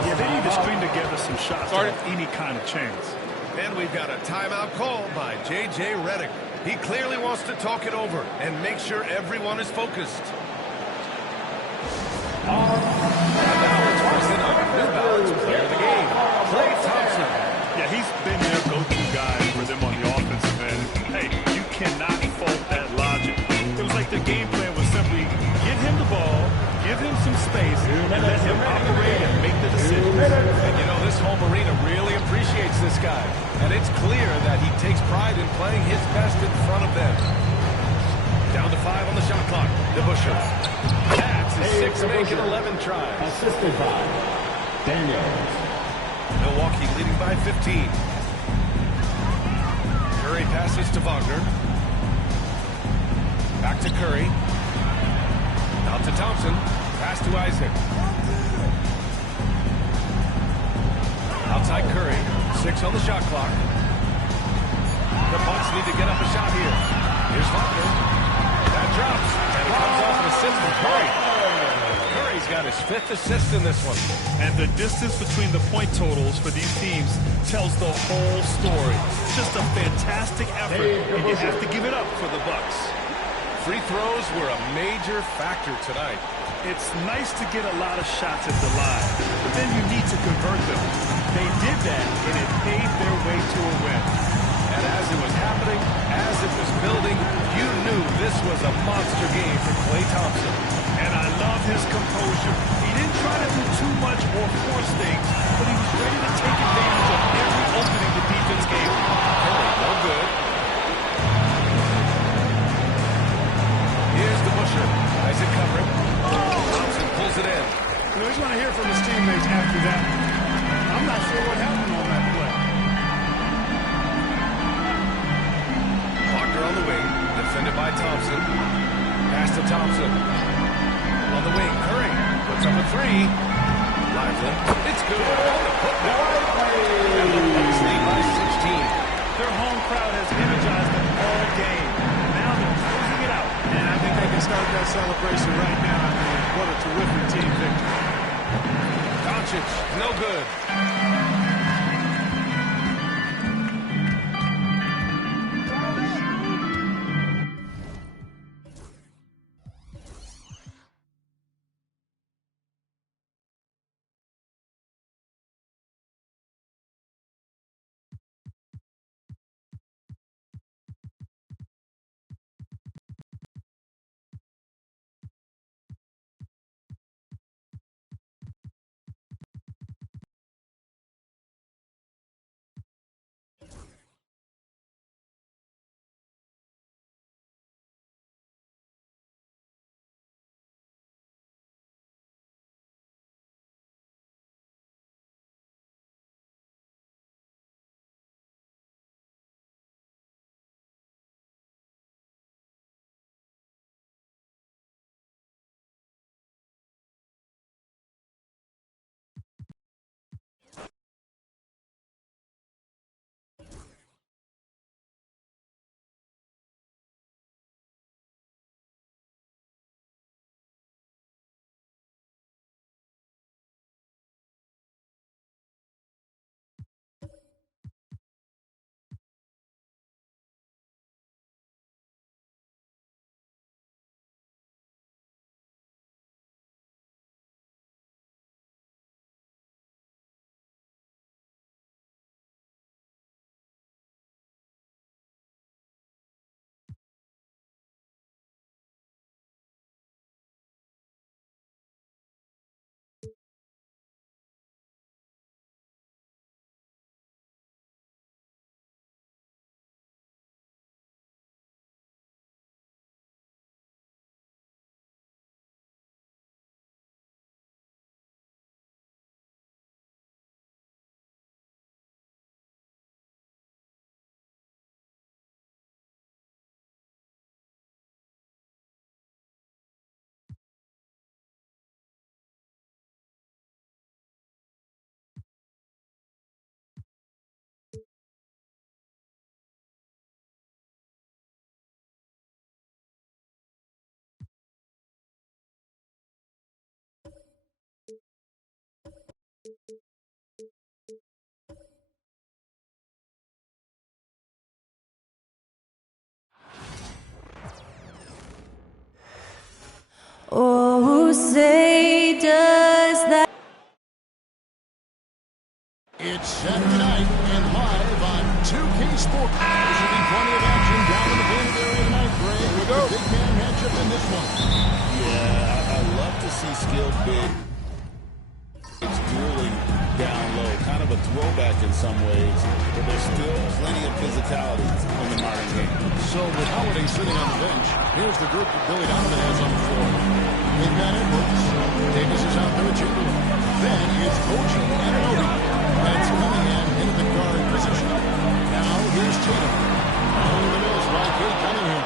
Yeah, they need to string together some shots to have any kind of chance. And we've got a timeout called by J.J. Redick. He clearly wants to talk it over and make sure everyone is focused. And now let's press in on New Balance player of the game, Klay Thompson. Yeah, he's been their go-to guy for them on the offensive end. Hey, you cannot fault that logic. It was like the game plan was simply get him the ball, give him some space, and let him operate and make the decisions. And you know, this home arena really appreciates this guy. And it's clear that he takes pride in playing his best in front of them. Down to 5 on the shot clock. The Busher. That's his sixth make in 11 tries. Assisted by Daniels. Milwaukee leading by 15. Curry passes to Wagner. Back to Curry. Out to Thompson. Pass to Isaac. Outside Curry. 6 on the shot clock. The Bucks need to get up a shot here. Here's Wagner. That drops. And it comes off an assist from Curry. Curry's got his 5th assist in this one. And the distance between the point totals for these teams tells the whole story. Just a fantastic effort, and you have to give it up for the Bucks. Free throws were a major factor tonight. It's nice to get a lot of shots at the line, but then you need to convert them. They did that, and it paved their way to a win. And as it was happening, as it was building, you knew this was a monster game for Klay Thompson. And I love his composure. He didn't try to do too much or force things, but he was ready to take advantage of every opening the defense gave him. Curry, no good. Here's the Busher. Isaac covering. Thompson pulls it in. You know, he's going to hear from his teammates after Thompson. On the wing, Curry puts up a three. Drives in. It's good. On the putback. And the Bucks lead by 16. Their home crowd has energized them all game. Now they're closing it out. And I think they can start that celebration right now. I mean, what a terrific team victory. Doncic, no good. Oh, say does that. It's Saturday night and live on 2K Sports. There should be plenty of action down in the Bay area tonight, Greg. Here we go. Big man matchup in this one. Yeah, I love to see skilled big. It's dueling down low, kind of a throwback in some ways, but there's still plenty of physicality in the modern game. So with Holiday sitting on the bench, here's the group that Billy Donovan has on the floor. They've got Edwards. Davis is out there with Chamberlain. Then it's OG Anunoby. That's Cunningham into the guard position. Now here's Tatum. On the middle by Kate Cunningham.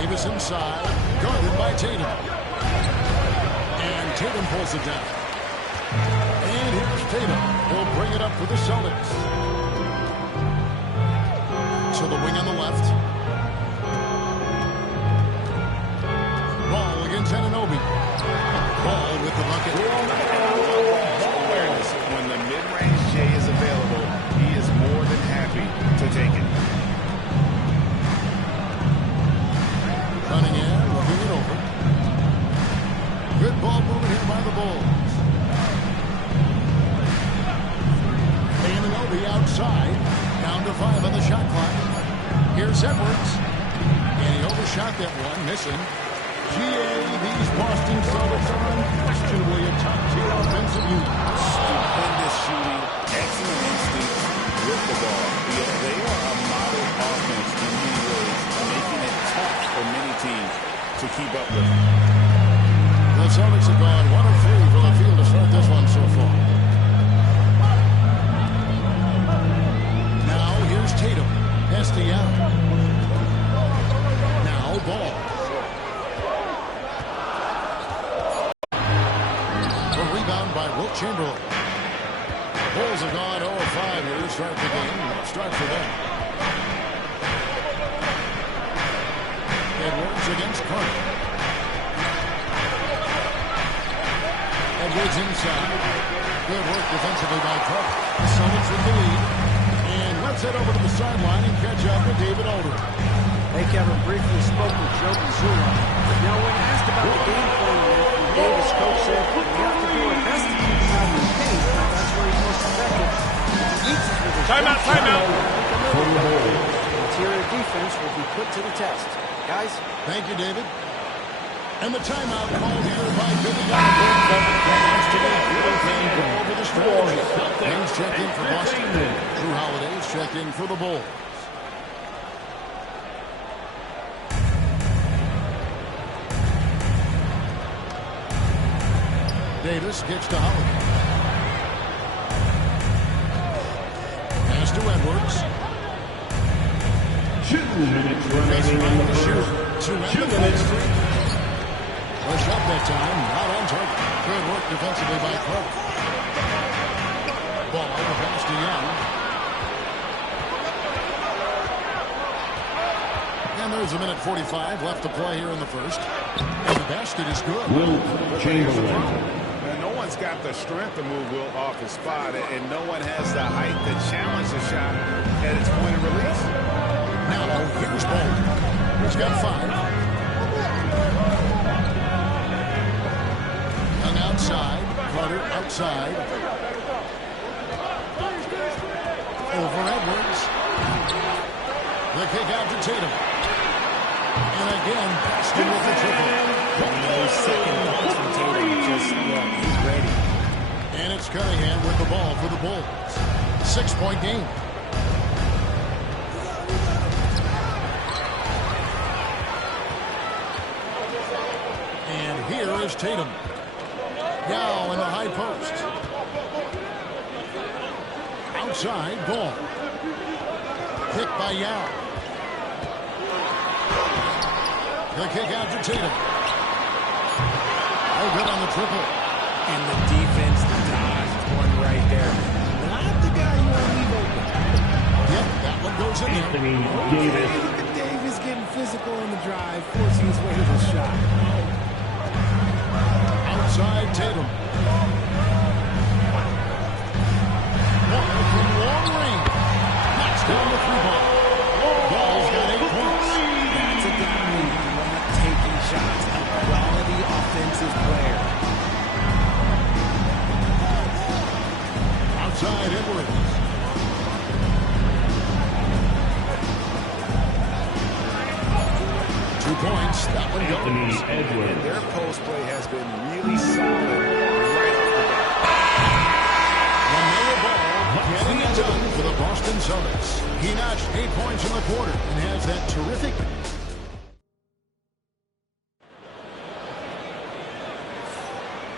Davis inside, guarded by Tatum. And Tatum pulls it down. And here's Tatum. He'll bring it up for the Celtics. To the wing on the left. Ball against Anunoby. Ball with the bucket. Awareness. When the mid-range J is available, he is more than happy to take it. Cunningham moving it over. Good ball movement here by the Bulls. Anunoby outside. Down to 5 on the shot clock. Here's Edwards. And he overshot that one, missing. These Boston Celtics are unquestionably a top-tier offensive unit. Stupendous shooting, excellent instinct with the ball. They are a model offense in many ways, making it tough for many teams to keep up with. The Celtics have gone 1 of 3 from the field to start this one so far. Now here's Tatum. Hesty out. start the game. Rough start for them. Edwards against Carter. Edwards inside. Good work defensively by Carter. The Summons with the lead. And let's head over to the sideline and catch up with David Aldridge. Hey, Kevin, briefly spoke with Joe Mazzulla. Now, when asked about the game plan with Davis, coach said, we have to do our best to keep him out of the paint. That's where he's most effective. Timeout, timeout. Interior defense will be put to the test. Guys? Thank you, David. And the timeout called here by Billy Donovan. Over the stretch. Hayes check in for Boston. Drew Holiday's check in for the Bulls. Davis gets to Holiday. Pass to Edwards. 2 minutes remaining in the first. 2 minutes. Push up that time, not on target. Good work defensively by Clark. Ball over pass to Young. And there's a minute 45 left to play here in the first. And the basket is good. Will Chamberlain. No one's got the strength to move Will off his spot, and no one has the height to challenge the shot at its point of release. Now, here's Bolt. He's got 5. Young outside. Carter outside. Over Edwards. The kick out to Tatum. And again, Boston with the triple. Those second points from Tatum, just look, he's ready. And it's Cunningham with the ball for the Bulls. 6-point game. And here is Tatum. Now in the high post. Outside, ball. Kick by Yao. The kick out to Tatum. Oh, good on the triple. And the defense dodged one right there. Not the guy you want to leave open. Yep, that one goes in there. Anthony Davis. Look at Davis getting physical on the drive, forcing his way to the shot. Outside Tatum. One from long range. Knocks down the 3-ball. Ball's got 8 points. That's a guy you want taking shots. A quality offensive player. Outside Edwards. Points. That one goes. And their post play has been really solid right off the bat. LaMelo Ball getting it done for the Boston Celtics. He notched 8 points in the quarter and has that terrific.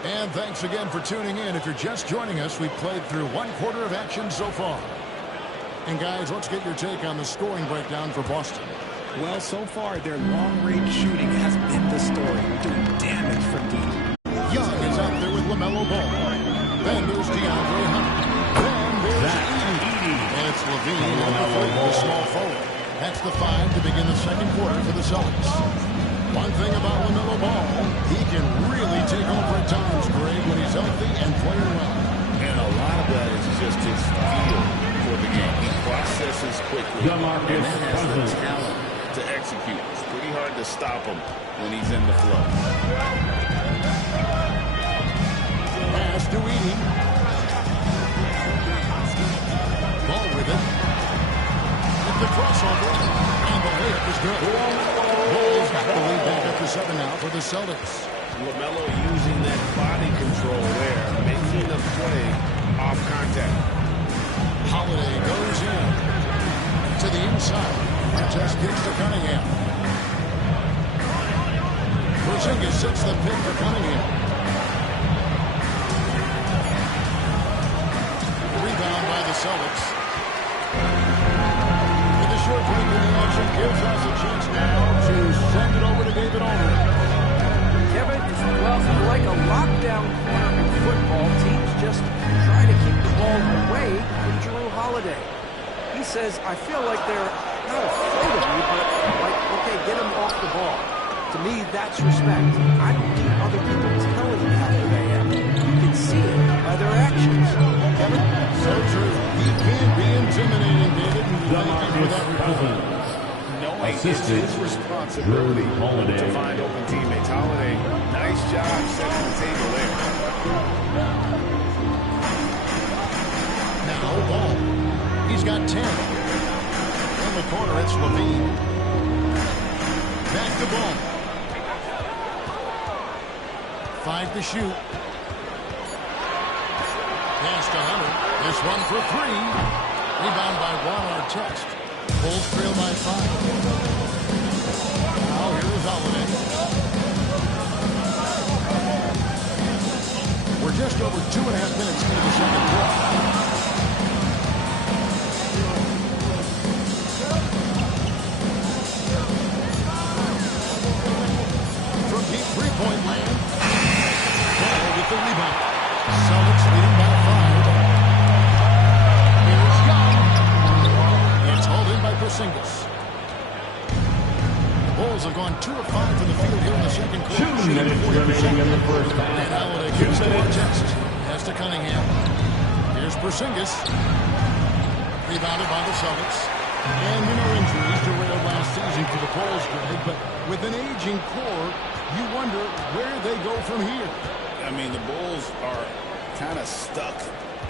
And thanks again for tuning in. If you're just joining us, we've played through 1 quarter of action so far. And guys, let's get your take on the scoring breakdown for Boston. Well, so far, their long-range shooting has been the story, doing damage from deep. Young is out there with LaMelo Ball. Then there's DeAndre Hunter. Then there's Edey. And it's Levine on the fight with a small forward. That's the 5 to begin the second quarter for the Celtics. One thing about LaMelo Ball, he can really take over at times, Greg, when he's healthy and playing well. And a lot of that is just his feel for the game. He processes quickly, and that has the talent to execute. It's pretty hard to stop him when he's in the flow. Pass to Edey. Ball with it. With the crossover. And the layup is good. Bulls got the lead back up to 7 now for the Celtics. LaMelo using that body control there, making the play off contact. Holiday goes in to the inside. Just kicks to Cunningham. Porzingis sets the pick for Cunningham. Rebound by the Celtics. And the short break in the action gives us a chance now to send it over to David Aldridge. Kevin, well, like a lockdown corner in football, teams just try to keep the ball away from Drew Holiday. says, I feel like they're not afraid of me, but like, okay, get them off the ball. To me, that's respect. I don't need other people telling me how good I am. You can see it by their actions. Kevin? So true. He can be intimidating, David, and thank you for that report. Knowing it's his responsibility to find open teammates. Holiday, nice job setting the table there. Now, ball. He's got 10. In the corner, it's Levine. Back to ball. 5 to shoot. Pass to Hunter. This one for 3. Rebound by Juan Artest. Bulls trail by 5. Now here's Holiday. We're just over 2.5 minutes into the second quarter. From deep three-point land. Ball with the rebound. Celtics leading by 5. Here's Young. It's hauled in by Porzingis. The Bulls have gone 2 of 5 from the field here in the second quarter. 2 minutes remaining in the first half. And Holiday gives to Artest. Pass to Cunningham. Here's Porzingis. Rebounded by the Celtics. And, you know, injuries derailed last season for the Bulls, Greg, but with an aging core, you wonder where they go from here. I mean, the Bulls are kind of stuck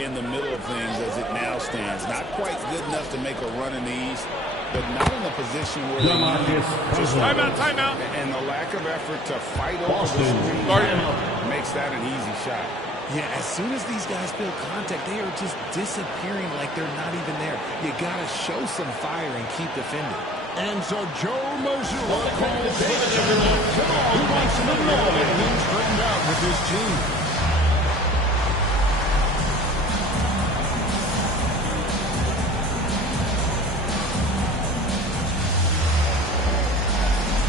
in the middle of things as it now stands. Not quite good enough to make a run in the East, but not in a position where they need to start. Timeout. And the lack of effort to fight over the screen makes that an easy shot. Yeah, as soon as these guys feel contact, they are just disappearing like they're not even there. You got to show some fire and keep defending. And so Joe Mazzulla calls for everyone. He wants to know that things straightened out with his team.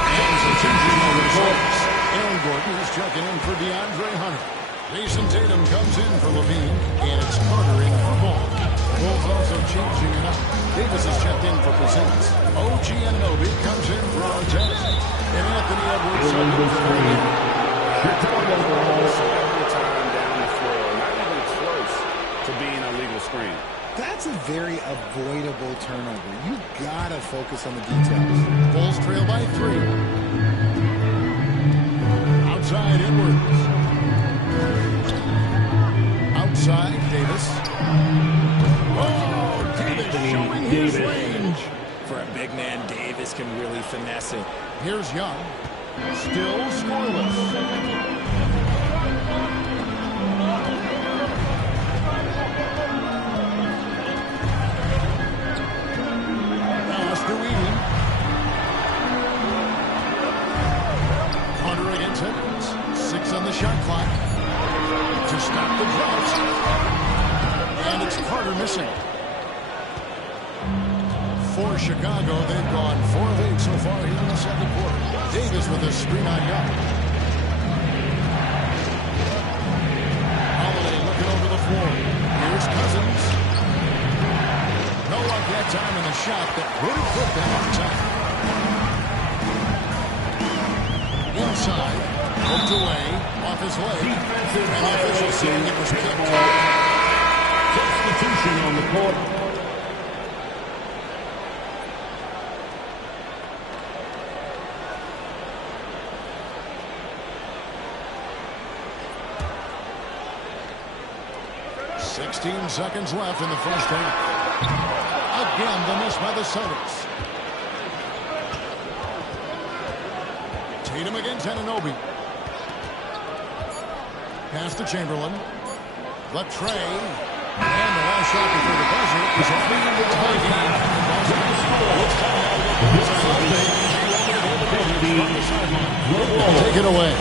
And so changing over the shoulders. Aaron Gordon is checking in for DeAndre Hunter. Jason Tatum comes in for Levine, and it's Carter in for Ball. Bulls also changing it up. Davis is checked in for Porzingis. OG Anunoby comes in for Artest. And Anthony Edwards Every time down the floor, not even close to being a legal screen. That's a very avoidable turnover. You got to focus on the details. Bulls trail by 3. Outside Edwards. Outside Davis. Oh, Davis showing his range. For a big man, Davis can really finesse it. Here's Young. Still scoreless. Carter against Edwards. 6 on the shot clock. To stop the drought. And it's Carter missing. For Chicago, they've gone 4 of 8 so far here in the second quarter. Davis with a screen on Young. Holiday looking over the floor. Here's Cousins. No luck that time in the shot that would have put them on top. Inside. Hooked away. Off his leg. And the official saying it was kicked. Substitution on the court. Seconds left in the first half. Again, the miss by the Celtics. Tatum against Anunoby. Pass to Chamberlain. Left tray. And the last shot before the buzzer is a Take it away.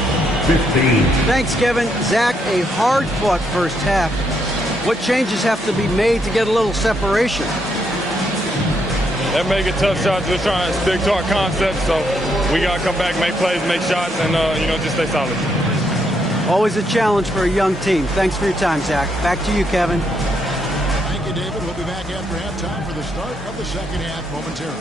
15. Thanks, Kevin. Zach, a hard-fought first half. What changes have to be made to get a little separation? They're making tough shots. We're trying to stick to our concept, so we got to come back, make plays, make shots, and, just stay solid. Always a challenge for a young team. Thanks for your time, Zach. Back to you, Kevin. Thank you, David. We'll be back after halftime for the start of the second half momentarily.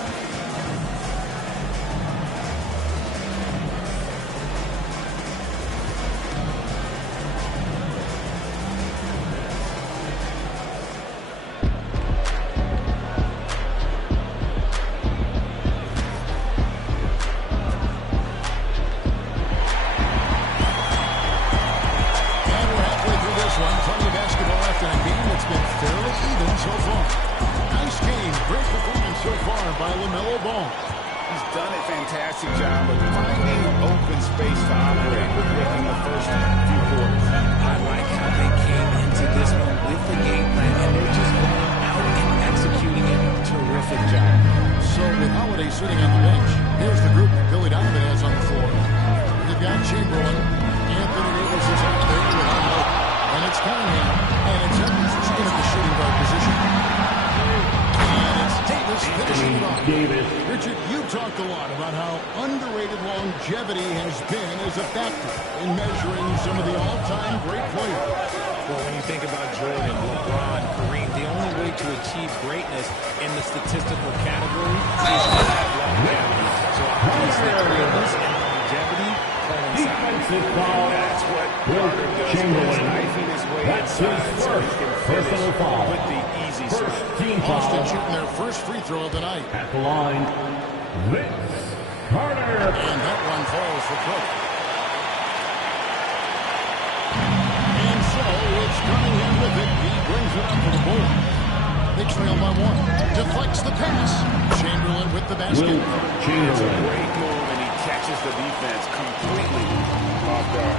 Richard, you talked a lot about how underrated longevity has been as a factor in measuring some of the all-time great players. Well, when you think about Jordan, LeBron, Kareem, the only way to achieve greatness in the statistical category is to have longevity. So obviously, greatness and longevity defensive foul. That's what Wilt Chamberlain. That's his first personal foul. With the easy first team foul. Boston shooting their first free throw of the night. At the line, Vince Carter. And that one falls for Cook. And so it's Cunningham with it. He brings it up for the board. They trail by one. Deflects the pass. Chamberlain with the basket. Wilt Chamberlain. It's a great move, and he catches the defense completely off guard.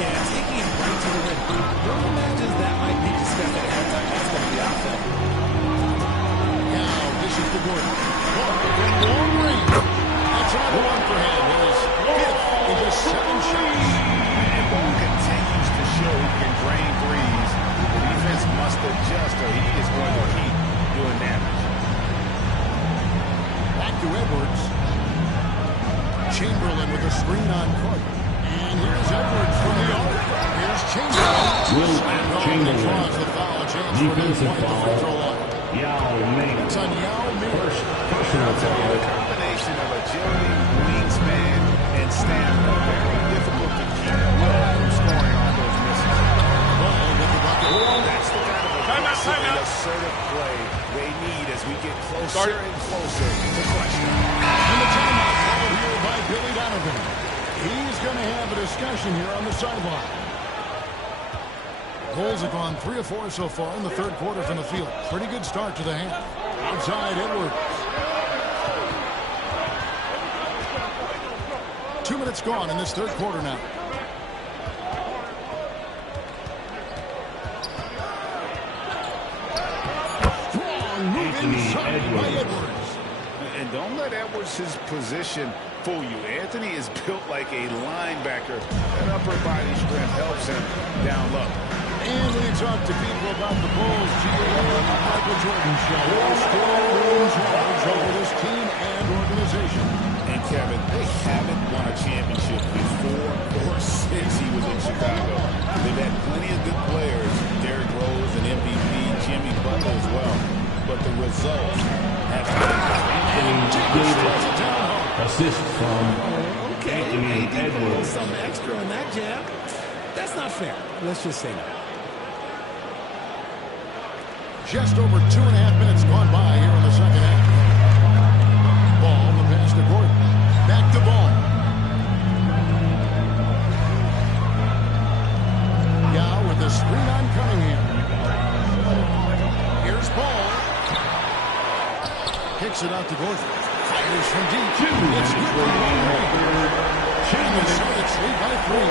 Yeah, taking it right to the rim. Who imagines that might be discussed at halftime? That's going to be out there. Now, this is the Gordon. From long range. That's another one for him. His fifth in just 7 shots. And Ball continues to show he can drain threes. The defense must adjust, or he is going to keep doing damage. Back to Edwards. Chamberlain with a screen on Carter. And here's Edwards from the arc. Here's Chamberlain. Wilt Chamberlain. Draws the foul. Defensive foul. Yao Ming. It's on Yao Ming. First personal foul. The combination of agility, wingspan, and stamina. Very difficult to keep from scoring on those misses. Ball with the bucket. That's the kind of aggressive and assertive play they need as we get closer and closer to question. And the timeout called here by Billy Donovan. He's going to have a discussion here on the sideline. Bulls have gone 3 of 4 so far in the third quarter from the field. Pretty good start to the half. Outside Edwards. 2 minutes gone in this third quarter now. Strong move inside by Edwards. And don't let Edwards' position fool you. Anthony is built like a linebacker. That upper body strength helps him down low. And when you talk to people about the Bulls, Michael Jordan show, still in charge over this team and organization. And Kevin, they haven't won a championship before or since he was in Chicago. They've had plenty of good players, Derrick Rose and MVP, Jimmy Butler as well. But the results have been assist from Anthony Edwards. Something extra on that jab. That's not fair. Let's just say that. Just over 2.5 minutes gone by here in the second half. Ball, the pass to Gordon. Back to Ball. Yao with the screen on Cunningham. Here's Ball. Kicks it out to Gordon. Fires from deep. It's good for long range. And the Celtics lead by 3.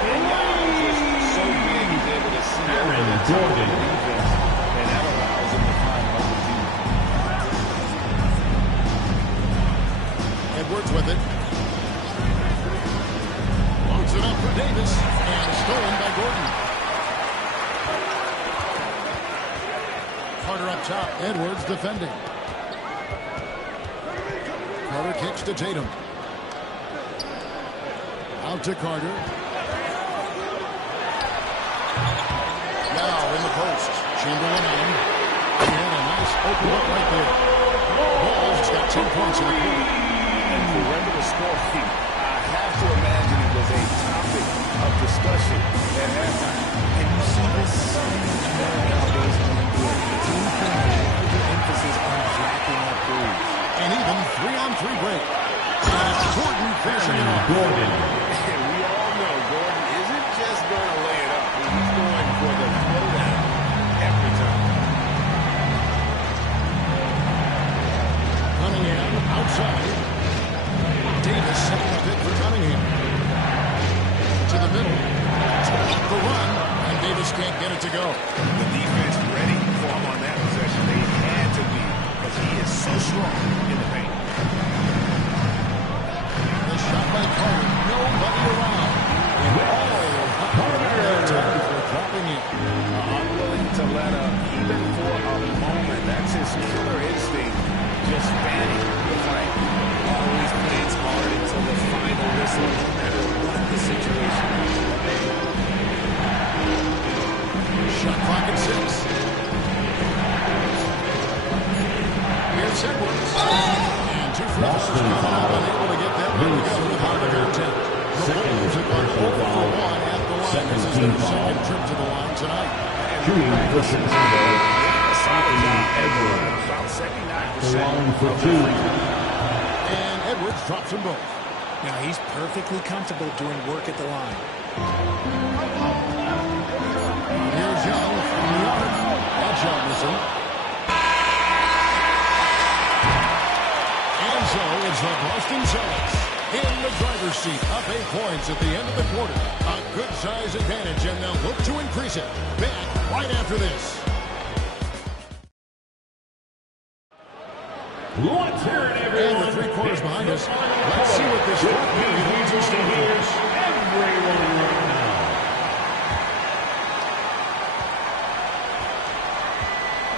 And Yao is so big he's able to see Aaron Gordon. And that allows him to find open team. Edwards with it. Loads it up for Davis. And stolen by Gordon. Carter up top. Edwards defending. Carter kicks to Tatum. Out to Carter. Now in the post. Chamberlain on. Open up right there. Ball's got 10 points in the quarter. And for regular scoring, I have to imagine it was a topic of discussion at halftime. And you see this so much more nowadays in the NBA. Teams put a larger emphasis on jacking up threes. And even 3-on-3 break. And it's Gordon finishing it off. And we all know Gordon isn't just going to lay it up. He's going for the throwdown every time. Cunningham outside. Davis setting the pick for Cunningham. To the middle. The run. And Davis can't get it to go. The defense ready for him on that possession. They had to be, because he is so strong in the paint. The shot by Carter. Nobody around. And Carter for dropping it. Unwilling to let up, even for a moment. That's his killer instinct. Just fanning the fight. Always plays hard until the final whistle, no matter what the situation is. Shot clock at 6. Here's Edwards. And 2 free throws coming up, unable to get that one to go without a attempt. The Bulls have gone 0 for 1 at the line. This is their second trip to the line tonight. About 79%. And Edwards drops them both. Now he's perfectly comfortable doing work at the line. Here's Young from the arc. That shot missing. And so it's the Boston Celtics in the driver's seat, up 8 points at the end of the quarter. A good size advantage, and they'll look to increase it. Back right after this. Let's hear it, everyone. And with 3 quarters behind us, let's see what this fourth period holds in store for us. Everyone right now.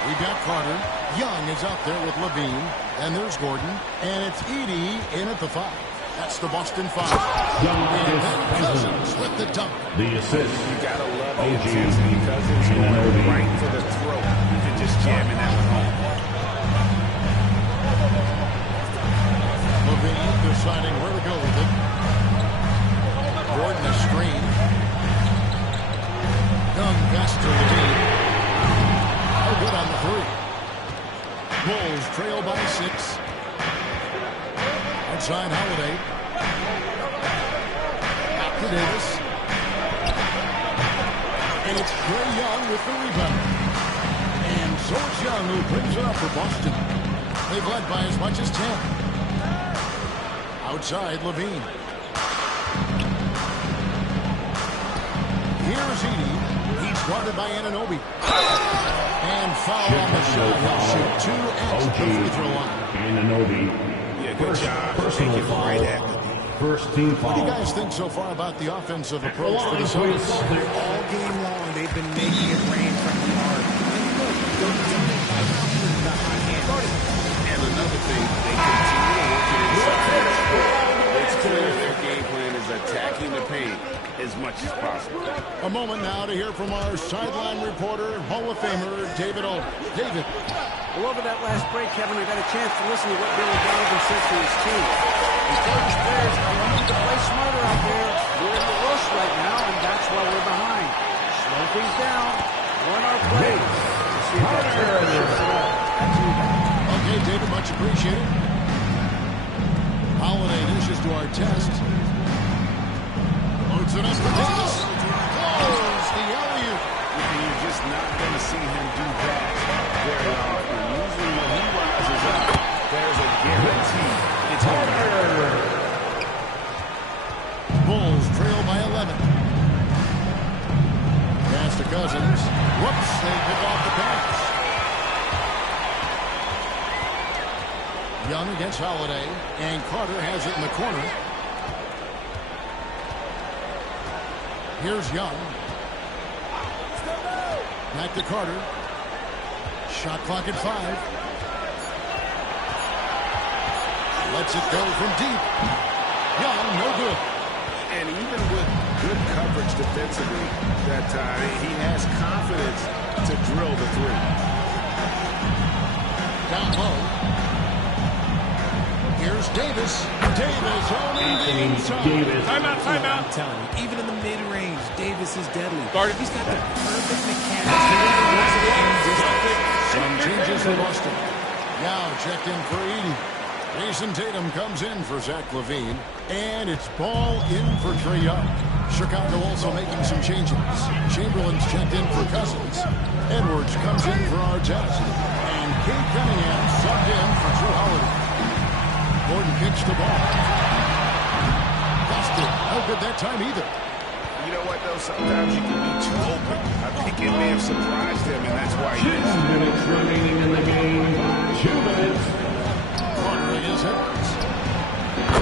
We've got Carter. Young is out there with Levine. And there's Gordon. And it's Edey in at the 5. That's the Boston 5. And then Cousins with the dunk. The assist. You got to love the intensity. Cousins going right for the throat. You can just jamming that one home. Levine deciding where to go with it. Gordon a screen. Young pass to Levine. No good on the 3. Bulls trail by 6. Outside Holiday. Out to Davis. And it's Trae Young with the rebound. And so it's Young who brings it up for Boston. They've led by as much as 10. Outside Levine. Here's Edey. He's guarded by Anunoby. And foul on the shot. He'll shoot 2 at the free throw line. Anunoby. Yeah, good job. Personal foul. Right at the First team foul. What do you guys think so far about the offensive approach for the Celtics? All game long, they've been making it rain from the arc. And look, they're doing it by using the hot hand. And another thing, they continue to work it inside. It's clear their game plan is attacking the paint as much as possible. A moment now to hear from our sideline reporter, Hall of Famer David Oldham. David. Well, over that last break, Kevin, I got a chance to listen to what Billy Donovan said to his team. He told his players, I want you to play smarter out there. We're in the rush right now, and that's why we're behind. Slow things down. Run our plays. See if that turn shifts it up. That's you guys. Okay, David, much appreciated. Holiday dishes to our test. Loads it up for Davis. Close the alley-oop. You're just not going to see him do that very often. Usually when he rises up, there's a guarantee it's going to happen. Bulls trail by 11. Pass to Cousins. Whoops, they pick off the pass. Young against Holiday, and Carter has it in the corner. Here's Young. Back to Carter. Shot clock at 5. Lets it go from deep. Young, no good. And even with good coverage defensively that time, he has confidence to drill the 3. low. Here's Davis. Davis on the inside. Timeout. I'm telling you, even in the mid-range, Davis is deadly. He's got the perfect mechanics. Some changes for Boston. Now checked in for 80. Jason Tatum comes in for Zach LaVine. And it's ball in for Trae Young. Chicago also making some changes. Chamberlain's checked in for Cousins. Edwards comes in for Artest. And Kate Cunningham subbed in for Drew Holiday. Gordon kicks the ball. Busted. No good that time either. You know what, though? Sometimes you can be too open. I think it may have surprised him, and that's why he 2 minutes remaining in the game. 2 minutes. Cornering is Edwards.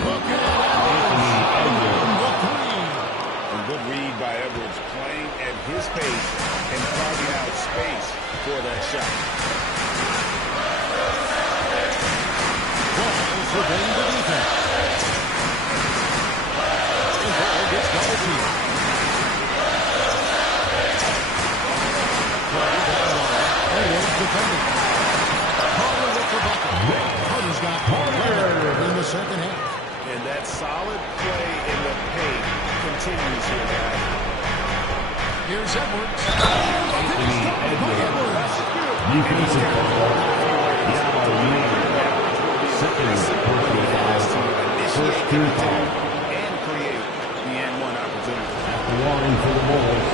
Look at Edwards. A good read by Edwards, playing at his pace and carving out space for that shot. Surveying the defense. And Ball gets double teamed. Edwards defending. Carter with the bucket. Carter's got 11 in the second half. And that solid play in the paint continues here, guys. Here's Edwards. Edwards. Defensive foul. First team foul. And create the and-one opportunity. At the line for the Bulls,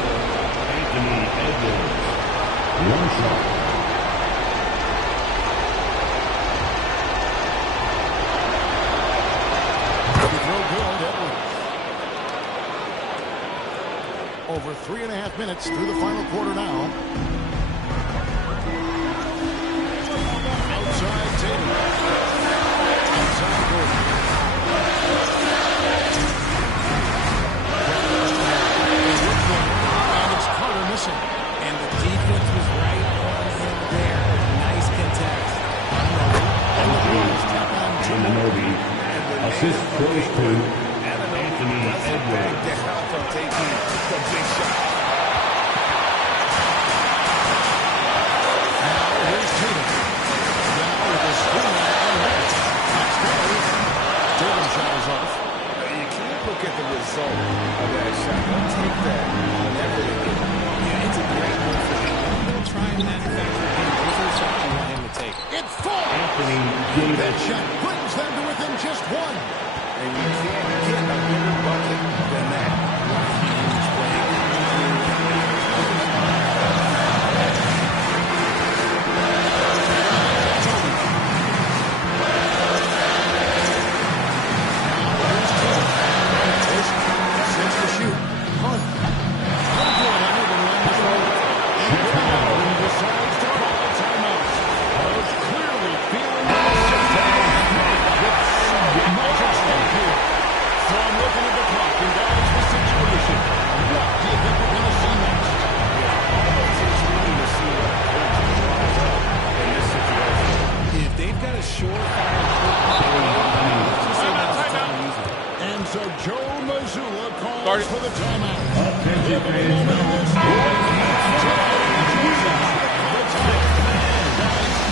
Anthony Edwards. One shot. Over 3.5 minutes through the final quarter now. Outside Tatum. Outside Gordon. And it's Carter missing. And the defense was right on him there. Nice contest. And the Bulls tap on Anunoby. Assist goes to Anthony Edwards. To help from taking the big shot. Now here's Tatum. Now with a screen and right. Next goes. Tatum shot is off. You can't look at the result of that shot. Don't take that whenever they get it. Yeah, it's a great move for him. He'll try and manufacture him. Those are the shots you want him to take. It's full. Anthony That Davis. shot brings them to within just one. And you can't get a bigger bucket than that. Huge play. Six to shoot. Hunt. Good under the line is over. And decides to call a timeout. Coach clearly feeling the much at stake here. So I'm looking at the clock, and guys, the situation. What do you think we're going to see next? If they've got a surefire And so Joe Mazzulla calls for the timeout.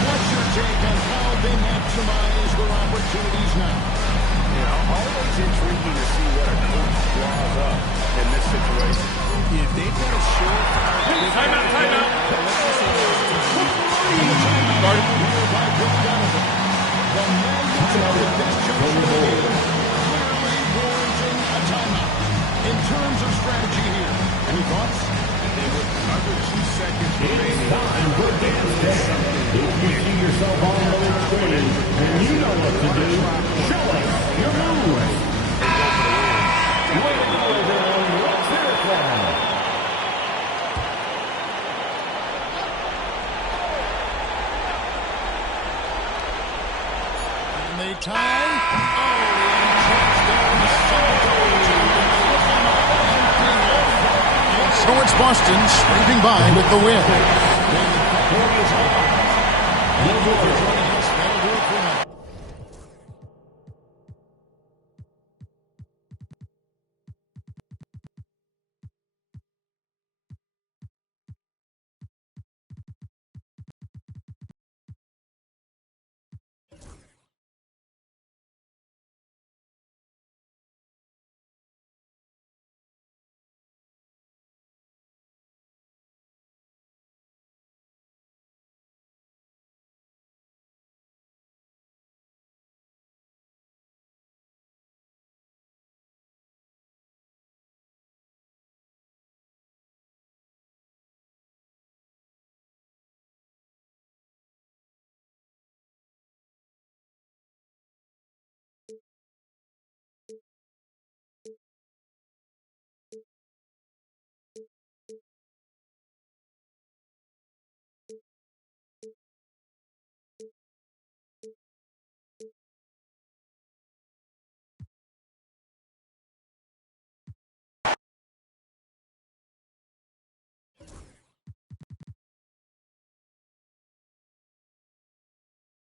What's your take on how they maximize their opportunities now? You know, always intriguing to see what a coach draws up in this situation. If they've got a surefire Timeout. By Bill Donovan. The magnitude of this juncture of the game clearly warranting a timeout. In terms of strategy here, any thoughts? With under 2 seconds remaining, Time for dance day. If you see yourself on the screen, then you know what to do. Show us your moves. Way to go, everyone. Let's hear it for them. And they tie. So it's Boston scraping by with the win.